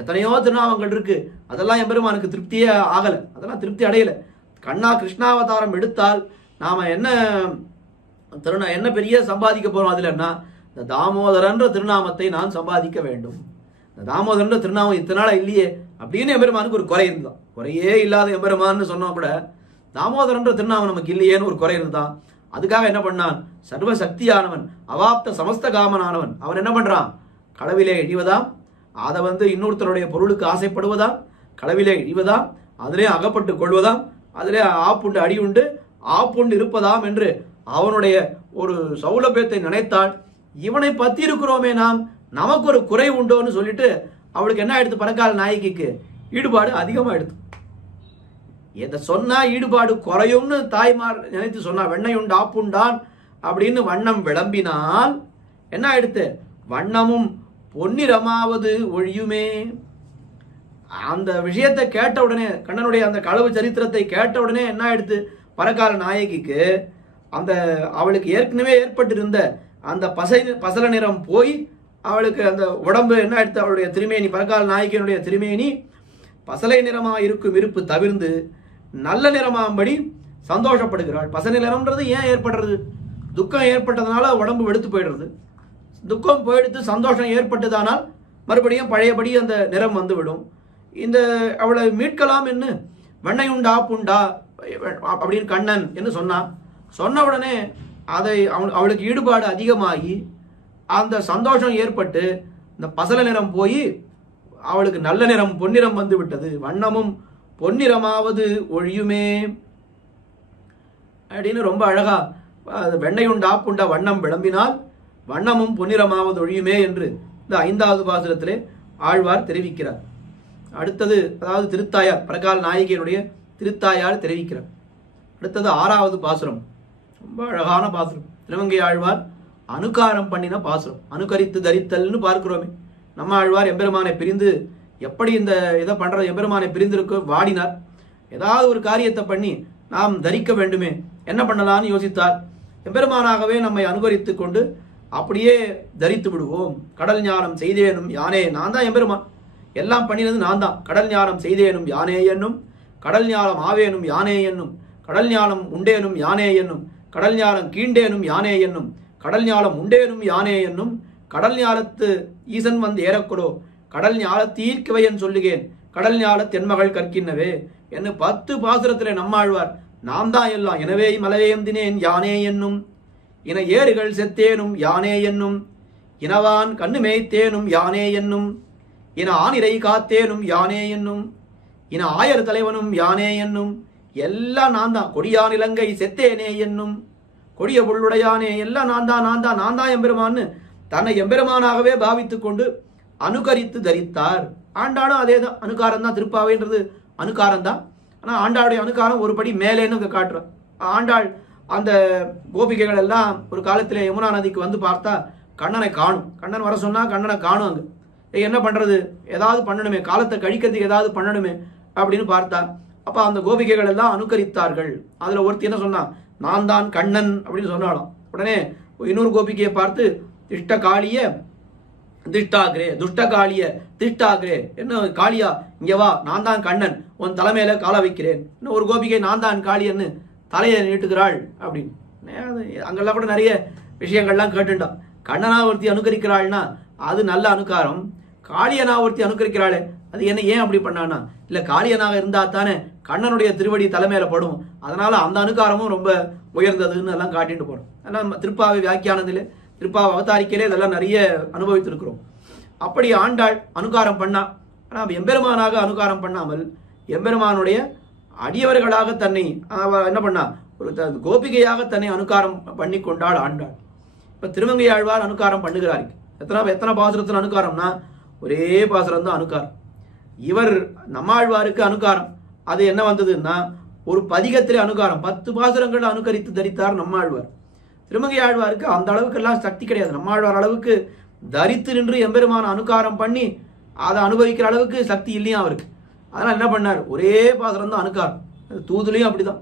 எத்தனையோ திருநாமங்கள் இருக்கு, அதெல்லாம் எம்பெருமானுக்கு திருப்தியே ஆகல, அதெல்லாம் திருப்தி அடையல. கிருஷ்ணாவதாரம் எடுத்தால் நாம என்ன பெரிய சம்பாதிக்க போறோம் அதுல என்ன, இந்த தாமோதரன்ற திருநாமத்தை நான் சம்பாதிக்க வேண்டும். இந்த தாமோதரன்ற திருநாமம் இத்தனை நாளா இல்லையே அப்படின்னு எம்பெருமானுக்கு ஒரு குறை இருந்தான். குறையே இல்லாத எம்பெருமான்னு சொன்னா கூட தாமோதரன்ற திருநாமம் நமக்கு இல்லையேன்னு ஒரு குறை இருந்தான். அதுக்காக என்ன பண்ணான், சர்வசக்தியானவன் அவாப்த சமஸ்த காமனானவன் அவன் என்ன பண்றான், களவிலே இழிவதாம், அதை இன்னொருத்தருடைய பொருளுக்கு ஆசைப்படுவதாம், களவிலே இழிவதாம், அதிலே அகப்பட்டு கொள்வதாம், அதிலே ஆப்புண்டு அடி உண்டு ஆப்புண்டு இருப்பதாம் என்று அவனுடைய ஒரு சௌலபியத்தை நினைத்தால் இவனை பத்தி இருக்கிறோமே நாம், நமக்கு ஒரு குறை உண்டோன்னு சொல்லிட்டு அவளுக்கு என்ன ஆயிடுத்து, பரகால நாயகிக்கு ஈடுபாடு அதிகமாயிடுது. எதை சொன்னா ஈடுபாடு குறையும்னு தாய்மார் நினைத்து சொன்னா, வெண்ணெய் உண்டு ஆப்புண்டான் அப்படின்னு வண்ணம் விளம்பினால் என்ன ஆயிடுத்து, வண்ணமும் பொன்னிறமாவது ஒழியுமே. அந்த விஷயத்தை கேட்ட உடனே, கண்ணனுடைய அந்த களவு சரித்திரத்தை கேட்ட உடனே என்ன ஆயிடுத்து, பரகால நாயகிக்கு அவளுக்கு ஏற்கனவே ஏற்பட்டிருந்த அந்த பசல நிறம் போய் அவளுக்கு அந்த உடம்பு என்ன ஆயிடுத்து, அவளுடைய திருமேனி, பரகால நாயகியினுடைய திருமேனி பசலை நிறமா இருக்கும் இருப்பு தவிர்ந்து நல்ல நிறமாம்படி சந்தோஷப்படுகிறாள். பசலை நிறம்ன்றது ஏன் ஏற்படுறது, துக்கம் ஏற்பட்டதுனால உடம்பு வெளுத்து போயிடுறது. துக்கம் போயிடுத்து சந்தோஷம் ஏற்பட்டதானால் மறுபடியும் பழையபடி அந்த நிறம் வந்துவிடும். இந்த அவளை மீட்கலாம் என்று வெண்ணெய் உண்டா புண்டா அப்படின்னு கண்ணன் என்று சொன்ன உடனே அவளுக்கு ஈடுபாடு அதிகமாகி அந்த சந்தோஷம் ஏற்பட்டு இந்த பசல நிறம் போய் அவளுக்கு நல்ல நிறம் பொன்னிறம் வந்து விட்டது, வண்ணமும் பொன்னிறமாவது ஒழியுமே அப்படின்னு ரொம்ப அழகா வெண்ணையுண்டா புண்ட வண்ணம் விளம்பினால் வண்ணமும் பொன்னிறமாவது ஒழியுமே என்று இந்த 5வது பாசுரத்திலே ஆழ்வார் தெரிவிக்கிறார். அடுத்தது அதாவது திருத்தாயார் பரகால நாயகியினுடைய திருத்தாயார் தெரிவிக்கிறார். அடுத்தது 6வது பாசுரம், ரொம்ப அழகான பாசுரம். திருமங்கை ஆழ்வார் அனுகாரம் பண்ணின பாசுரம். அனுகரித்து தரித்தல்னு பார்க்கிறோமே, நம்ம ஆழ்வார் எம்பெருமானை பிரிந்து எப்படி இந்த இதை பண்றது, எம்பெருமானை பிரிந்திருக்க வாடினார். ஏதாவது ஒரு காரியத்தை பண்ணி நாம் தரிக்க வேண்டுமே, என்ன பண்ணலாம்னு யோசித்தார். எம்பெருமானாகவே நம்மை அனுகரித்து கொண்டு அப்படியே தரித்து விடுவோம். கடல் ஞானம் செய்தேனும் யானே, நான் தான் எம்பெருமான், எல்லாம் பண்ணினது நான் தான். கடல் ஞானம் செய்தேனும் யானே என்னும், கடல் ஞானம் ஆவேனும் யானே என்னும், கடல் ஞானம் உண்டேனும் யானே என்னும், கடல் ஞானம் கீண்டேனும் யானே என்னும், கடல் ஞானம் உண்டேனும் யானே என்னும், கடல் ஞாலத்து ஈசன் வந்து ஏறக்கொடோ, கடல் ஞாலத்தீர்க்கவையன் சொல்லுகேன், கடல் ஞால தென்மகள் கற்கின்னவே என்று 10 பாசுரத்திலே நம்மாழ்வார் நாம் தான் எல்லாம். எனவே மலவேந்தினேன் யானே என்னும், இன ஏறுகள் செத்தேனும் யானே என்னும், இனவான் கண்ணு மேய்த்தேனும் யானே என்னும், இன ஆனிரை காத்தேனும் யானே என்னும், இன ஆயர் தலைவனும் யானே என்னும், எல்லாம் நான் தான். கொடியான் இலங்கை செத்தேனே என்னும், கொடிய புள்ளுடையானே, எல்லாம் நான் தான் நான் தான் நான் தான் எம்பெருமான்னு தன்னை எம்பெருமானாகவே பாவித்து கொண்டு அனுகரித்து தரித்தார். ஆண்டாளும் அதே தான், அனுகாரம் தான். திருப்பாவைன்றது அனுகாரம் தான். ஆனால் ஆண்டாளுடைய அனுகாரம் ஒரு படி மேலேன்னு காட்டுறோம். ஆண்டாள் அந்த கோபிகைகள் எல்லாம் ஒரு காலத்திலே யமுனா நதிக்கு வந்து பார்த்தா கண்ணனை காணும். கண்ணன் வர சொன்னா கண்ணனை காணும். அங்கு என்ன பண்றது, ஏதாவது பண்ணணுமே, காலத்தை கழிக்கிறதுக்கு ஏதாவது பண்ணணுமே அப்படின்னு பார்த்தா அப்ப அந்த கோபிகைகள் எல்லாம் அனுகரித்தார்கள். அதுல ஒருத்தி என்ன சொன்னா, நான் தான் கண்ணன் அப்படின்னு சொன்னாலும் உடனே இன்னொரு கோபிகையை பார்த்து திஷ்ட காளிய திஷ்டாகிரே, துஷ்ட காளிய திஷ்டாகிரே, என்ன காளியா இங்க வா, நான் தான் கண்ணன், உன் தலைமையில கால வைக்கிறேன். இன்னும் ஒரு கோபிகை நான் தான் காளியன்னு தலையை நீட்டுகிறாள் அப்படின்னு. அங்கெல்லாம் கூட நிறைய விஷயங்கள்லாம் கேட்டுட்டான். கண்ணனா ஒருத்தி அனுகரிக்கிறாள்னா அது நல்ல அனுகாரம், காளியனா ஒருத்தி அனுகரிக்கிறாளே அது என்ன, ஏன் அப்படி பண்ணானா, இல்ல காளியனாக இருந்தா தானே கண்ணனுடைய திருவடி தலைமையில படும், அதனால அந்த அனுகாரமும் ரொம்ப உயர்ந்ததுன்னு எல்லாம் காட்டிட்டு போறோம். அதெல்லாம் திருப்பாவை வியாக்கியானத்திலே திருப்பாவை அவதாரிக்கையிலே இதெல்லாம் நிறைய அனுபவித்திருக்கிறோம். அப்படி ஆண்டாள் அனுகாரம் பண்ணா. ஆனால் எம்பெருமானாக அனுகாரம் பண்ணாமல் எம்பெருமானுடைய அடியவர்களாக தன்னை என்ன பண்ணா, ஒரு கோபிகையாக தன்னை அனுகாரம் பண்ணி கொண்டாள் ஆண்டாள். இப்ப திருமங்கை ஆழ்வார் அனுகாரம் பண்ணுகிறார். எத்தனை பாசுரத்தில் அனுகாரம்னா ஒரே பாசுரம் தான் அனுகாரம். இவர் நம்மாழ்வாருக்கு அனுகாரம் அது என்ன வந்ததுன்னா ஒரு பதிகத்திலே அனுகாரம் 10 பாசுரங்கள் அனுகரித்து தரித்தார் நம்மாழ்வார். திருமங்கை ஆழ்வாருக்கு அந்த அளவுக்கு எல்லாம் சக்தி கிடையாது. நம்மாழ்வார் அளவுக்கு தரித்து நின்று எம்பெருமான அனுகாரம் பண்ணி அதை அனுபவிக்கிற அளவுக்கு சக்தி இல்லையா அவருக்கு. அதனால என்ன பண்ணார், ஒரே பாசுரம் தான் அனுகாரம். தூதுலையும் அப்படிதான்.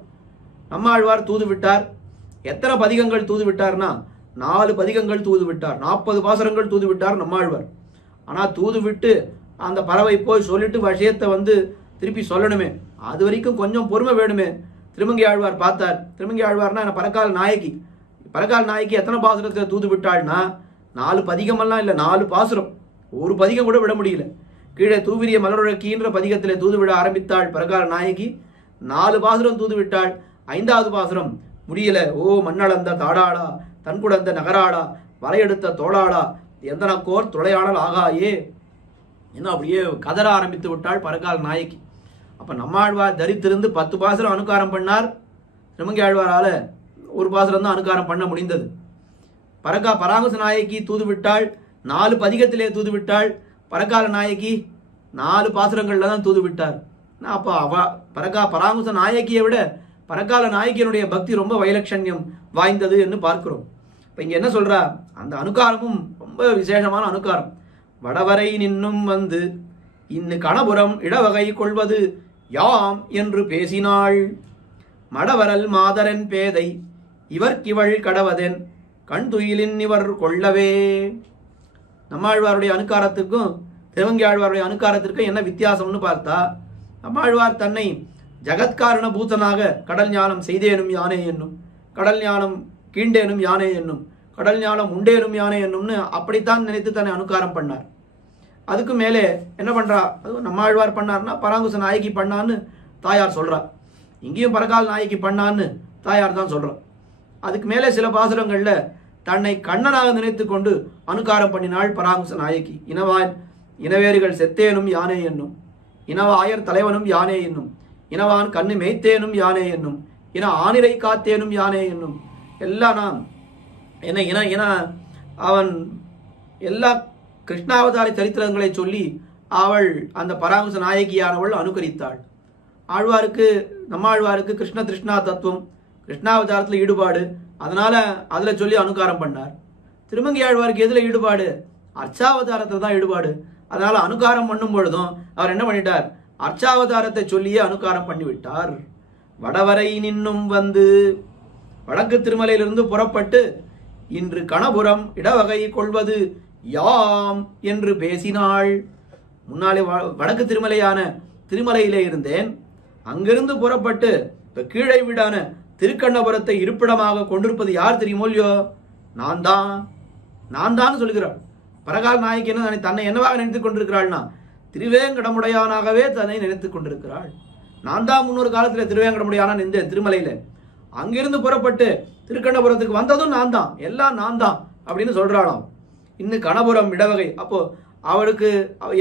நம்மாழ்வார் தூது விட்டார். எத்தனை பதிகங்கள் தூது விட்டார்னா 4 பதிகங்கள் தூது விட்டார். 40 பாசுரங்கள் தூது விட்டார் நம்மாழ்வார். ஆனா தூது விட்டு அந்த பறவை போய் சொல்லிட்டு விஷயத்தை வந்து திருப்பி சொல்லணுமே, அது வரைக்கும் கொஞ்சம் பொறுமை வேணுமே. திருமங்கை ஆழ்வார் பார்த்தார். திருமங்கை ஆழ்வார்னா பரகால நாயகி. பரகால நாயகி எத்தனை பாசுரத்தில் தூது விட்டாள்னா 4 பதிகமெல்லாம் இல்லை, 4 பாசுரம். ஒரு பதிகம் கூட விட முடியல. கீழே தூவிரிய மலருழக்கின்ற பதிகத்திலே தூது விட ஆரம்பித்தாள் பரகால நாயகி. 4 பாசுரம் தூது விட்டாள். 5வது பாசுரம் முடியல. ஓ மண்ணளந்த தாடாளா, தன்குடந்த நகராளா, வரையெடுத்த தோளாளா, எந்தனக்கோர் துளையாடல் ஆகாயே என்ன அப்படியே கதற ஆரம்பித்து விட்டாள் பரகால நாயகி. அப்ப நம்மாழ்வார் தரித்திருந்து 10 பாசுரம் அனுகாரம் பண்ணார். திருமங்கை ஆழ்வாரால ஒரு பாசுரம் தான் அனுகாரம் பண்ண முடிந்தது. பராங்குச நாயகி தூது விட்டாள். 4 பதிகத்திலே தூது விட்டாள். பரகால நாயகி 4 பாசுரங்கள்ல தான் தூது விட்டார். அப்ப பராங்குச நாயகியை விட பரகால நாயகியினுடைய பக்தி ரொம்ப வைலட்சண்யம் வாய்ந்தது என்று பார்க்கிறோம். இப்ப இங்க என்ன சொல்றா, அந்த அனுகாரமும் ரொம்ப விசேஷமான அனுகாரம். வடவரை நின்னும் வந்து இன்னு கணபுரம் இடவகை கொள்வது யாம் என்று பேசினாள். மடவரல் மாதரன் பேதை இவர்கிவள் கடவதென் கண் துயிலின் இவர் கொள்ளவே. நம்மாழ்வாருடைய அனுகாரத்திற்கும் திருமங்கை ஆழ்வாருடைய அனுகாரத்திற்கும் என்ன வித்தியாசம்னு பார்த்தா, நம்மாழ்வார் தன்னை ஜகத்காரண பூதனாக கடல் ஞானம் செய்தேனும் யானே என்னும், கடல் ஞானம் கீண்டேனும் யானே என்னும், கடல் ஞானம் உண்டேனும் யானே என்னும்னு அப்படித்தான் நினைத்து தன்னை அனுகாரம் பண்ணார். அதுக்கு மேலே என்ன பண்றா, அதுவும் நம்மாழ்வார் பண்ணார்னா பராங்குச நாயகி பண்ணான்னு தாயார் சொல்றா. இங்கேயும் பரகால் நாயகி பண்ணான்னு தாயார் தான் சொல்றா. அதுக்கு மேலே சில பாசுரங்கள்ல தன்னை கண்ணனாக நினைத்து கொண்டு அனுகாரம் பண்ணினாள் பராங்குச நாயகி. இனவான் இனவேறுகள் செத்தேனும் யானே என்னும், இனவாயர் தலைவனும் யானே என்னும், இனவான் கண்ணு மேய்த்தேனும் யானே என்னும், இன ஆனிரை காத்தேனும் யானே என்னும். எல்லாம் நான் என்ன இன இன அவன் எல்லா கிருஷ்ணாவதார சரித்திரங்களை சொல்லி அவள் அந்த பராமரிச நாயகியானவள் அனுகரித்தாள். ஆழ்வாருக்கு நம்மாழ்வாருக்கு கிருஷ்ண திருஷ்ணா தத்துவம், கிருஷ்ணாவதாரத்தில் ஈடுபாடு, அதனால அதில் சொல்லி அனுகாரம் பண்ணார். திருமங்கை ஆழ்வாருக்கு எதில் ஈடுபாடு? அர்ச்சாவதாரத்தில் தான் ஈடுபாடு. அதனால அனுகாரம் பண்ணும் பொழுதும் அவர் என்ன பண்ணிட்டார்? அர்ச்சாவதாரத்தை சொல்லியே அனுகாரம் பண்ணிவிட்டார். வடவரை நின்னும் வந்து, வடக்கு திருமலையிலிருந்து புறப்பட்டு இன்று கணபுரம் இடவகை கொள்வது யாம் என்று பேசினாள். முன்னாலே வடக்கு திருமலையான திருமலையிலே இருந்தேன், அங்கிருந்து புறப்பட்டு இப்ப கீழே வீடான திருக்கண்ணபுரத்தை இருப்பிடமாக கொண்டிருப்பது யார் தெரியுமோ இல்லையோ? நான் தான் சொல்கிறாள். பரகால நாயகி என்ன தன்னை என்னவாக நினைத்துக் கொண்டிருக்கிறாள்னா, திருவேங்கடமுடையானாகவே தன்னை நினைத்துக் கொண்டிருக்கிறாள். நான் தான் முன்னொரு காலத்தில் திருவேங்கடமுடையானா நின்றேன் திருமலையில, அங்கிருந்து புறப்பட்டு திருக்கண்ணபுரத்துக்கு வந்ததும் நான் தான், எல்லாம் நான் தான் அப்படின்னு சொல்றாளாம். இன்னும் கணபுரம் இடவகை. அப்போ அவருக்கு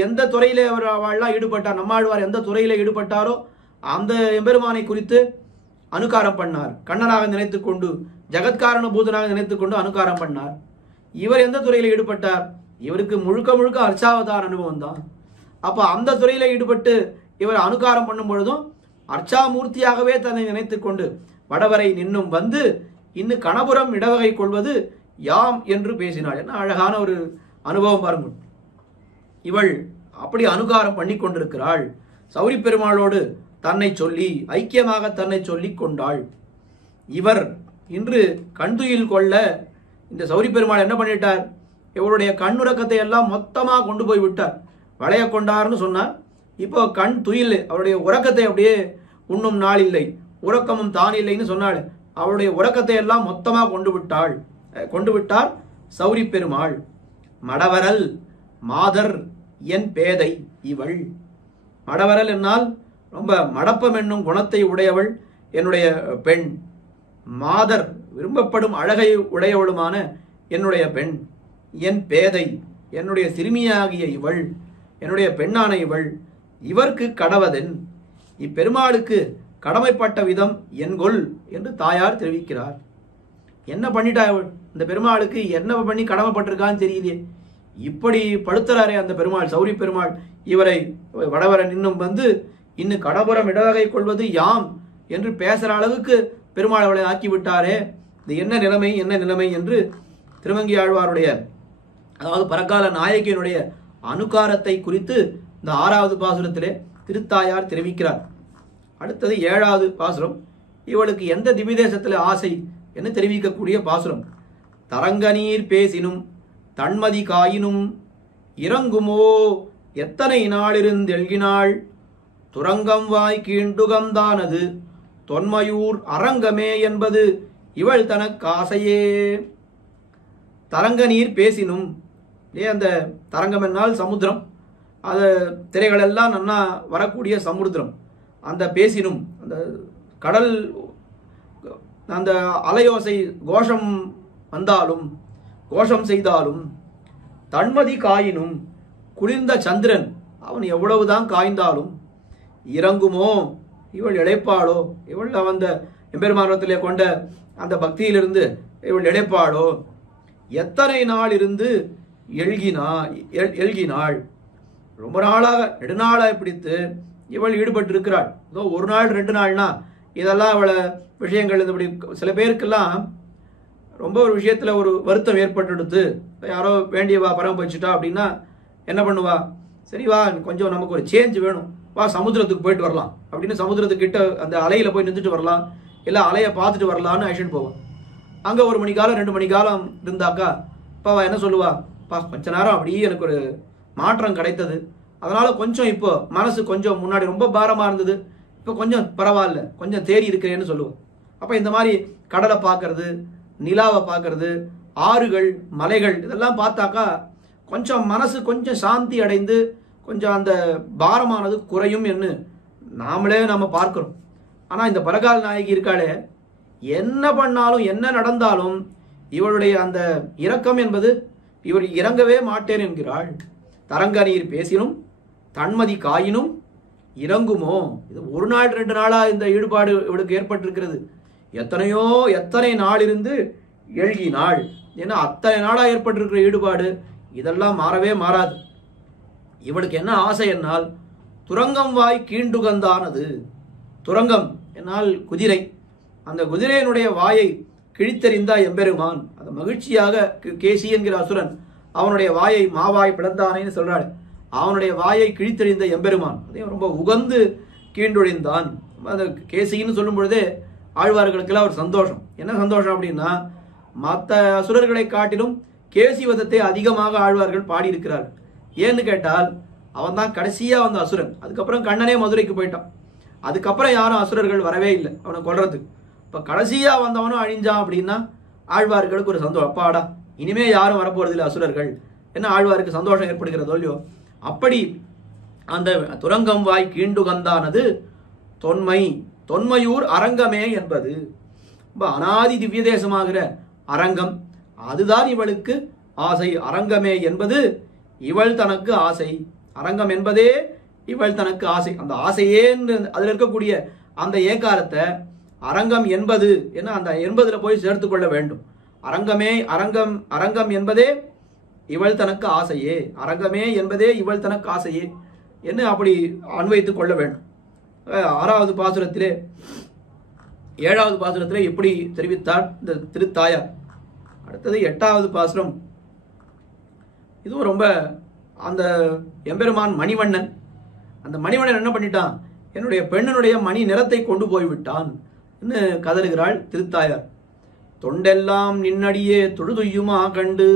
எந்த துறையில அவள்லாம் ஈடுபட்டார், நம்மாழ்வார் எந்த துறையில ஈடுபட்டாரோ அந்த எம்பெருமானை குறித்து அனுகாரம் பண்ணார். கண்ணனாக நினைத்துக் கொண்டு, ஜகத்காரண பூதனாக நினைத்துக் கொண்டு அனுகாரம் பண்ணார். இவர் எந்த துறையில ஈடுபட்டார்? இவருக்கு முழுக்க முழுக்க அர்ச்சாவதார அனுபவம் தான். அப்ப அந்த துறையில ஈடுபட்டு இவர் அனுகாரம் பண்ணும் பொழுதும் அர்ச்சாமூர்த்தியாகவே தன்னை நினைத்துக் கொண்டு வடவரை நின்னும் வந்து இன்னும் கணபுரம் இடவகை கொள்வது யாம் என்று பேசினாள். என்ன அழகான ஒரு அனுபவம் பாருங்க. இவள் அப்படி அனுகாரம் பண்ணி கொண்டிருக்கிறாள். சௌரி பெருமாளோடு தன்னை சொல்லி ஐக்கியமாக தன்னை சொல்லி கொண்டாள். இவர் இன்று கண்துயில் கொள்ள இந்த சௌரி பெருமாள் என்ன பண்ணிட்டார்? இவருடைய கண்ணுறக்கத்தை எல்லாம் மொத்தமாக கொண்டு போய் விட்டார். வளைய கொண்டார்னு சொன்னார். இப்போ கண் துயில், அவருடைய உறக்கத்தை அப்படியே உண்ணும் நாள் இல்லை, உறக்கமும் தான் இல்லைன்னு சொன்னாள். அவருடைய உறக்கத்தை எல்லாம் மொத்தமாக கொண்டு விட்டார் சௌரி பெருமாள். மடவரல் மாதர் என் பேதை இவள். மடவரல் என்னால் ரொம்ப மடப்பம் என்னும் குணத்தை உடையவள் என்னுடைய பெண். மாதர் விரும்பப்படும் அழகை உடையவளுமான என்னுடைய பெண். என் பேதை என்னுடைய சிறுமியாகிய இவள், என்னுடைய பெண்ணான இவள். இவர்க்கு கடவதென், இப்பெருமாளுக்கு கடமைப்பட்ட விதம் என்கொல் என்று தாயார் தெரிவிக்கிறார். என்ன பண்ணிட்டா இவள்? இந்த பெருமாளுக்கு என்ன பண்ணி கடமைப்பட்டிருக்கான்னு தெரியலையே. இப்படி படுத்துறாரே அந்த பெருமாள், சௌரி பெருமாள். இவரை வடவர நின்னும் வந்து இன்னும் கடபுரம் இடவகை கொள்வது யாம் என்று பேசுற அளவுக்கு பெருமாள் அவளை ஆக்கிவிட்டாரே. இது என்ன நிலைமை என்று திருமங்கை ஆழ்வாருடைய, அதாவது பரகால நாயகியினுடைய அனுகாரத்தை குறித்து இந்த 6வது பாசுரத்திலே திருத்தாயார் தெரிவிக்கிறார். அடுத்தது 7வது பாசுரம். இவளுக்கு எந்த திவ்யதேசத்தில் ஆசை என்று தெரிவிக்கக்கூடிய பாசுரம். தரங்க நீர் பேசினும் தன்மதி காயினும் இறங்குமோ எத்தனை நாளிருந்தெழ்கினாள், துரங்கம் வாய் கீண்டுகம்தானது தொன்மையூர் அரங்கமே என்பது இவள் தனக்கு ஆசையே. தரங்க நீர் பேசினும், அந்த தரங்கம் என்னால் சமுத்திரம், அது திரைகளெல்லாம் நன்னா வரக்கூடிய சமுத்திரம். அந்த பேசினும், அந்த கடல் அந்த அலையோசை கோஷம் வந்தாலும் கோஷம் செய்தாலும், தன்மதி காயினும் குளிர்ந்த சந்திரன் அவன் எவ்வளவுதான் காய்ந்தாலும், இறங்குமோ இவள் இழைப்பாளோ, இவள் அந்த எம்பெருமானத்திலே கொண்ட அந்த பக்தியிலிருந்து இவள் இழைப்பாளோ, எத்தனை நாள் இருந்து எழுகினாள். ரொம்ப நாளாக நெடுநாளாக பிடித்து இவள் ஈடுபட்டிருக்கிறாள். ஏதோ ஒரு நாள் 2 நாள்னா இதெல்லாம் அவளை விஷயங்கள் இப்படி சில பேருக்கெல்லாம் ரொம்ப ஒரு விஷயத்தில் ஒரு வருத்தம் ஏற்பட்டுடுத்து, யாரோ வேண்டியவா பரம போச்சுட்டா அப்படின்னா என்ன பண்ணுவா? சரி வா, கொஞ்சம் நமக்கு ஒரு சேஞ்ச் வேணும், வா சமுத்திரத்துக்கு போயிட்டு வரலாம் அப்படின்னு சமுத்திரத்துக்கிட்ட அந்த அலையில போய் நின்றுட்டு வரலாம், இல்லை அலையை பார்த்துட்டு வரலான்னு அழைச்சிட்டு போவான். அங்கே 1 மணி காலம் 2 மணி காலம் இருந்தாக்கா இப்போ என்ன சொல்லுவா? கொஞ்ச நேரம் அப்படியே எனக்கு ஒரு மாற்றம் கிடைத்தது, அதனால கொஞ்சம் இப்போ மனசு கொஞ்சம் முன்னாடி ரொம்ப பாரமாக இருந்தது, இப்போ கொஞ்சம் பரவாயில்ல, கொஞ்சம் தேறி இருக்கிறேன்னு சொல்லுவோம். அப்போ இந்த மாதிரி கடலை பார்க்கறது, நிலாவை பார்க்கறது, ஆறுகள் மலைகள் இதெல்லாம் பார்த்தாக்கா கொஞ்சம் மனசு கொஞ்சம் சாந்தி அடைந்து கொஞ்சம் அந்த பாரமானது குறையும் என்று நாமளே நம்ம பார்க்கிறோம். ஆனால் இந்த பரகால நாயகி இருக்காளே, என்ன பண்ணாலும் என்ன நடந்தாலும் இவளுடைய அந்த இரக்கம் என்பது, இவள் இறங்கவே மாட்டேன் என்கிறாள். தரங்க நீர் பேசினும் தன்மதி காயினும் இறங்குமோ. இது ஒரு நாள் 2 நாளா இந்த ஈடுபாடு இவளுக்கு ஏற்பட்டிருக்கிறது. எத்தனை நாள் இருந்து எழுகினாள். ஏன்னா அத்தனை நாளா ஏற்பட்டிருக்கிற ஈடுபாடு இதெல்லாம் மாறவே மாறாது. இவளுக்கு என்ன ஆசை என்னால் துரங்கம் வாய் கீண்டுகந்தானது. துரங்கம் என்னால் குதிரை. அந்த குதிரையினுடைய வாயை கிழித்தறிந்த எம்பெருமான். அது மகிழ்ச்சியாக கேசி என்கிற அசுரன் அவனுடைய வாயை மாவாய் பிளந்தானேன்னு சொல்றாள். அவனுடைய வாயை கிழித்தறிந்த எம்பெருமான் அதையும் ரொம்ப உகந்து கீண்டொழிந்தான். அந்த கேசின்னு சொல்லும் பொழுதே ஆழ்வார்களுக்கெல்லாம் ஒரு சந்தோஷம். என்ன சந்தோஷம் அப்படின்னா, மற்ற அசுரர்களை காட்டிலும் கேசிவதத்தை அதிகமாக ஆழ்வார்கள் பாடியிருக்கிறார்கள். ஏன்னு கேட்டால் அவன் தான் கடைசியா வந்த அசுரன். அதுக்கப்புறம் கண்ணனே மதுரைக்கு போயிட்டான். அதுக்கப்புறம் யாரும் அசுரர்கள் வரவே இல்லை அவனை கொல்றதுக்கு. இப்ப கடைசியா வந்தவனும் அழிஞ்சான் அப்படின்னா ஆழ்வார்களுக்கு ஒரு சந்தோஷம். அப்பாடா, இனிமே யாரும் வரப்போறது இல்லை அசுரர்கள் என்ன ஆழ்வாருக்கு சந்தோஷம் ஏற்படுகிறதோ இல்லையோ. அப்படி அந்த துரங்கம் வாய் கீண்டுகந்தானது தொன்மையூர் அரங்கமே என்பது. அனாதி திவ்ய தேசமாகிற அரங்கம் அதுதான் இவளுக்கு ஆசை. அரங்கமே என்பது இவள் தனக்கு ஆசை. அரங்கம் என்பதே இவள் தனக்கு ஆசை. அந்த ஆசையே அதில் இருக்கக்கூடிய அந்த ஏகாரத்தை அரங்கம் என்பது என்ன அந்த என்பதுல போய் சேர்த்து கொள்ள வேண்டும். அரங்கமே அரங்கம் என்பதே இவள் தனக்கு ஆசையே. அரங்கமே என்பதே இவள் தனக்கு ஆசையே என்று அப்படி அன்வைத்துக் கொள்ள வேண்டும். 6வது பாசுரத்திலே 7வது பாசுரத்திலே எப்படி தெரிவித்தார் இந்த திருத்தாயார். அடுத்தது 8வது பாசுரம். இதுவும் ரொம்ப அந்த எம்பெருமான் மணிவண்ணன். அந்த மணிவண்ணன் என்ன பண்ணிட்டான், என்னுடைய பெண்ணனுடைய மணி நிறத்தை கொண்டு போய்விட்டான் என்று கதறுகிறாள் திருத்தாயார். தொண்டெல்லாம் நின்னடியே தொழுதுயுமா கண்டு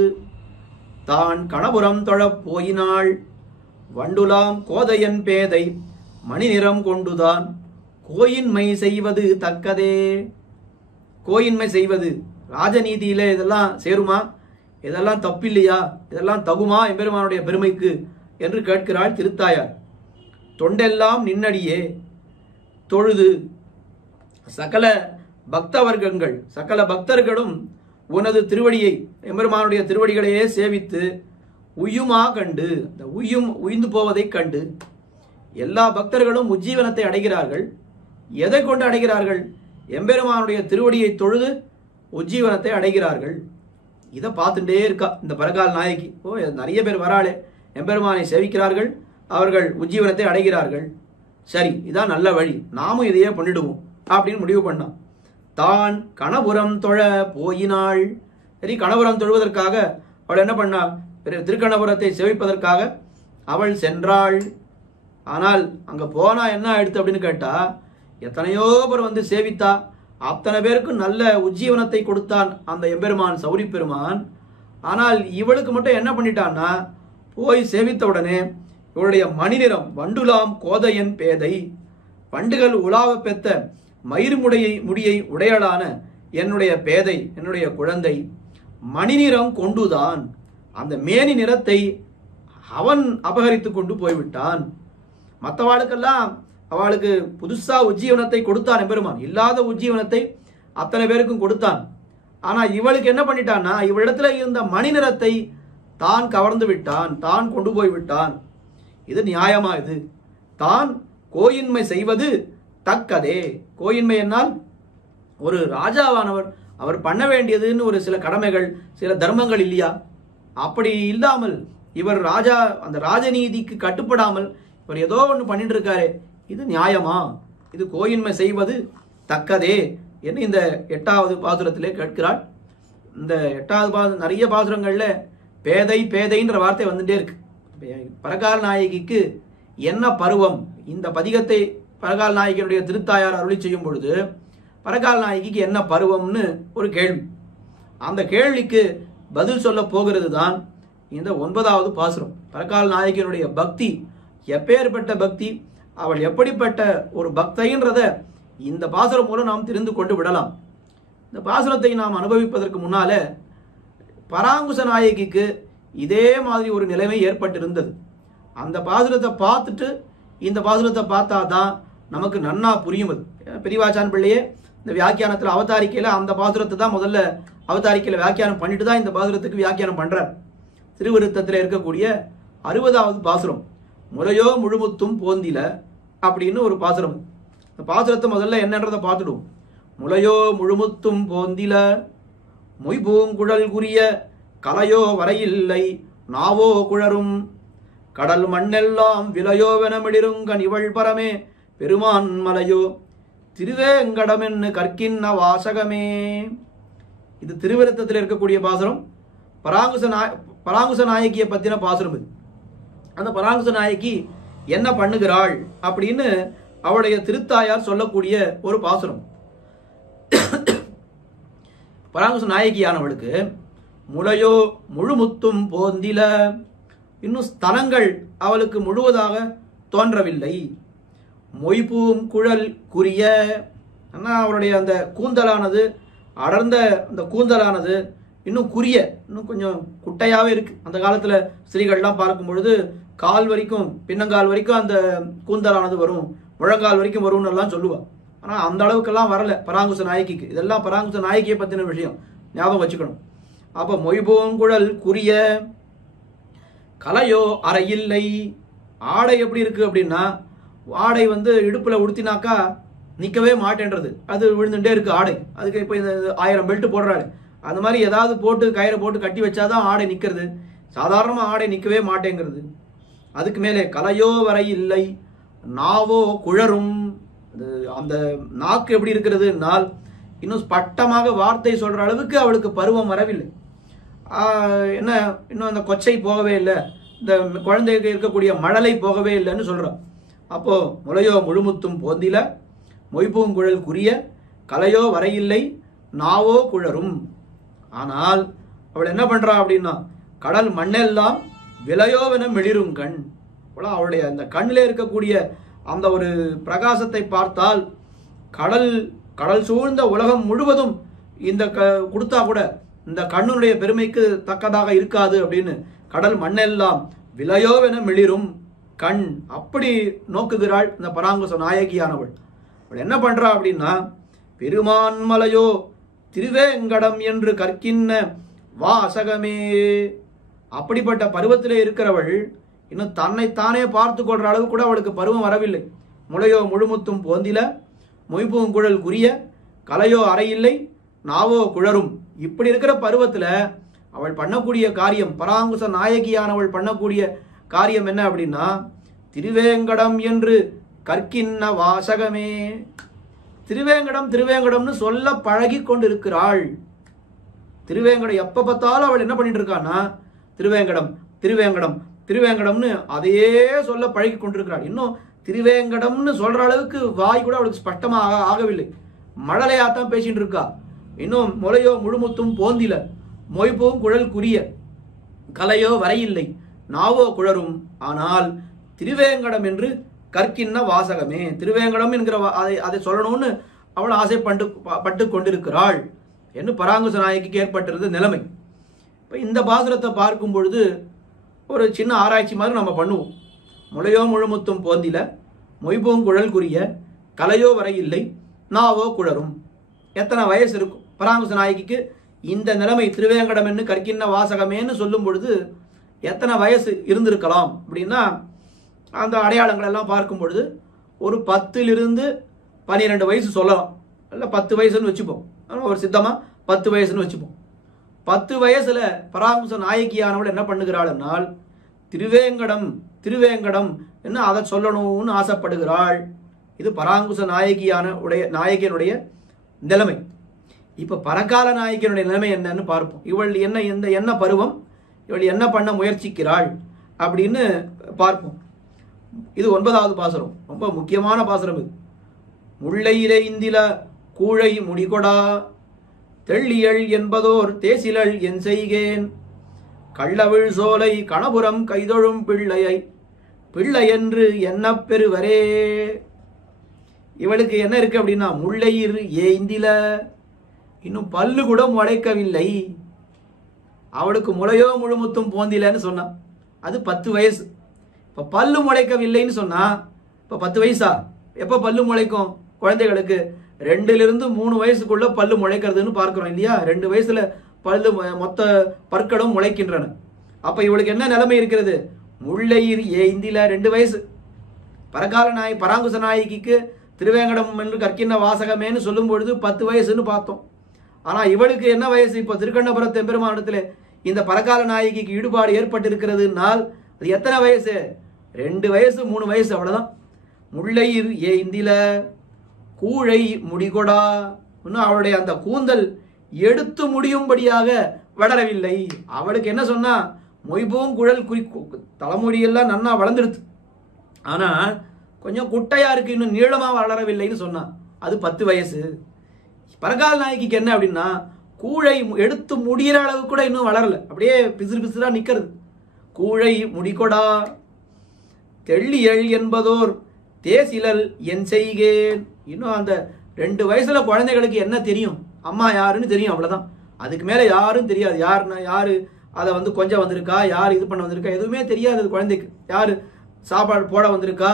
தான் கணபுரம் தொழப் போயினாள் வண்டுலாம் கோதையன் பேதை மணி நிறம் கொண்டுதான் கோயின்மை செய்வது தக்கதே. கோயின்மை செய்வது ராஜநீதியில இதெல்லாம் சேருமா? இதெல்லாம் தப்பில்லையா? இதெல்லாம் தகுமா எம்பெருமானுடைய பெருமைக்கு என்று கேட்கிறாள் திருத்தாயார். தொண்டெல்லாம் நின்னடியே தொழுது சகல பக்தவர்க்கங்கள் சகல பக்தர்களும் உனது திருவடியை எம்பெருமானுடைய திருவடிகளையே சேவித்து உய்யுமா கண்டு அந்த உய்ந்து போவதை கண்டு எல்லா பக்தர்களும் உஜ்ஜீவனத்தை அடைகிறார்கள். எதை கொண்டு அடைகிறார்கள்? எம்பெருமானுடைய திருவடியை தொழுது உஜ்ஜீவனத்தை அடைகிறார்கள். இதை பார்த்துட்டே இருக்கா இந்த பரகால் நாயகி. நிறைய பேர் வராளே, எம்பெருமானை சேவிக்கிறார்கள், அவர்கள் உஜ்ஜீவனத்தை அடைகிறார்கள். சரி, இதான் நல்ல வழி, நாமும் இதையே பண்ணிடுவோம் அப்படின்னு முடிவு பண்ணான். தான் கணபுரம் தொழ போயினாள். சரி, கணபுரம் தொழுவதற்காக அவள் என்ன பண்ணாள்? திருக்கணபுரத்தை சேவிப்பதற்காக அவள் சென்றாள். ஆனால் அங்க போனா என்ன ஆயிடுத்து அப்படின்னு கேட்டா, எத்தனையோ பேர் வந்து சேவித்தா, அத்தனை பேருக்கும் நல்ல உஜ்ஜீவனத்தை கொடுத்தான் அந்த எம்பெருமான் சௌரி பெருமான். ஆனால் இவளுக்கு மட்டும் என்ன பண்ணிட்டான்னா, போய் சேவித்த உடனே இவளுடைய மணிநிறம் வண்டுலாம் கோதையன் பேதை, வண்டுகள் உலாவ பெத்த மயிர்முடியை உடையலான என்னுடைய பேதை என்னுடைய குழந்தை மணிநிறம் கொண்டுதான் அந்த மேனி நிறத்தை அவன் அபகரித்து கொண்டு போய்விட்டான். மற்றவாளுக்கெல்லாம் அவளுக்கு புதுசா உஜ்ஜீவனத்தை கொடுத்தான் எம்பெருமான். இல்லாத உஜ்ஜீவனத்தை அத்தனை பேருக்கும் கொடுத்தான். ஆனா இவளுக்கு என்ன பண்ணிட்டான்னா, இவளிடத்துல இருந்த மணி நிறத்தை தான் கவர்ந்து விட்டான், தான் கொண்டு போய் விட்டான். இது நியாயமா? இது தான் கோயின்மை செய்வது தக்கதே. கோயின்மை என்னால் ஒரு ராஜாவானவர் அவர் பண்ண வேண்டியதுன்னு ஒரு சில கடமைகள் சில தர்மங்கள் இல்லையா? அப்படி இல்லாமல் இவர் அந்த ராஜநீதிக்கு கட்டுப்படாமல் இவர் ஏதோ ஒன்று பண்ணிட்டு இருக்காரு. இது நியாயமா? இது கோயின்மை செய்வது தக்கதே என்று இந்த 8வது பாசுரத்திலே கேட்கிறாள். இந்த 8வது நிறைய பாசுரங்கள்ல பேதை பேதைன்ற வார்த்தை வந்துட்டே இருக்கு. பரகால் நாயகிக்கு என்ன பருவம்? இந்த பதிகத்தை பரகால் நாயகியுடைய திருத்தாயார் அருளி செய்யும் பொழுது பரகால் நாயகிக்கு என்ன பருவம்னு ஒரு கேள்வி. அந்த கேள்விக்கு பதில் சொல்ல போகிறது தான் இந்த 9வது பாசுரம். பரகால் நாயகியினுடைய பக்தி எப்பேற்பட்ட பக்தி, அவள் எப்படிப்பட்ட ஒரு பக்தைன்றத இந்த பாசுரம் மூலம் நாம் தெரிந்து கொண்டு விடலாம். இந்த பாசுரத்தை நாம் அனுபவிப்பதற்கு முன்னால பராங்குச நாயகிக்கு இதே மாதிரி ஒரு நிலைமை ஏற்பட்டிருந்தது. அந்த பாசுரத்தை பார்த்துட்டு இந்த பாசுரத்தை பார்த்தா தான் நமக்கு நன்னா புரியும். பெரியவாச்சான் பிள்ளையே இந்த வியாக்கியானத்தில் அவதாரிக்கையில் அந்த பாசுரத்தை தான் முதல்ல அவதாரிக்கையில் வியாக்கியானம் பண்ணிட்டு தான் இந்த பாசுரத்துக்கு வியாக்கியானம் பண்றார். திருவிருத்தத்தில் இருக்கக்கூடிய 60வது பாசுரம். முலையோ முழுமுத்தும் போந்தில அப்படின்னு ஒரு பாசுரம். இந்த பாசுரத்தை முதல்ல என்னன்றதை பார்த்துடுவோம். முலையோ முழுமுத்தும் போந்தில மொய்பூங்குழல் குறிய கலையோ வரையில்லை நாவோ குழரும் கடல் மண்ணெல்லாம் விலையோவெனமிடிருங்கன் இவள் பரமே பெருமான் மலையோ திருவேங்கடமென்னு கற்கின்ன வாசகமே. இது திருவிருத்தத்தில் இருக்கக்கூடிய பாசுரம். பராங்குச நாயகியை பத்தின பாசுரம் இது. அந்த பராங்குச நாயகி என்ன பண்ணுகிறாள் அப்படின்னு அவளுடைய திருத்தாயார் சொல்லக்கூடிய ஒரு பாசுரம். பராங்குச நாயகியானவளுக்கு முலையோ முழுமுத்தும் போந்தில, இன்னும் ஸ்தலங்கள் அவளுக்கு முழுவதாக தோன்றவில்லை. மொய்பூம் குழல் குறிய, அவருடைய அந்த கூந்தலானது அடர்ந்த அந்த கூந்தலானது இன்னும் குறிய, இன்னும் கொஞ்சம் குட்டையாவே இருக்கு. அந்த காலத்துல ஸ்திரீகள்லாம் பார்க்கும் பொழுது கால் வரைக்கும், பின்னங்கால் வரைக்கும் அந்த கூந்தலானது வரும், முழங்கால் வரைக்கும் வரும்னு எல்லாம் சொல்லுவா. ஆனா அந்த அளவுக்கெல்லாம் வரல பராங்குச நாயகிக்கு. இதெல்லாம் பராங்குச நாயகியை பத்தின விஷயம், ஞாபகம் வச்சுக்கணும். அப்ப மொய்பூங்குழல் குறிய கலையோ அறையில்லை. ஆடை எப்படி இருக்கு அப்படின்னா, ஆடை இடுப்புல உடுத்தினாக்கா நிக்கவே மாட்டேன்றது, அது விழுந்துட்டே இருக்கு ஆடை. அதுக்கு இப்ப இந்த 1000 பெல்ட் போடுறாள், அந்த மாதிரி ஏதாவது போட்டு கயிறை போட்டு கட்டி வச்சாதான் ஆடை நிக்கிறது. சாதாரணமா ஆடை நிக்கவே மாட்டேங்கிறது. அதுக்கு மேலே கலையோ வரை இல்லை நாவோ குழரும். அந்த நாக்கு எப்படி இருக்கிறதுனால் இன்னும் ஸ்பட்டமாக வார்த்தை சொல்ற அளவுக்கு அவளுக்கு பருவம் வரவில்லை. என்ன, இன்னும் அந்த கொச்சை போகவே இல்லை, இந்த குழந்தைக்கு இருக்கக்கூடிய மழலை போகவே இல்லைன்னு சொல்றான். அப்போ முலையோ முழுமுத்தும் போந்தில மொய்பூங்குழல் குறிய கலையோ வரையில்லை நாவோ குழரும். ஆனால் அவள் என்ன பண்றா அப்படின்னா, கடல் மண்ணெல்லாம் விலையோவென மிளிரும் கண். அவளுடைய அந்த கண்ணில் இருக்கக்கூடிய அந்த ஒரு பிரகாசத்தை பார்த்தால் கடல் சூழ்ந்த உலகம் முழுவதும் இந்த கொடுத்தா கூட இந்த கண்ணுடைய பெருமைக்கு தக்கதாக இருக்காது அப்படின்னு, கடல் மண்ணெல்லாம் விலையோவென மிளிரும் கண் அப்படி நோக்குகிறாள் இந்த பராங்குச நாயகியானவள். அவள் என்ன பண்றா அப்படின்னா, பெருமான் மலையோ திருவேங்கடம் என்று கற்கின்ன வாசகமே. அப்படிப்பட்ட பருவத்திலே இருக்கிறவள் இன்னும் தன்னைத்தானே பார்த்து கொள்ற அளவு கூட அவளுக்கு பருவம் வரவில்லை. முலையோ முழுமுத்தும் போந்தில மொய்பூங்குழல் குறிய கலையோ அறையில்லை நாவோ குழரும். இப்படி இருக்கிற பருவத்துல அவள் பண்ணக்கூடிய காரியம், பராங்குச நாயகியானவள் பண்ணக்கூடிய காரியம் என்ன அப்படின்னா, திருவேங்கடம் என்று கற்கின்ன வாசகமே. திருவேங்கடம் திருவேங்கடம்னு சொல்ல பழகி கொண்டு இருக்கிறாள். திருவேங்கடம் எப்ப பார்த்தாலும் அவள் என்ன பண்ணிட்டு இருக்கான்னா, திருவேங்கடம் திருவேங்கடம் திருவேங்கடம்னு அதையே சொல்ல பழகி கொண்டிருக்கிறாள். இன்னும் திருவேங்கடம்னு சொல்ற அளவுக்கு வாய் கூட அவளுக்கு ஸ்பஷ்டமாக ஆகவில்லை, மழலையாத்தான் பேசிட்டு இருக்கா. இன்னும் முலையோ முழுமுத்தும் போந்தில மொய்பூம் குழல் குறிய கலையோ வரையில்லை நாவோ குழரும். ஆனால் திருவேங்கடம் என்று கற்கின்ன வாசகமே, திருவேங்கடம் என்கிற அதை சொல்லணும்னு அவள் ஆசைப்பட்டு கொண்டிருக்கிறாள் என்று பராங்குச நாயகிக்கு ஏற்பட்டிருந்த நிலைமை. இப்போ இந்த பாசுரத்தை பார்க்கும் பொழுது ஒரு சின்ன ஆராய்ச்சி மாதிரி நம்ம பண்ணுவோம். முலையோ முழுமுத்தும் போந்தில மொய்பூங்குழல் குறிய கலையோ வரையில்லை நாவோ குழரும். எத்தனை வயசு இருக்கும் பராங்குச நாயகிக்கு? இந்த நிலைமை திருவேங்கடம் என்று கற்கின்ன வாசகமேன்னு சொல்லும் பொழுது எத்தனை வயசு இருந்திருக்கலாம் அப்படின்னா, அந்த அடையாளங்கள் எல்லாம் பார்க்கும் பொழுது ஒரு 10லிருந்து 12 வயசு சொல்லலாம், இல்லை 10 வயசுன்னு வச்சுப்போம். ஒரு சித்தமா 10 வயசுன்னு வச்சுப்போம். 10 வயசுல பராங்குச நாயகியானவள் என்ன பண்ணுகிறாள்னால், திருவேங்கடம் திருவேங்கடம் என்ன அதை சொல்லணும்னு ஆசைப்படுகிறாள். இது பராங்குச நாயகியனுடைய நிலைமை. இப்ப பரகால நாயகியனுடைய நிலைமை என்னன்னு பார்ப்போம். இவள் என்ன பருவம், இவள் என்ன பண்ண முயற்சிக்கிறாள் அப்படின்னு பார்ப்போம். இது 9வது பாசுரம், ரொம்ப முக்கியமான பாசுரம் இது. முல்லையிலே இந்தில கூழை முடிகொடா தெள்ளியள் என்பதோர் தேசிலள் என் செய்கேன் கள்ளவிழ் சோலை கணபுரம் கைதொழும் பிள்ளை என்று என்ன பெறுவரே. இவளுக்கு என்ன இருக்கு அப்படின்னா, முல்லையிர் ஏந்தில, இன்னும் பல்லு கூட முளைக்கவில்லை. அவளுக்கு முலையோ முழுமுத்தும் போந்திலன்னு சொன்னா அது 10 வயசு. இப்ப பல்லு முளைக்கவில்லைன்னு சொன்னா இப்ப 10 வயசா? எப்ப பல்லு முளைக்கும் குழந்தைகளுக்கு? 2லிருந்து 3 வயசுக்குள்ள பல்லு முளைக்கிறதுன்னு பார்க்கிறோம் இல்லையா? 2 வயசுல பல்லு மொத்த பற்களும் முளைக்கின்றன. அப்ப இவளுக்கு என்ன நிலைமை இருக்கிறது? முள்ளையிர் ஏந்தில 2 வயசு. பரகால நாய் பராங்குச நாயகிக்கு திருவேங்கடம் என்று கற்கின்ற வாசகமேன்னு சொல்லும் பொழுது 10 வயசுன்னு பார்த்தோம். ஆனா இவளுக்கு என்ன வயசு? இப்போ திருக்கண்ணபுரத்து எம்பெருமானிடத்துல இந்த பரகால நாயகிக்கு ஈடுபாடு ஏற்பட்டிருக்கிறதுனால் அது எத்தனை வயசு? 2 வயசு 3 வயசு, அவ்வளவுதான். முள்ளையிர் ஏந்தில கூழை முடிகொடா, இன்னும் அவளுடைய அந்த கூந்தல் எடுத்து முடியும்படியாக வளரவில்லை. அவளுக்கு என்ன சொன்னா, மொய்பூம் குழல் தலைமுடியெல்லாம் நன்னா வளர்ந்துடுது, ஆனா கொஞ்சம் குட்டையா இருக்கு, இன்னும் நீளமா வளரவில்லைன்னு சொன்னா. அது 10 வயசு. பரகால நாயகிக்கு என்ன அப்படின்னா, கூழை எடுத்து முடிகிற அளவு கூட இன்னும் வளரல, அப்படியே பிசிறு பிசிறா நிக்கிறது. கூழை முடிகொடா தெள்ளியல் என்பதோர் தேசிலல் என் செய்கேன். இன்னும் அந்த 2 வயசுல குழந்தைகளுக்கு என்ன தெரியும்? அம்மா யாருன்னு தெரியும், அவ்வளவுதான். அதுக்கு மேல யாரும் தெரியாது. யாருன்னா யாரு அதை வந்து கொஞ்சம் வந்திருக்கா, யார் இது பண்ண வந்திருக்கா, எதுவுமே தெரியாது. அது குழந்தைக்கு யாரு சாப்பாடு போட வந்திருக்கா,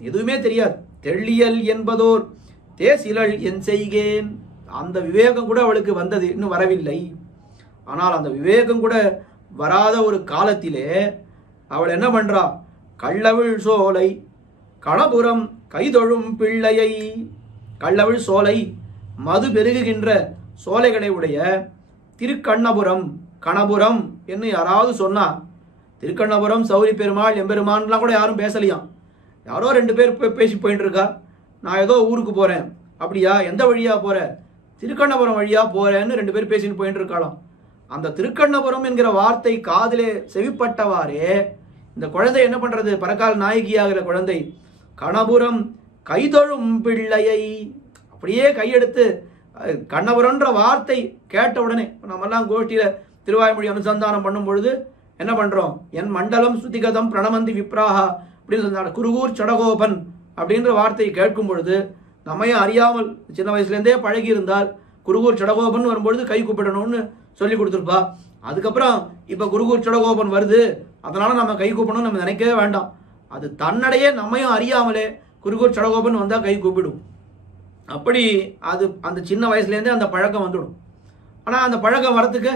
எதுவுமே தெரியாது. தெள்ளியல் என்பதோர் தேசிலல் என் செய்கேன். அந்த விவேகம் கூட அவளுக்கு வந்தது, இன்னும் வரவில்லை. ஆனால் அந்த விவேகம் கூட வராத ஒரு காலத்திலே அவள் என்ன பண்றா? கள்ளவிழ் சோலை கணபுரம் கைதொழும் பிள்ளையை. கள்ளவிழ் சோலை, மது பெருகுகின்ற சோலைகளை உடைய திருக்கண்ணபுரம், கணபுரம் என்று யாராவது சொன்னா, திருக்கண்ணபுரம் சௌரி பெருமாள் எம்பெருமான்லாம் கூட யாரும் பேசலையாம். யாரோ 2 பேர் பேசி போயிட்டு இருக்கா. நான் ஏதோ ஊருக்கு போறேன். அப்படியா? எந்த வழியா போற? திருக்கண்ணபுரம் வழியா போறேன்னு 2 பேர் பேசிட்டு போயிட்டு இருக்கலாம். அந்த திருக்கண்ணபுரம் என்கிற வார்த்தை காதிலே செவிப்பட்டவாறே இந்த குழந்தை என்ன பண்றது? பரகால் நாயகியாகிற குழந்தை கணபுரம் கைதொழும் பிள்ளையை அப்படியே கையெடுத்து, கண்ணபுரம்ன்ற வார்த்தை கேட்ட உடனே நம்ம எல்லாம் கோஷ்டியில திருவாய்மொழி அனுசந்தானம் பண்ணும் பொழுது என்ன பண்றோம்? என் மண்டலம் சுத்திகதம் பிரணமந்தி விப்ராஹா அப்படின்னு சொன்னாங்க. குருகூர் சடகோபன் அப்படின்ற வார்த்தையை கேட்கும் பொழுது நம்மையும் அறியாமல் சின்ன வயசுல இருந்தே பழகி இருந்தால் குருகூர் சடகோபன் வரும்பொழுது கை கூப்பிடணும்னு சொல்லி கொடுத்துருப்பா. அதுக்கப்புறம் இப்ப குருகூர் சடகோபன் வருது, அதனால நம்ம கை கூப்பிடணும் நம்ம நினைக்கவே வேண்டாம். அது தன்னடையே நம்மையும் அறியாமலே குருகூர் சடகோபன் வந்தா கை கூப்பிடும். அப்படி அது அந்த சின்ன வயசுலேருந்தே அந்த பழக்கம் வந்துடும். ஆனா அந்த பழக்கம் வரத்துக்கு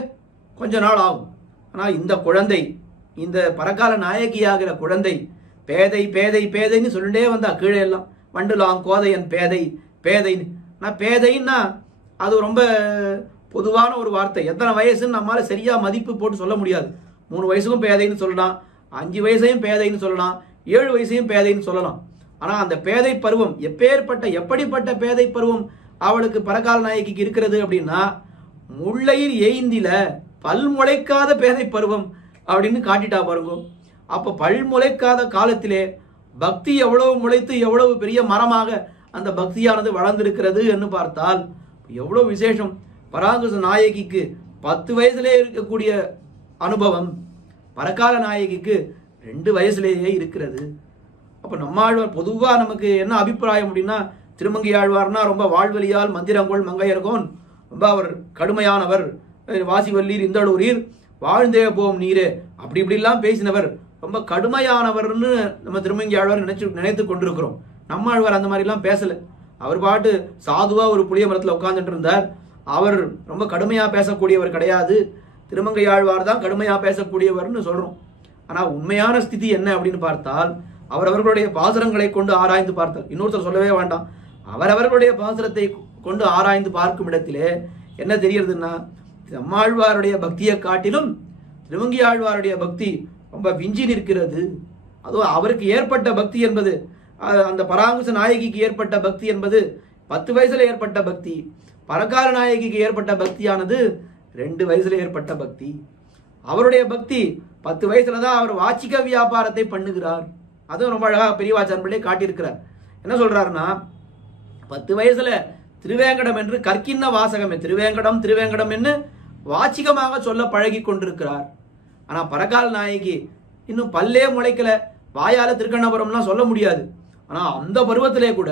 கொஞ்ச நாள் ஆகும். ஆனா இந்த குழந்தை, இந்த பரகால நாயகியாகிற குழந்தை பேதை பேதை பேதைன்னு சொல்லிட்டே வந்தா கீழே எல்லாம். வண்டுலாம் கோதையன் பேதை பேதைன்னு. நான் பேதைன்னா அது ரொம்ப பொதுவான ஒரு வார்த்தை. எத்தனை வயசுன்னு நம்மளால சரியா மதிப்பு போட்டு சொல்ல முடியாது. 3 வயசுக்கும் பேதைன்னு சொல்லலாம், 5 வயசையும் பேதைன்னு சொல்லலாம், 7 வயசையும் பேதைன்னு சொல்லலாம். ஆனா அந்த பேதை பருவம் எப்படிப்பட்ட பேதை பருவம் அவளுக்கு பரகால நாயகிக்கு இருக்கிறது அப்படின்னா, முள்ளையில் ஏய்ந்தில பல் முளைக்காத பேதை பருவம் அப்படின்னு காட்டிட்டா பாருங்க. அப்ப பல் முளைக்காத காலத்திலே பக்தி எவ்வளவு முளைத்து எவ்வளவு பெரிய மரமாக அந்த பக்தியானது வளர்ந்திருக்கிறது என்று பார்த்தால் எவ்வளவு விசேஷம். பராங்குச நாயகிக்கு 10 வயசுலே இருக்கக்கூடிய அனுபவம் பரகால நாயகிக்கு 2 வயசுலேயே இருக்கிறது. அப்ப நம்மாழ்வார் பொதுவா நமக்கு என்ன அபிப்பிராயம் அப்படின்னா, திருமங்கை ஆழ்வார்னா ரொம்ப வாழ்வழியால் மந்திரங்கோள் மங்கையர்கோன், ரொம்ப அவர் கடுமையானவர், வாசிவல்லீர் இந்தளூரீர் வாழ்ந்தே போம் நீரே அப்படி இப்படிலாம் பேசினவர், ரொம்ப கடுமையானவர்னு நம்ம திருமங்கை ஆழ்வார் நினைத்து கொண்டிருக்கிறோம். நம்மாழ்வார் அந்த மாதிரிலாம் பேசல. அவர் பாட்டு சாதுவா ஒரு புளிய மரத்துல உட்கார்ந்துட்டு இருந்தார். அவர் ரொம்ப கடுமையா பேசக்கூடியவர் கிடையாது. திருமங்கை ஆழ்வார் தான் கடுமையா பேசக்கூடியவர்னு சொல்றோம். ஆனா உண்மையான ஸ்திதி என்ன அப்படின்னு பார்த்தால், அவரவர்களுடைய பாசுரங்களை கொண்டு ஆராய்ந்து பார்த்தால், இன்னொருத்தர் சொல்லவே வேண்டாம், அவரவர்களுடைய பாசுரத்தை கொண்டு ஆராய்ந்து பார்க்கும் இடத்திலே என்ன தெரியுதுன்னா, நம்மாழ்வாருடைய பக்தியை காட்டிலும் திருமங்கை ஆழ்வாருடைய பக்தி ரொம்ப விஞ்சி நிற்கிறது. அதுவும் அவருக்கு ஏற்பட்ட பக்தி என்பது, அந்த பராங்குச நாயகிக்கு ஏற்பட்ட பக்தி என்பது 10 வயசுல ஏற்பட்ட பக்தி. பரகால நாயகிக்கு ஏற்பட்ட பக்தியானது 2 வயசுல ஏற்பட்ட பக்தி. அவருடைய பக்தி 10 வயசுலதான் அவர் வாச்சிக வியாபாரத்தை பண்ணுகிறார். அதுவும் ரொம்ப அழகா பெரியவாச்சான் பிள்ளை காட்டியிருக்கிறார். என்ன சொல்றாருன்னா, 10 வயசுல திருவேங்கடம் என்று கற்கின்ன வாசகமே திருவேங்கடம் திருவேங்கடம் என்று வாச்சிகமாக சொல்ல பழகி கொண்டிருக்கிறார். ஆனா பரகால நாயகி இன்னும் பல்லே முளைக்கல, வாயால திருக்கண்ணபுரம்லாம் சொல்ல முடியாது. ஆனா அந்த பருவத்திலே கூட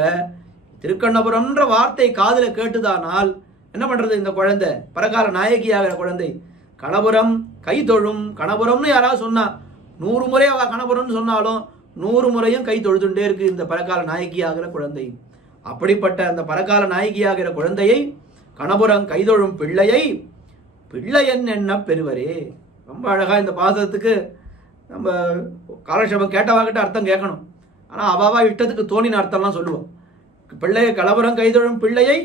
திருக்கண்ணபுரம்ன்ற வார்த்தை காதுல கேட்டுதானால் என்ன பண்றது? இந்த குழந்தை பரகால நாயகியாகிற குழந்தை கணபுரம் கை தொழும். கணபுரம்னு யாராவது சொன்னா 100 முறை அவ கணபுரம்னு சொன்னாலும் 100 முறையும் கை தொழுதுண்டே இருக்கு இந்த பரகால நாயகியாகிற குழந்தை. அப்படிப்பட்ட அந்த பரகால நாயகியாகிற குழந்தையை கணபுரம் கைதொழும் பிள்ளையை பிள்ளையன் என்ன பெறுவரே. ரொம்ப அழகா இந்த பாசத்துக்கு நம்ம காலட்சேபம் கேட்டவாகிட்ட அர்த்தம் கேட்கணும். ஆனால் அவாவா இஷ்டத்துக்கு தோணின அர்த்தம்லாம் சொல்லுவோம். பிள்ளையை கலவரம் கைதொழும் பிள்ளையை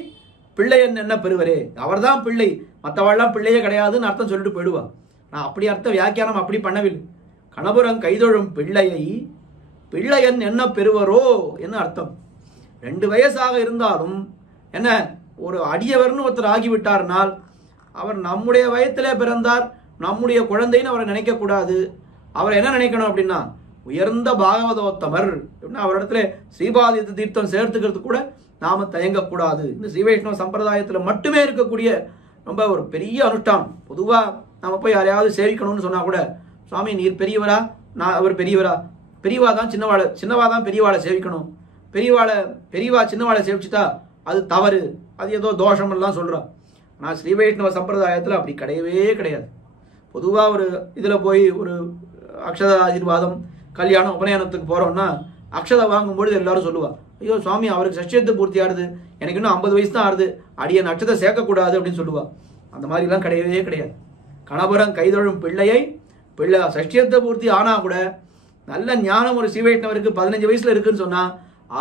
பிள்ளையன் என்ன பெறுவரே, அவர் தான் பிள்ளை, மற்றவாள்லாம் பிள்ளையே கிடையாதுன்னு அர்த்தம் சொல்லிட்டு போயிடுவா. நான் அப்படி அர்த்தம் வியாக்கியானம் அப்படி பண்ணவில்லை. கணபுரம் கைதொழும் பிள்ளையை பிள்ளையன் என்ன பெறுவரோ என்ன அர்த்தம். 2 வயசாக இருந்தாலும் என்ன ஒரு அடியவர்னு ஒருத்தர் ஆகிவிட்டார்னால் அவர் நம்முடைய வயத்திலே பிறந்தார், நம்முடைய குழந்தைன்னு அவரை நினைக்கக்கூடாது. அவரை என்ன நினைக்கணும் அப்படின்னா உயர்ந்த பாகவதோத்தமர். அவரிடத்துல ஸ்ரீபாதித்த தீர்த்தம் சேர்த்துக்கிறது கூட நாம தயங்கக்கூடாது. இந்த ஸ்ரீவைஷ்ணவ சம்பிரதாயத்தில் மட்டுமே இருக்கக்கூடிய ரொம்ப ஒரு பெரிய அனுஷ்டானம். பொதுவாக நம்ம போய் யாரையாவது சேவிக்கணும்னு சொன்னா கூட, சுவாமி நீர் பெரியவரா, நான் அவர் பெரியவரா, பெரியவா தான் சின்னவா தான் பெரியவாளை சேவிக்கணும், பெரியவா சின்னவாளை சேவிச்சுட்டா அது தவறு, அது ஏதோ தோஷம் எல்லாம் சொல்றா. ஆனால் ஸ்ரீவைஷ்ணவ சம்பிரதாயத்தில் அப்படி கிடையவே கிடையாது. பொதுவாக ஒரு இதில் போய் ஒரு அக்ஷத ஆசீர்வாதம் கல்யாணம் உபநயனத்துக்கு போகிறோம்னா அக்ஷதை வாங்கும்பொழுது எல்லாரும் சொல்லுவா, ஐயோ சுவாமி அவருக்கு சஷ்டியத்து பூர்த்தி ஆடுது, எனக்கு இன்னும் 50 வயசு தான் ஆடுது, அடியன் அக்ஷதை சேர்க்கக்கூடாது அப்படின்னு சொல்லுவா. அந்த மாதிரிலாம் கிடையவே கிடையாது. கணபுரம் கைதொழும் பிள்ளையை சஷ்டியத்தை பூர்த்தி ஆனால் கூட நல்ல ஞானம் ஒரு ஸ்ரீவைஷ்ணவருக்கு 15 வயசுல இருக்குன்னு சொன்னா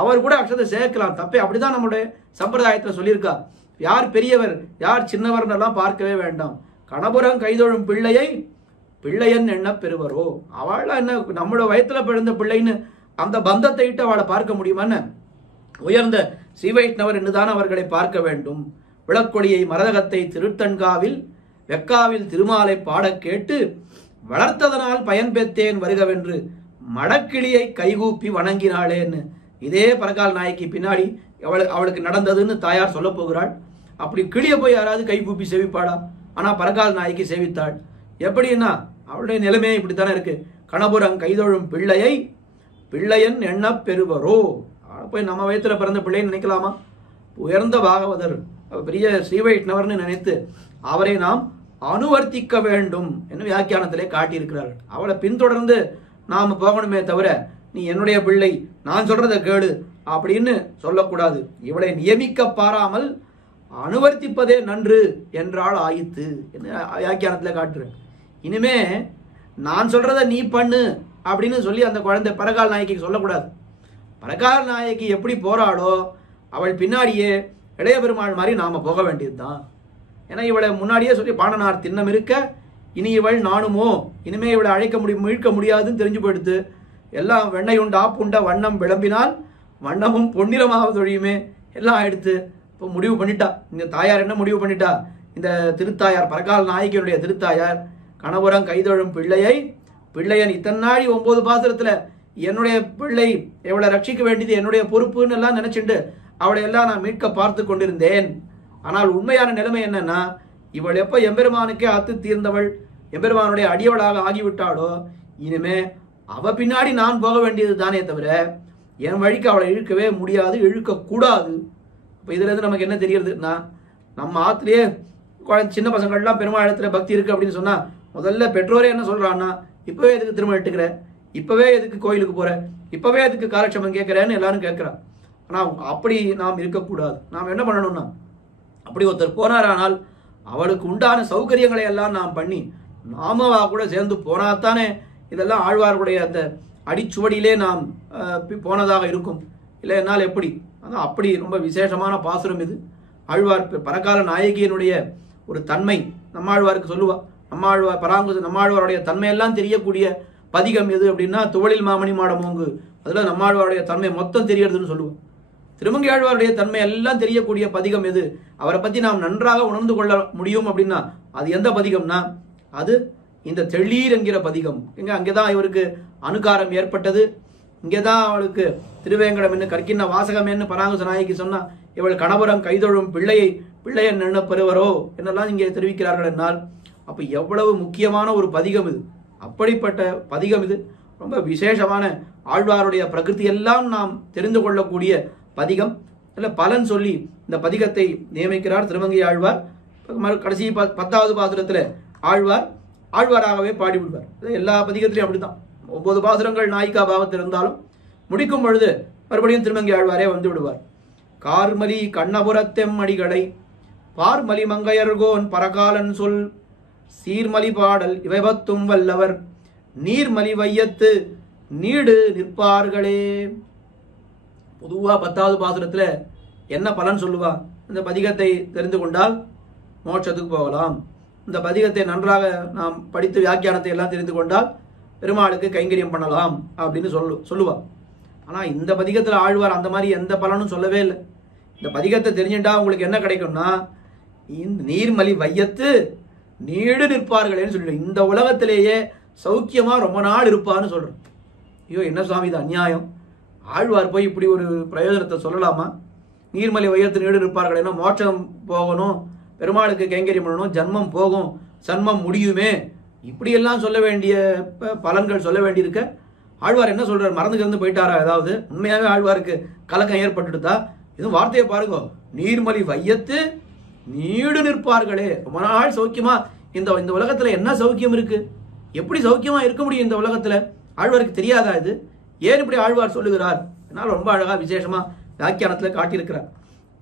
அவர் கூட அக்ஷதை சேர்க்கலாம், தப்பே. அப்படிதான் நம்மளுடைய சம்பிரதாயத்தில் சொல்லியிருக்கா. யார் பெரியவர் யார் சின்னவர்னெல்லாம் பார்க்கவே வேண்டாம். கணபுரம் கைதொழும் பிள்ளையை பிள்ளையன் என்ன பெறுவரோ, அவள் என்ன நம்மளோட வயத்துல பிறந்த பிள்ளைன்னு அந்த பந்தத்தை இட்டு அவளை பார்க்க முடியுமான்னு உயர்ந்த ஸ்ரீவைஷ்ணவர் என்றுதான் அவர்களை பார்க்க வேண்டும். விளக்கொளியை மரதகத்தை திருத்தன்காவில் வெக்காவில் திருமாலை பாட கேட்டு வளர்த்ததனால் பயன் பெற்றேன் வருகவென்று மடக்கிளியை கைகூப்பி வணங்கினாளேன்னு இதே பரகால் நாயக்கி பின்னாடி அவளுக்கு நடந்ததுன்னு தாயார் சொல்ல போகிறாள். அப்படி கிளிய போய் யாராவது கைகூப்பி சேவிப்பாளா? ஆனா பரகால் நாயக்கி சேவித்தாள். எப்படின்னா அவளுடைய நிலைமையே இப்படித்தானே இருக்கு. கணபுரம் கைதொழும் பிள்ளையை பிள்ளையன் எண்ண பெறுவரோ, போய் நம்ம வயத்துல பிறந்த பிள்ளைன்னு நினைக்கலாமா? உயர்ந்த பாகவதர் பெரிய ஸ்ரீவைஷ்ணவர்னு நினைத்து அவரை நாம் அனுவர்த்திக்க வேண்டும் என்று வியாக்கியானத்திலே காட்டியிருக்கிறார்கள். அவளை பின்தொடர்ந்து நாம் போகணுமே தவிர நீ என்னுடைய பிள்ளை நான் சொல்றதை கேளு அப்படின்னு சொல்லக்கூடாது. இவளை நியமிக்க பாராமல் அனுவர்த்திப்பதே நன்று என்றால் ஆயித்து என்று வியாக்கியானத்தில் காட்டுறேன். இனிமே நான் சொல்றத நீ பண்ணு அப்படின்னு சொல்லி அந்த குழந்தை பரகால் நாயக்கிக்கு சொல்லக்கூடாது. பரகால் நாயக்கி எப்படி போறாளோ அவள் பின்னாடியே இளைய பெருமாள் மாதிரி நாம போக வேண்டியதுதான். ஏன்னா இவளை முன்னாடியே சொல்லி பாணனார் திண்ணம் இருக்க இனி இவள் நானுமோ, இனிமே இவளை மீழ்க்க முடியாதுன்னு தெரிஞ்சு போயிடுத்து. எல்லாம் வெண்ணெய் உண்டா புண்ட வண்ணம் விளம்பினால் வண்ணமும் பொன்னிறமாவது ஒழியுமே எல்லாம் ஆயிடுத்து. இப்போ முடிவு பண்ணிட்டா இந்த தாயார். என்ன முடிவு பண்ணிட்டா? இந்த திருத்தாயார் பரகால் நாயகியுடைய திருத்தாயார் கணபுரம் கைதொழும் பிள்ளையை பிள்ளையன் இத்தனை நாளி 9 பாசுரத்துல என்னுடைய பிள்ளை எவளை ரட்சிக்க வேண்டியது என்னுடைய பொறுப்புன்னு எல்லாம் நினைச்சுட்டு அவளை எல்லாம் நான் மீட்க பார்த்து கொண்டிருந்தேன். ஆனால் உண்மையான நிலைமை என்னன்னா இவள் எப்ப எம்பெருமானுக்கே அத்து தீர்ந்தவள் எம்பெருமானுடைய அடியவளாக ஆகிவிட்டாளோ இனிமே அவ பின்னாடி நான் போக வேண்டியது தானே தவிர என் வழிக்கு அவளை இழுக்கவே முடியாது, இழுக்க கூடாது. இப்போ இதுல இருந்து நமக்கு என்ன தெரியுதுன்னா நம்ம ஆத்திலேயே சின்ன பசங்கள்லாம் பெருமாள் இடத்துல பக்தி இருக்கு அப்படின்னு சொன்னா முதல்ல பெற்றோரே என்ன சொல்றான்னா இப்பவே எதுக்கு திரும்ப எடுத்துக்கிற, இப்பவே எதுக்கு கோயிலுக்கு போற, இப்பவே எதுக்கு காலட்சேபம் கேட்கிறேன்னு எல்லாரும் கேட்கிறான். ஆனா அப்படி நாம் இருக்கக்கூடாது. நாம் என்ன பண்ணணும்னா அப்படி ஒருத்தர் போனாரானால் அவளுக்கு உண்டான சௌகரியங்களை எல்லாம் நாம் பண்ணி நாமவா கூட சேர்ந்து போனாத்தானே இதெல்லாம் ஆழ்வார்களுடைய அந்த அடிச்சுவடியிலே நாம் போனதாக இருக்கும். இல்லை என்னால் எப்படி? அதான் அப்படி ரொம்ப விசேஷமான பாசுரம் இது. ஆழ்வார் பரகால நாயகியினுடைய ஒரு தன்மை நம்மாழ்வாருக்கு சொல்லுவா. நம்மாழ்வாருடைய தன்மையெல்லாம் தெரியக்கூடிய பதிகம் எது அப்படின்னா துவளில் மாமணி மாடமோங்கு, அதுல நம்மாழ்வாருடைய தன்மை மொத்தம் தெரியறதுன்னு சொல்லுவோம். திருமங்கை ஆழ்வாருடைய தன்மை எல்லாம் தெரியக்கூடிய பதிகம் எது, அவரை பத்தி நாம் நன்றாக உணர்ந்து கொள்ள முடியும் அப்படின்னா அது எந்த பதிகம்னா அது இந்த தெள்ளீர் என்கிற பதிகம். அங்கேதான் இவருக்கு அனுகாரம் ஏற்பட்டது. இங்கேதான் அவளுக்கு திருவேங்கடம் என்ன கற்கின்ற வாசகம் என்ன பராங்குச நாயகி சொன்னா இவள் கணபுரம் கைதொழும் பிள்ளையன் என்ன பெறுவரோ என்னெல்லாம் இங்கே தெரிவிக்கிறார்கள் என்னால் அப்ப எவ்வளவு முக்கியமான ஒரு பதிகம் இது. அப்படிப்பட்ட பதிகம் இது. ரொம்ப விசேஷமான ஆழ்வாருடைய பிரகிருதி எல்லாம் நாம் தெரிந்து கொள்ளக்கூடிய பதிகம். இல்ல பலன் சொல்லி இந்த பதிகத்தை நியமிக்கிறார் திருமங்கை ஆழ்வார். கடைசி 10வது பாசுரத்துல ஆழ்வாராகவே பாடிவிடுவார். எல்லா பதிகத்திலையும் அப்படித்தான். 9 பாசுரங்கள் நாயிகா பாவத்தில் இருந்தாலும் முடிக்கும் பொழுது மறுபடியும் திருமங்கை ஆழ்வாரே வந்து விடுவார். கார்மலி கண்ணபுரத்தெம் அடிகளை பார்மலி மங்கையர்கோன் பரகாலன் சொல் சீர்மலி பாடல் இவைபத்தும் வல்லவர் நீர்மலி வையத்து நீடு நிற்பார்களே. பொதுவா 10வது பாசுரத்துல என்ன பலன் சொல்லுவா? இந்த பதிகத்தை தெரிந்து கொண்டால் மோட்சத்துக்கு போகலாம், இந்த பதிகத்தை நன்றாக நாம் படித்து வியாக்கியானத்தை எல்லாம் தெரிந்து கொண்டால் பெருமாளுக்கு கைங்கரியம் பண்ணலாம் அப்படின்னு சொல்லுவா. ஆனா இந்த பதிகத்துல ஆழ்வார் அந்த மாதிரி எந்த பலனும் சொல்லவே இல்லை. இந்த பதிகத்தை தெரிஞ்சுட்டா உங்களுக்கு என்ன கிடைக்கும்னா, இந்த நீர்மலி வையத்து நீடு நிற்பார்களேன்னு சொல்லிட்டு இந்த உலகத்திலேயே சௌக்கியமா ரொம்ப நாள் இருப்பான்னு சொல்றோம். ஐயோ என்ன சுவாமி இது அநியாயம், ஆழ்வார் போய் இப்படி ஒரு பிரயோஜனத்தை சொல்லலாமா? நீர்மலி வையத்து நீடு நிற்பார்களேன்னா மோட்சம் போகணும், பெருமாளுக்கு கைங்கரியம் பண்ணணும், ஜன்மம் போகும், சன்மம் முடியுமே, இப்படியெல்லாம் சொல்ல வேண்டிய பலன்கள் சொல்ல வேண்டியிருக்க ஆழ்வார் என்ன சொல்றாரு? மறந்து போயிட்டாரா? ஏதாவது உண்மையாவே ஆழ்வாருக்கு கலக்கம் ஏற்பட்டுட்டா? இதுவும் வார்த்தையை பாருங்க, நீர்மலி வையத்து நீடு நிற்பார்களே. ரொம்ப நாள் சௌக்கியமா இந்த உலகத்துல என்ன சௌக்கியம் இருக்கு? எப்படி சௌக்கியமா இருக்க முடியும் இந்த உலகத்துல? ஆழ்வாருக்கு தெரியாதா இது? ஏன் இப்படி ஆழ்வார் சொல்லுகிறார்? அதனால ரொம்ப அழகா விசேஷமா வியாக்கியானத்துல காட்டியிருக்கிறார்.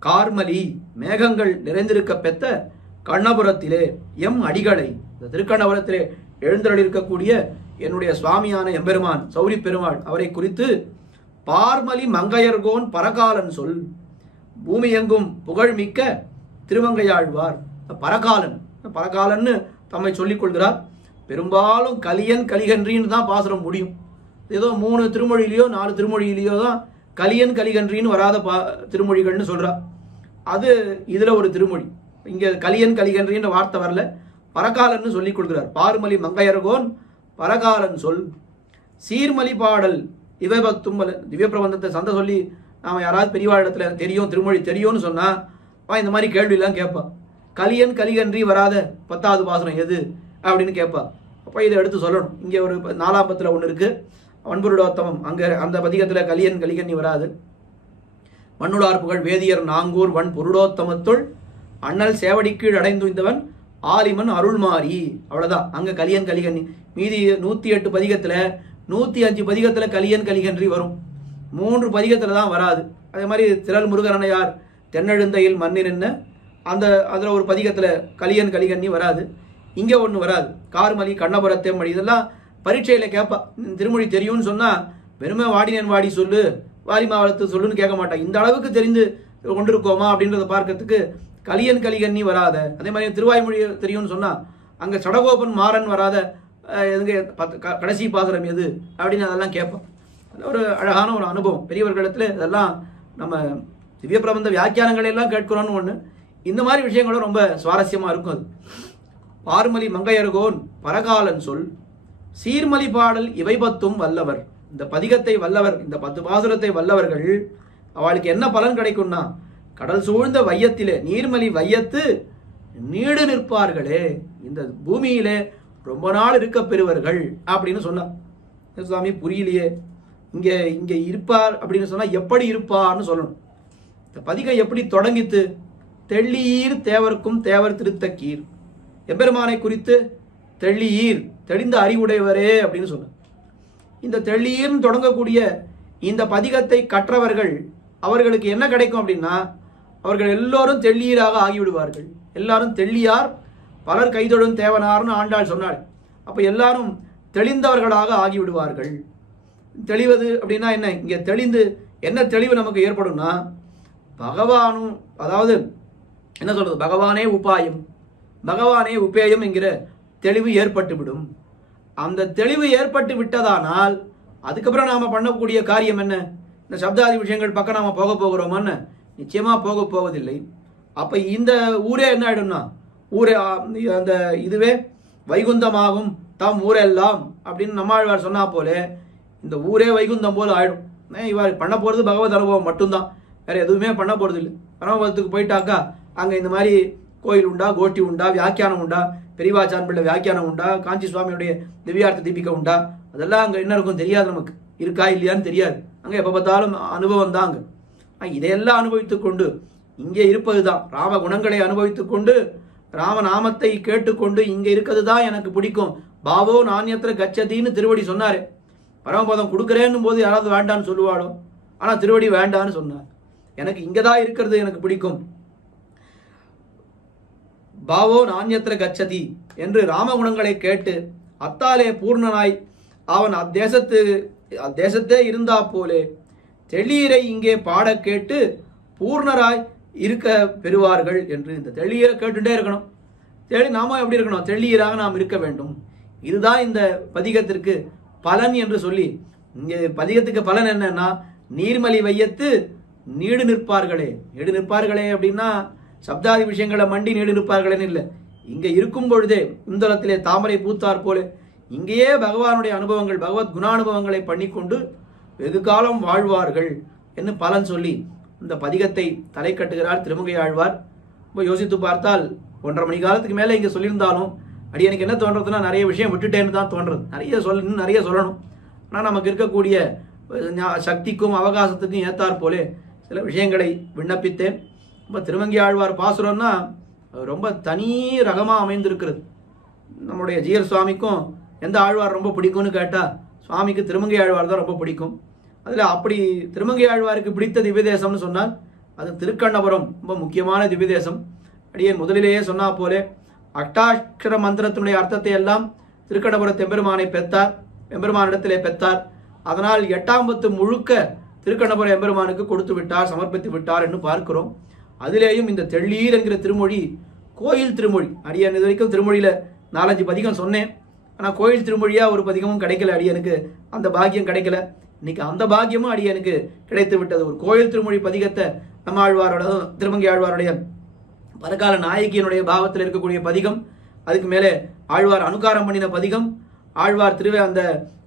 கார்மலி மேகங்கள் நிறைந்திருக்க பெத்த கண்ணபுரத்திலே எம் அடிகளை, இந்த திருக்கண்ணபுரத்திலே எழுந்தருளி இருக்கக்கூடிய என்னுடைய சுவாமியான எம்பெருமான் சௌரி பெருமாள் அவரை குறித்து பார்மலி மங்கையர்கோன் பரகாலன் சொல். பூமி எங்கும் புகழ்மிக்க திருமங்கையாழ்வார் பரகாலன், பரகாலன்னு தம்மை சொல்லிக் கொள்கிறார். பெரும்பாலும் கலியன் கலிகன்றின்னு தான் பாசுரம் முடியும். ஏதோ 3 திருமொழியிலையோ 4 திருமொழியிலையோ தான் கலியன் கலிகன்றின்னு வராத திருமொழிகள்னு சொல்றா. அது இதுல ஒரு திருமொழி. இங்க கலியன் கலிகன்றின்ற வார்த்தை வரல, பரகாலன்னு சொல்லிக் கொடுக்கிறார். பார்மலி மங்கையர்கோன் பரகாலன் சொல். சீர்மலி பாடல் இவை பக்தும் திவ்ய பிரபந்தத்தை சந்த சொல்லி நாம யாராவது பெரியவாழத்துல தெரியும் திருமொழி தெரியும்னு சொன்னா இந்த மாதிரி கேள்வி எல்லாம் கேட்பா. கலியன் கலிகன்றி வராத 10வது பாசுரம் எது அப்படின்னு கேட்பா. அப்ப இதை எடுத்து சொல்லணும். இங்க ஒரு 4ஆம் பத்துல ஒண்ணு இருக்கு, வன்புருடோத்தமம், அங்க அந்த பதிகத்துல கலியன் கலிகன்னி வராது. மண்ணுளார் புகழ் வேதியர் நாங்கூர் வன் புருடோத்தமத்துள் அண்ணல் சேவடி கீழ் அடைந்துந்தவன் ஆலிமன் அருள்மாரி, அவ்வளவுதான். அங்க கலியன் கலிகன்னி. மீதி 108 பதிகத்துல 105 பதிகத்துல கலியன் கலிகன்றி வரும், 3 பதிகத்துல தான் வராது. அதே மாதிரி திரள் முருகரணையார் தென்னெழுந்தையில் மண்ணின் அந்த அதுல ஒரு பதிகத்துல கலியன் கலிகன்னி வராது. இங்க ஒண்ணு வராது. கார்மலி கண்ணபுரத்தேம்மொழி இதெல்லாம் பரீட்சையில கேட்பா. திருமொழி தெரியும்னு சொன்னா வெறுமே வாடினேன் வாடி சொல்லு, வாரி மாவளத்து சொல்லுன்னு கேட்க மாட்டா. இந்த அளவுக்கு தெரிந்து கொண்டிருக்கோமா அப்படின்றத பார்க்கறதுக்கு கலியன் கலிகன்னி வராத. அதே மாதிரி திருவாய்மொழி தெரியும்னு சொன்னா அங்க சடகோபன் மாறன் வராத கடைசி பாசுரம் எது அப்படின்னு அதெல்லாம் கேட்போம். ஒரு அழகான ஒரு அனுபவம் பெரியவர்களிடத்துல. இதெல்லாம் நம்ம திவ்ய பிரபந்த வியாக்கியானங்களை எல்லாம் கேட்கிறோம்னு ஒண்ணு, இந்த மாதிரி விஷயங்களும் ரொம்ப சுவாரஸ்யமா இருக்கும். அது பார்மலி மங்கையர்கோன் பரகாலன் சொல். சீர்மலி பாடல் இவை பத்தும் வல்லவர். இந்த பதிகத்தை வல்லவர், இந்த 10 பாசுரத்தை வல்லவர்கள் அவளுக்கு என்ன பலன் கிடைக்கும்னா, கடல் சூழ்ந்த வையத்திலே நீர்மலி வையத்து நீடு நிற்பார்களே, இந்த பூமியிலே ரொம்ப நாள் இருக்க பெறுவர்கள் அப்படின்னு சொன்னார். சுவாமி புரியலையே, இங்க இருப்பார் அப்படின்னு சொன்னா எப்படி இருப்பார்னு சொல்லணும். இந்த பதிகம் எப்படி தொடங்கித்து? தெள்ளியீர் தேவர்க்கும் தேவர் திருத்தக்கீர், எம்பெருமானை குறித்து தெள்ளியீர் தெளிந்த அறிவுடையவரே அப்படின்னு சொன்னார். இந்த தெள்ளியீர்னு தொடங்கக்கூடிய இந்த பதிகத்தை கற்றவர்கள் அவர்களுக்கு என்ன கிடைக்கும் அப்படின்னா, அவர்கள் எல்லோரும் தெள்ளியீராக ஆகிவிடுவார்கள். எல்லாரும் தெள்ளியார் பலர் கைதொழும் தேவனார்னு ஆண்டாள் சொன்னாள். அப்ப எல்லாரும் தெளிந்தவர்களாக ஆகிவிடுவார்கள். தெளிவது அப்படின்னா என்ன? இங்க தெளிந்து என்ன தெளிவு நமக்கு ஏற்படும்னா, பகவானும், அதாவது என்ன சொல்றது, பகவானே உபாயம் பகவானே உபேயம் என்கிற தெளிவு ஏற்பட்டுவிடும். அந்த தெளிவு ஏற்பட்டு விட்டதானால் அதுக்கப்புறம் நாம பண்ணக்கூடிய காரியம் என்ன? இந்த சப்தாதி விஷயங்கள் பக்கம் நாம போக போகிறோமான்னு நிச்சயமா போக போவதில்லை. அப்ப இந்த ஊரே என்ன ஆயிடும்னா, ஊரே அந்த இதுவே வைகுந்தமாகும் தாம் ஊரெல்லாம் அப்படின்னு நம்மாழ்வார் சொன்னா போல இந்த ஊரே வைகுந்தம் போல ஆயிடும். இவர் பண்ண போறது பகவத் அனுபவம் மட்டும்தான், வேற எதுவுமே பண்ண போறது இல்லை. பரமபதத்துக்கு போயிட்டாக்கா அங்க இந்த மாதிரி கோயில் உண்டா, கோஷ்டி உண்டா, வியாக்கியானம் உண்டா, பெரியவாச்சான் பிள்ளை வியாக்கியானம் உண்டா, காஞ்சி சுவாமியுடைய திவ்யார்த்த தீபிகை உண்டா, அதெல்லாம் அங்க என்ன இருக்கும் தெரியாது, நமக்கு இருக்கா இல்லையான்னு தெரியாது. அங்க எப்ப பார்த்தாலும் அனுபவம் தான். அங்க இதையெல்லாம் அனுபவித்துக் கொண்டு இங்கே இருப்பதுதான், ராம குணங்களை அனுபவித்துக் கொண்டு ராமநாமத்தை கேட்டுக்கொண்டு இங்க இருக்கிறது தான் எனக்கு பிடிக்கும். பாவோ நானியத்திர கச்சதின்னு திருவடி சொன்னாரு. பரமபதம் கொடுக்குறேன்னும் போது யாராவது வேண்டான்னு சொல்லுவாளோ? ஆனா திருவடி வேண்டான்னு சொன்னார். எனக்கு இங்கதான் இருக்கிறது எனக்கு பிடிக்கும். பாவோ நானியத்திர கச்சதி என்று ராமகுணங்களை கேட்டு அத்தாலே பூர்ணனாய் அவன் அத்தேசத்தே இருந்தா போலே தெள்ளீரை இங்கே பாட கேட்டு பூர்ணராய் இருக்க பெறுவார்கள் என்று. இந்த தெள்ளீரை கேட்டுட்டே இருக்கணும். நாம எப்படி இருக்கணும்? தெள்ளீராக நாம் இருக்க வேண்டும். இதுதான் இந்த பதிகத்திற்கு பலன் என்று சொல்லி, இங்க பதிகத்துக்கு பலன் என்னன்னா, நீர்மலி வையத்து நீடு நிற்பார்களே. நீடு நிற்பார்களே அப்படின்னா சப்தாதி விஷயங்களை மண்டி நீடு நிற்பார்களேன்னு இல்லை. இங்க இருக்கும் பொழுதே இந்தளத்திலே தாமரை பூத்தார் போல இங்கேயே பகவானுடைய அனுபவங்கள், பகவத் குணானுபவங்களை பண்ணிக்கொண்டு வெகு காலம் வாழ்வார்கள் என்று பலன் சொல்லி இந்த பதிகத்தை தலை கட்டுகிறார் திருமங்கை ஆழ்வார். இப்போ யோசித்து பார்த்தால் 1.5 மணி காலத்துக்கு மேலே இங்கே சொல்லியிருந்தாலும் எனக்கு என்ன தோன்றதுன்னா, நிறைய விஷயம் விட்டுட்டேன்னு தான் தோன்றது. இன்னும் நிறைய சொல்லணும். ஆனால் நமக்கு இருக்கக்கூடிய சக்திக்கும் அவகாசத்துக்கும் ஏத்தார் போலே சில விஷயங்களை விண்ணப்பித்தேன். இப்போ திருமங்கை ஆழ்வார் பாசுரம்னா ரொம்ப தனி ரகமாக அமைந்திருக்கிறது. நம்முடைய ஜீயர் சுவாமிக்கும் எந்த ஆழ்வார் ரொம்ப பிடிக்கும்னு கேட்டால் சுவாமிக்கு திருமங்கை ஆழ்வார் தான் ரொம்ப பிடிக்கும். அதில் அப்படி திருமங்கை ஆழ்வாருக்கு பிடித்த திவ்யதேசம்னு சொன்னால் அது திருக்கண்ணபுரம் ரொம்ப முக்கியமான திவ்யதேசம். அடியேன் முதலிலேயே சொன்னா போலே அஷ்டாட்சர மந்திரத்தினுடைய அர்த்தத்தை எல்லாம் திருக்கண்ணபுரத்து எம்பெருமானை பெற்றார், எம்பெருமானிடத்திலே பெற்றார். அதனால் 8ஆம் பத்து முழுக்க திருக்கண்ணபுர எம்பெருமானுக்கு கொடுத்து விட்டார், சமர்ப்பித்து விட்டார் என்று பார்க்கிறோம். அதிலேயும் இந்த தெள்ளீர் என்கிற திருமொழி கோயில் திருமொழி. அடியன் இது வரைக்கும் திருமொழியில 4-5 பதிகம் சொன்னேன். ஆனால் கோயில் திருமொழியா ஒரு பதிகமும் கிடைக்கல. அடியனுக்கு அந்த பாக்கியம் கிடைக்கல. இன்னைக்கு அந்த பாக்கியமும் அடியனுக்கு கிடைத்து விட்டது. ஒரு கோயில் திருமொழி பதிகத்தை நம்ம ஆழ்வாரோட திருமங்கை ஆழ்வாருடைய பரகால நாயகியினுடைய பாவத்தில் இருக்கக்கூடிய பதிகம், அதுக்கு மேலே ஆழ்வார் அனுகாரம் பண்ணின பதிகம், ஆழ்வார் திருவே அந்த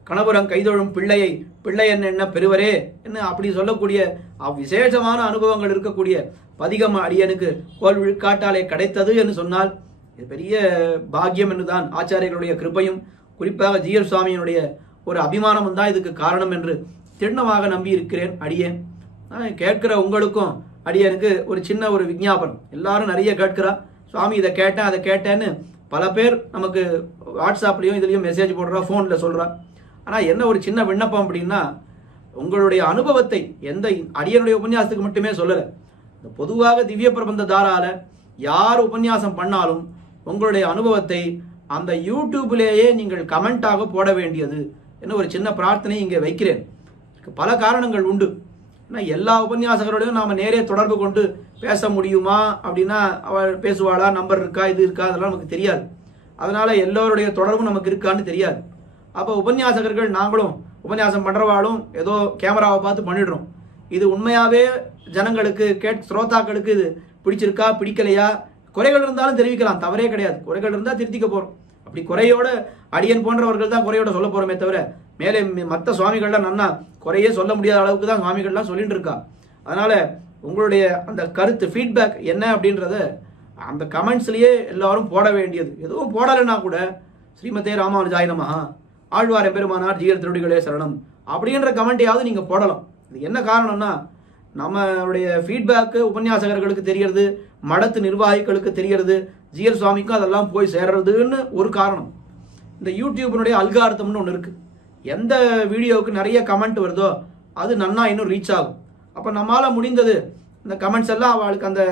கணபுரம் கைதொழும் பிள்ளை என்ன பெறுவரே என்ன அப்படி சொல்லக்கூடிய விசேஷமான அனுபவங்கள் இருக்கக்கூடிய பதிகம் அடியனுக்கு கோல் விழுக்காட்டாலே கிடைத்தது என்று சொன்னால் இது பெரிய பாக்கியம் என்றுதான் ஆச்சாரியர்களுடைய கிருபையும் குறிப்பாக ஜீயர் சுவாமியினுடைய ஒரு அபிமானமும் தான் இதுக்கு காரணம் என்று திண்ணமாக நம்பி இருக்கிறேன். அடியேன் கேட்கிற உங்களுக்கும் அடியனுக்கு ஒரு சின்ன ஒரு விஞ்ஞாபனம். எல்லாரும் நிறைய கேட்கிறா, சுவாமி இதை கேட்டேன் அதை கேட்டேன்னு பல பேர் நமக்கு வாட்ஸ்அப்லையும் இதுலையும் மெசேஜ் போடுறா, ஃபோனில் சொல்கிறா. ஆனால் என்ன ஒரு சின்ன விண்ணப்பம் அப்படின்னா, உங்களுடைய அனுபவத்தை எந்த அடியனுடைய உபன்யாசத்துக்கு மட்டுமே சொல்லலை, இந்த பொதுவாக திவ்ய பிரபந்த தாரால யார் உபன்யாசம் பண்ணாலும் உங்களுடைய அனுபவத்தை அந்த யூடியூப்லேயே நீங்கள் கமெண்டாக போட வேண்டியது என்ன ஒரு சின்ன பிரார்த்தனை இங்கே வைக்கிறேன். பல காரணங்கள் உண்டு. ஆனால் எல்லா உபன்யாசகரோடையும் நாம் நேரே தொடர்பு கொண்டு பேச முடியுமா அப்படின்னா அவள் பேசுவாளா, நம்பர் இருக்கா, இது இருக்கா, அதெல்லாம் நமக்கு தெரியாது. அதனால எல்லோருடைய தொடர்பும் நமக்கு இருக்கான்னு தெரியாது. அப்போ உபன்யாசகர்கள் நாங்களும் உபன்யாசம் பண்ணுறவாளும் ஏதோ கேமராவை பார்த்து பண்ணிடுறோம். இது உண்மையாகவே ஜனங்களுக்கு ஸ்ரோதாக்களுக்கு இது பிடிச்சிருக்கா பிடிக்கலையா, குறைகள் இருந்தாலும் தெரிவிக்கலாம், தவறே கிடையாது. குறைகள் இருந்தால் திருத்திக்க போகிறோம். அப்படி குறையோட அடியன் போன்றவர்கள் தான் குறையோட சொல்ல போகிறோமே தவிர மேலே மற்ற சுவாமிகள்லாம் நன்னா குறையே சொல்ல முடியாத அளவுக்கு தான் சுவாமிகள்லாம் சொல்லிட்டு இருக்கா. அதனால் உங்களுடைய அந்த கருத்து ஃபீட்பேக் என்ன அப்படின்றத அந்த கமெண்ட்ஸ்லேயே எல்லாரும் போட வேண்டியது. எதுவும் போடலைன்னா கூட ஸ்ரீமதே ராமானுஜாய நமஹ, ஆழ்வார் எம்பெருமானார் ஜீயர் திருவடிகளே சரணம் அப்படின்ற கமெண்ட்டையாவது நீங்கள் போடலாம். இது என்ன காரணம்னா, நம்மளுடைய ஃபீட்பேக்கு உபன்யாசகர்களுக்கு தெரியறது, மடத்து நிர்வாகிகளுக்கு தெரியறது, ஜீயர் சுவாமிக்கும் அதெல்லாம் போய் சேர்றதுன்னு ஒரு காரணம். இந்த யூடியூபினுடைய அல்காரிதம்னு ஒன்று இருக்குது. எந்த வீடியோவுக்கு நிறைய கமெண்ட் வருதோ அது நன்னா இன்னும் ரீச் ஆகும். அப்போ நம்மளால் முடிந்தது இந்த கமெண்ட்ஸ் எல்லாம் அவளுக்கு அந்த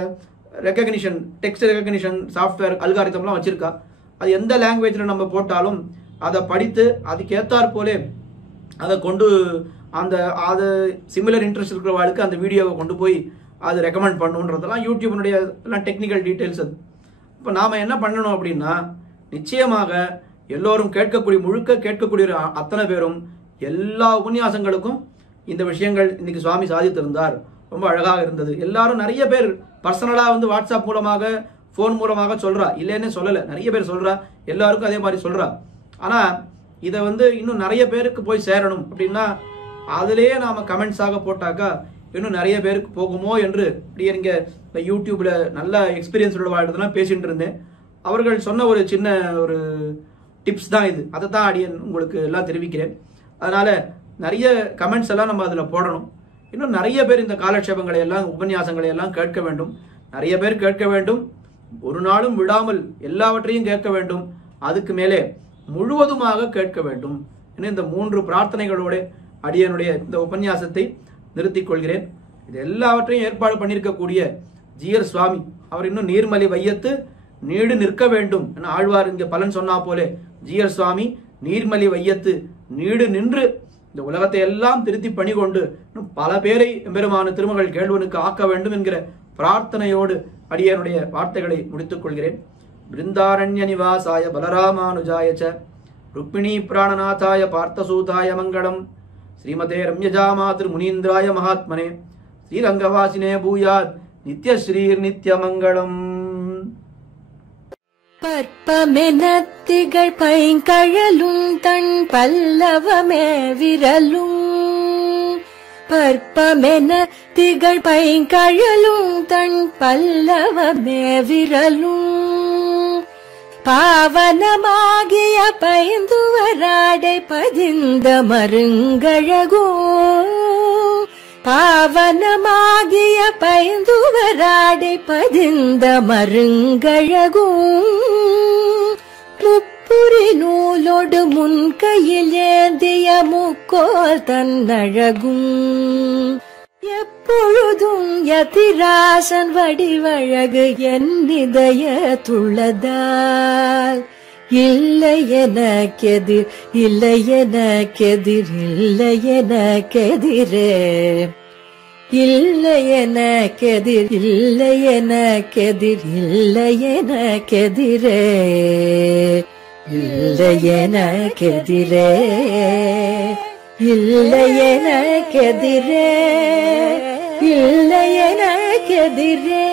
ரெக்கக்னிஷன், டெக்ஸ்ட் ரெக்கக்னிஷன் சாஃப்ட்வேர் அல்காரிதம்லாம் வச்சுருக்கா. அது எந்த லாங்குவேஜில் நம்ம போட்டாலும் அதை படித்து அதுக்கேற்றாற் போலே அதை கொண்டு அது சிமிலர் இன்ட்ரெஸ்ட் இருக்கிறவளுக்கு அந்த வீடியோவை கொண்டு போய் அது ரெக்கமெண்ட் பண்ணுன்றதெல்லாம் யூடியூபினுடைய எல்லாம் டெக்னிக்கல் டீட்டெயில்ஸ். அது இப்போ நாம் என்ன பண்ணணும் அப்படின்னா, நிச்சயமாக எல்லோரும் முழுக்க கேட்கக்கூடிய அத்தனை பேரும் எல்லா உபன்யாசங்களுக்கும் இந்த விஷயங்கள் இன்னைக்கு சுவாமி சாதித்திருந்தார், ரொம்ப அழகாக இருந்தது. எல்லாரும் நிறைய பேர் பர்சனலாக வந்து வாட்ஸ்அப் மூலமாக ஃபோன் மூலமாக சொல்கிறா, இல்லைன்னு சொல்லலை, நிறைய பேர் சொல்கிறா, எல்லாருக்கும் அதே மாதிரி சொல்கிறா. ஆனால் இதை வந்து இன்னும் நிறைய பேருக்கு போய் சேரணும் அப்படின்னா அதிலேயே நாம் கமெண்ட்ஸாக போட்டாக்கா இன்னும் நிறைய பேருக்கு போகுமோ என்று இப்படியே இங்கே இந்த யூடியூப்பில் நல்ல எக்ஸ்பீரியன்ஸ் உள்ள வாழ்றதுலாம் பேசிகிட்டு இருந்தேன். அவர்கள் சொன்ன ஒரு சின்ன ஒரு டிப்ஸ் தான் இது. அதை தான் அடியன் உங்களுக்கு எல்லாம் தெரிவிக்கிறேன். அதனால் நிறைய கமெண்ட்ஸ் எல்லாம் நம்ம அதில் போடணும். இன்னும் நிறைய பேர் இந்த காலக்ஷேபங்களை எல்லாம் உபன்யாசங்களை எல்லாம் கேட்க வேண்டும், நிறைய பேர் கேட்க வேண்டும். ஒரு நாளும் விடாமல் எல்லாவற்றையும் கேட்க வேண்டும். அதுக்கு மேலே முழுவதுமாக கேட்க வேண்டும். இந்த 3 பிரார்த்தனைகளோடு அடியனுடைய இந்த உபன்யாசத்தை நிறுத்திக் கொள்கிறேன். இது எல்லாவற்றையும் ஏற்பாடு பண்ணியிருக்கக்கூடிய ஜீயர் சுவாமி அவர் இன்னும் நீர்மலி வையத்து நீடு நிற்க வேண்டும் என ஆழ்வார் இங்கே பலன் சொன்னா போலே ஜீயர் சுவாமி நீர்மலி வையத்து நீடு நின்று இந்த உலகத்தை எல்லாம் திருத்தி பணி கொண்டு இன்னும் பல பேரை எம்பெருமான திருமகள் கேள்வனுக்கு ஆக்க வேண்டும் என்கிற பிரார்த்தனையோடு அடியனுடைய வார்த்தைகளை முடித்துக் கொள்கிறேன். பிருந்தாரண்ய நிவாசாய பலராமானுஜாயச்ச ருக்மிணி பிராணநாதாய பார்த்தசூதாய மங்களம். ஸ்ரீமதே ரம்யஜா மாத்ரு முனீந்திராய மகாத்மனே ஸ்ரீரங்கவாசினே பூயாத் நித்யஸ்ரீர் நித்யமங்களம். பற்பமெனத்திகள் பைங்கழலும் தன் பல்லவமே விரலும். பற்பமெனத்திகள் பைங்கழலும் தன் பல்லவமே விரலும். பாவனமாகிய பைந்துவராடை பதிந்த மருங்கழகோ. பாவனமாகிய பைந்துவராடை பதிந்த மருங்கழகும். முப்புரி நூலோடு முன்கையில் ஏந்திய முக்கோல் தன்னழகும். எப்பொழுதும் யதிராசன் வடிவழகு என் இதயத்துள்ளதால். இல்லை எனக்கெதிர் இல்லை எனக்கெதிர் இல்லை எனக்கெதிரே. இல்லை எனக்கெதிர் இல்லை எனக்கெதிர் இல்லை எனக்கெதிரே. இல்லை எனக்கெதிரே இல்லை எனக்கெதிரே இல்லை எனக்கெதிரே.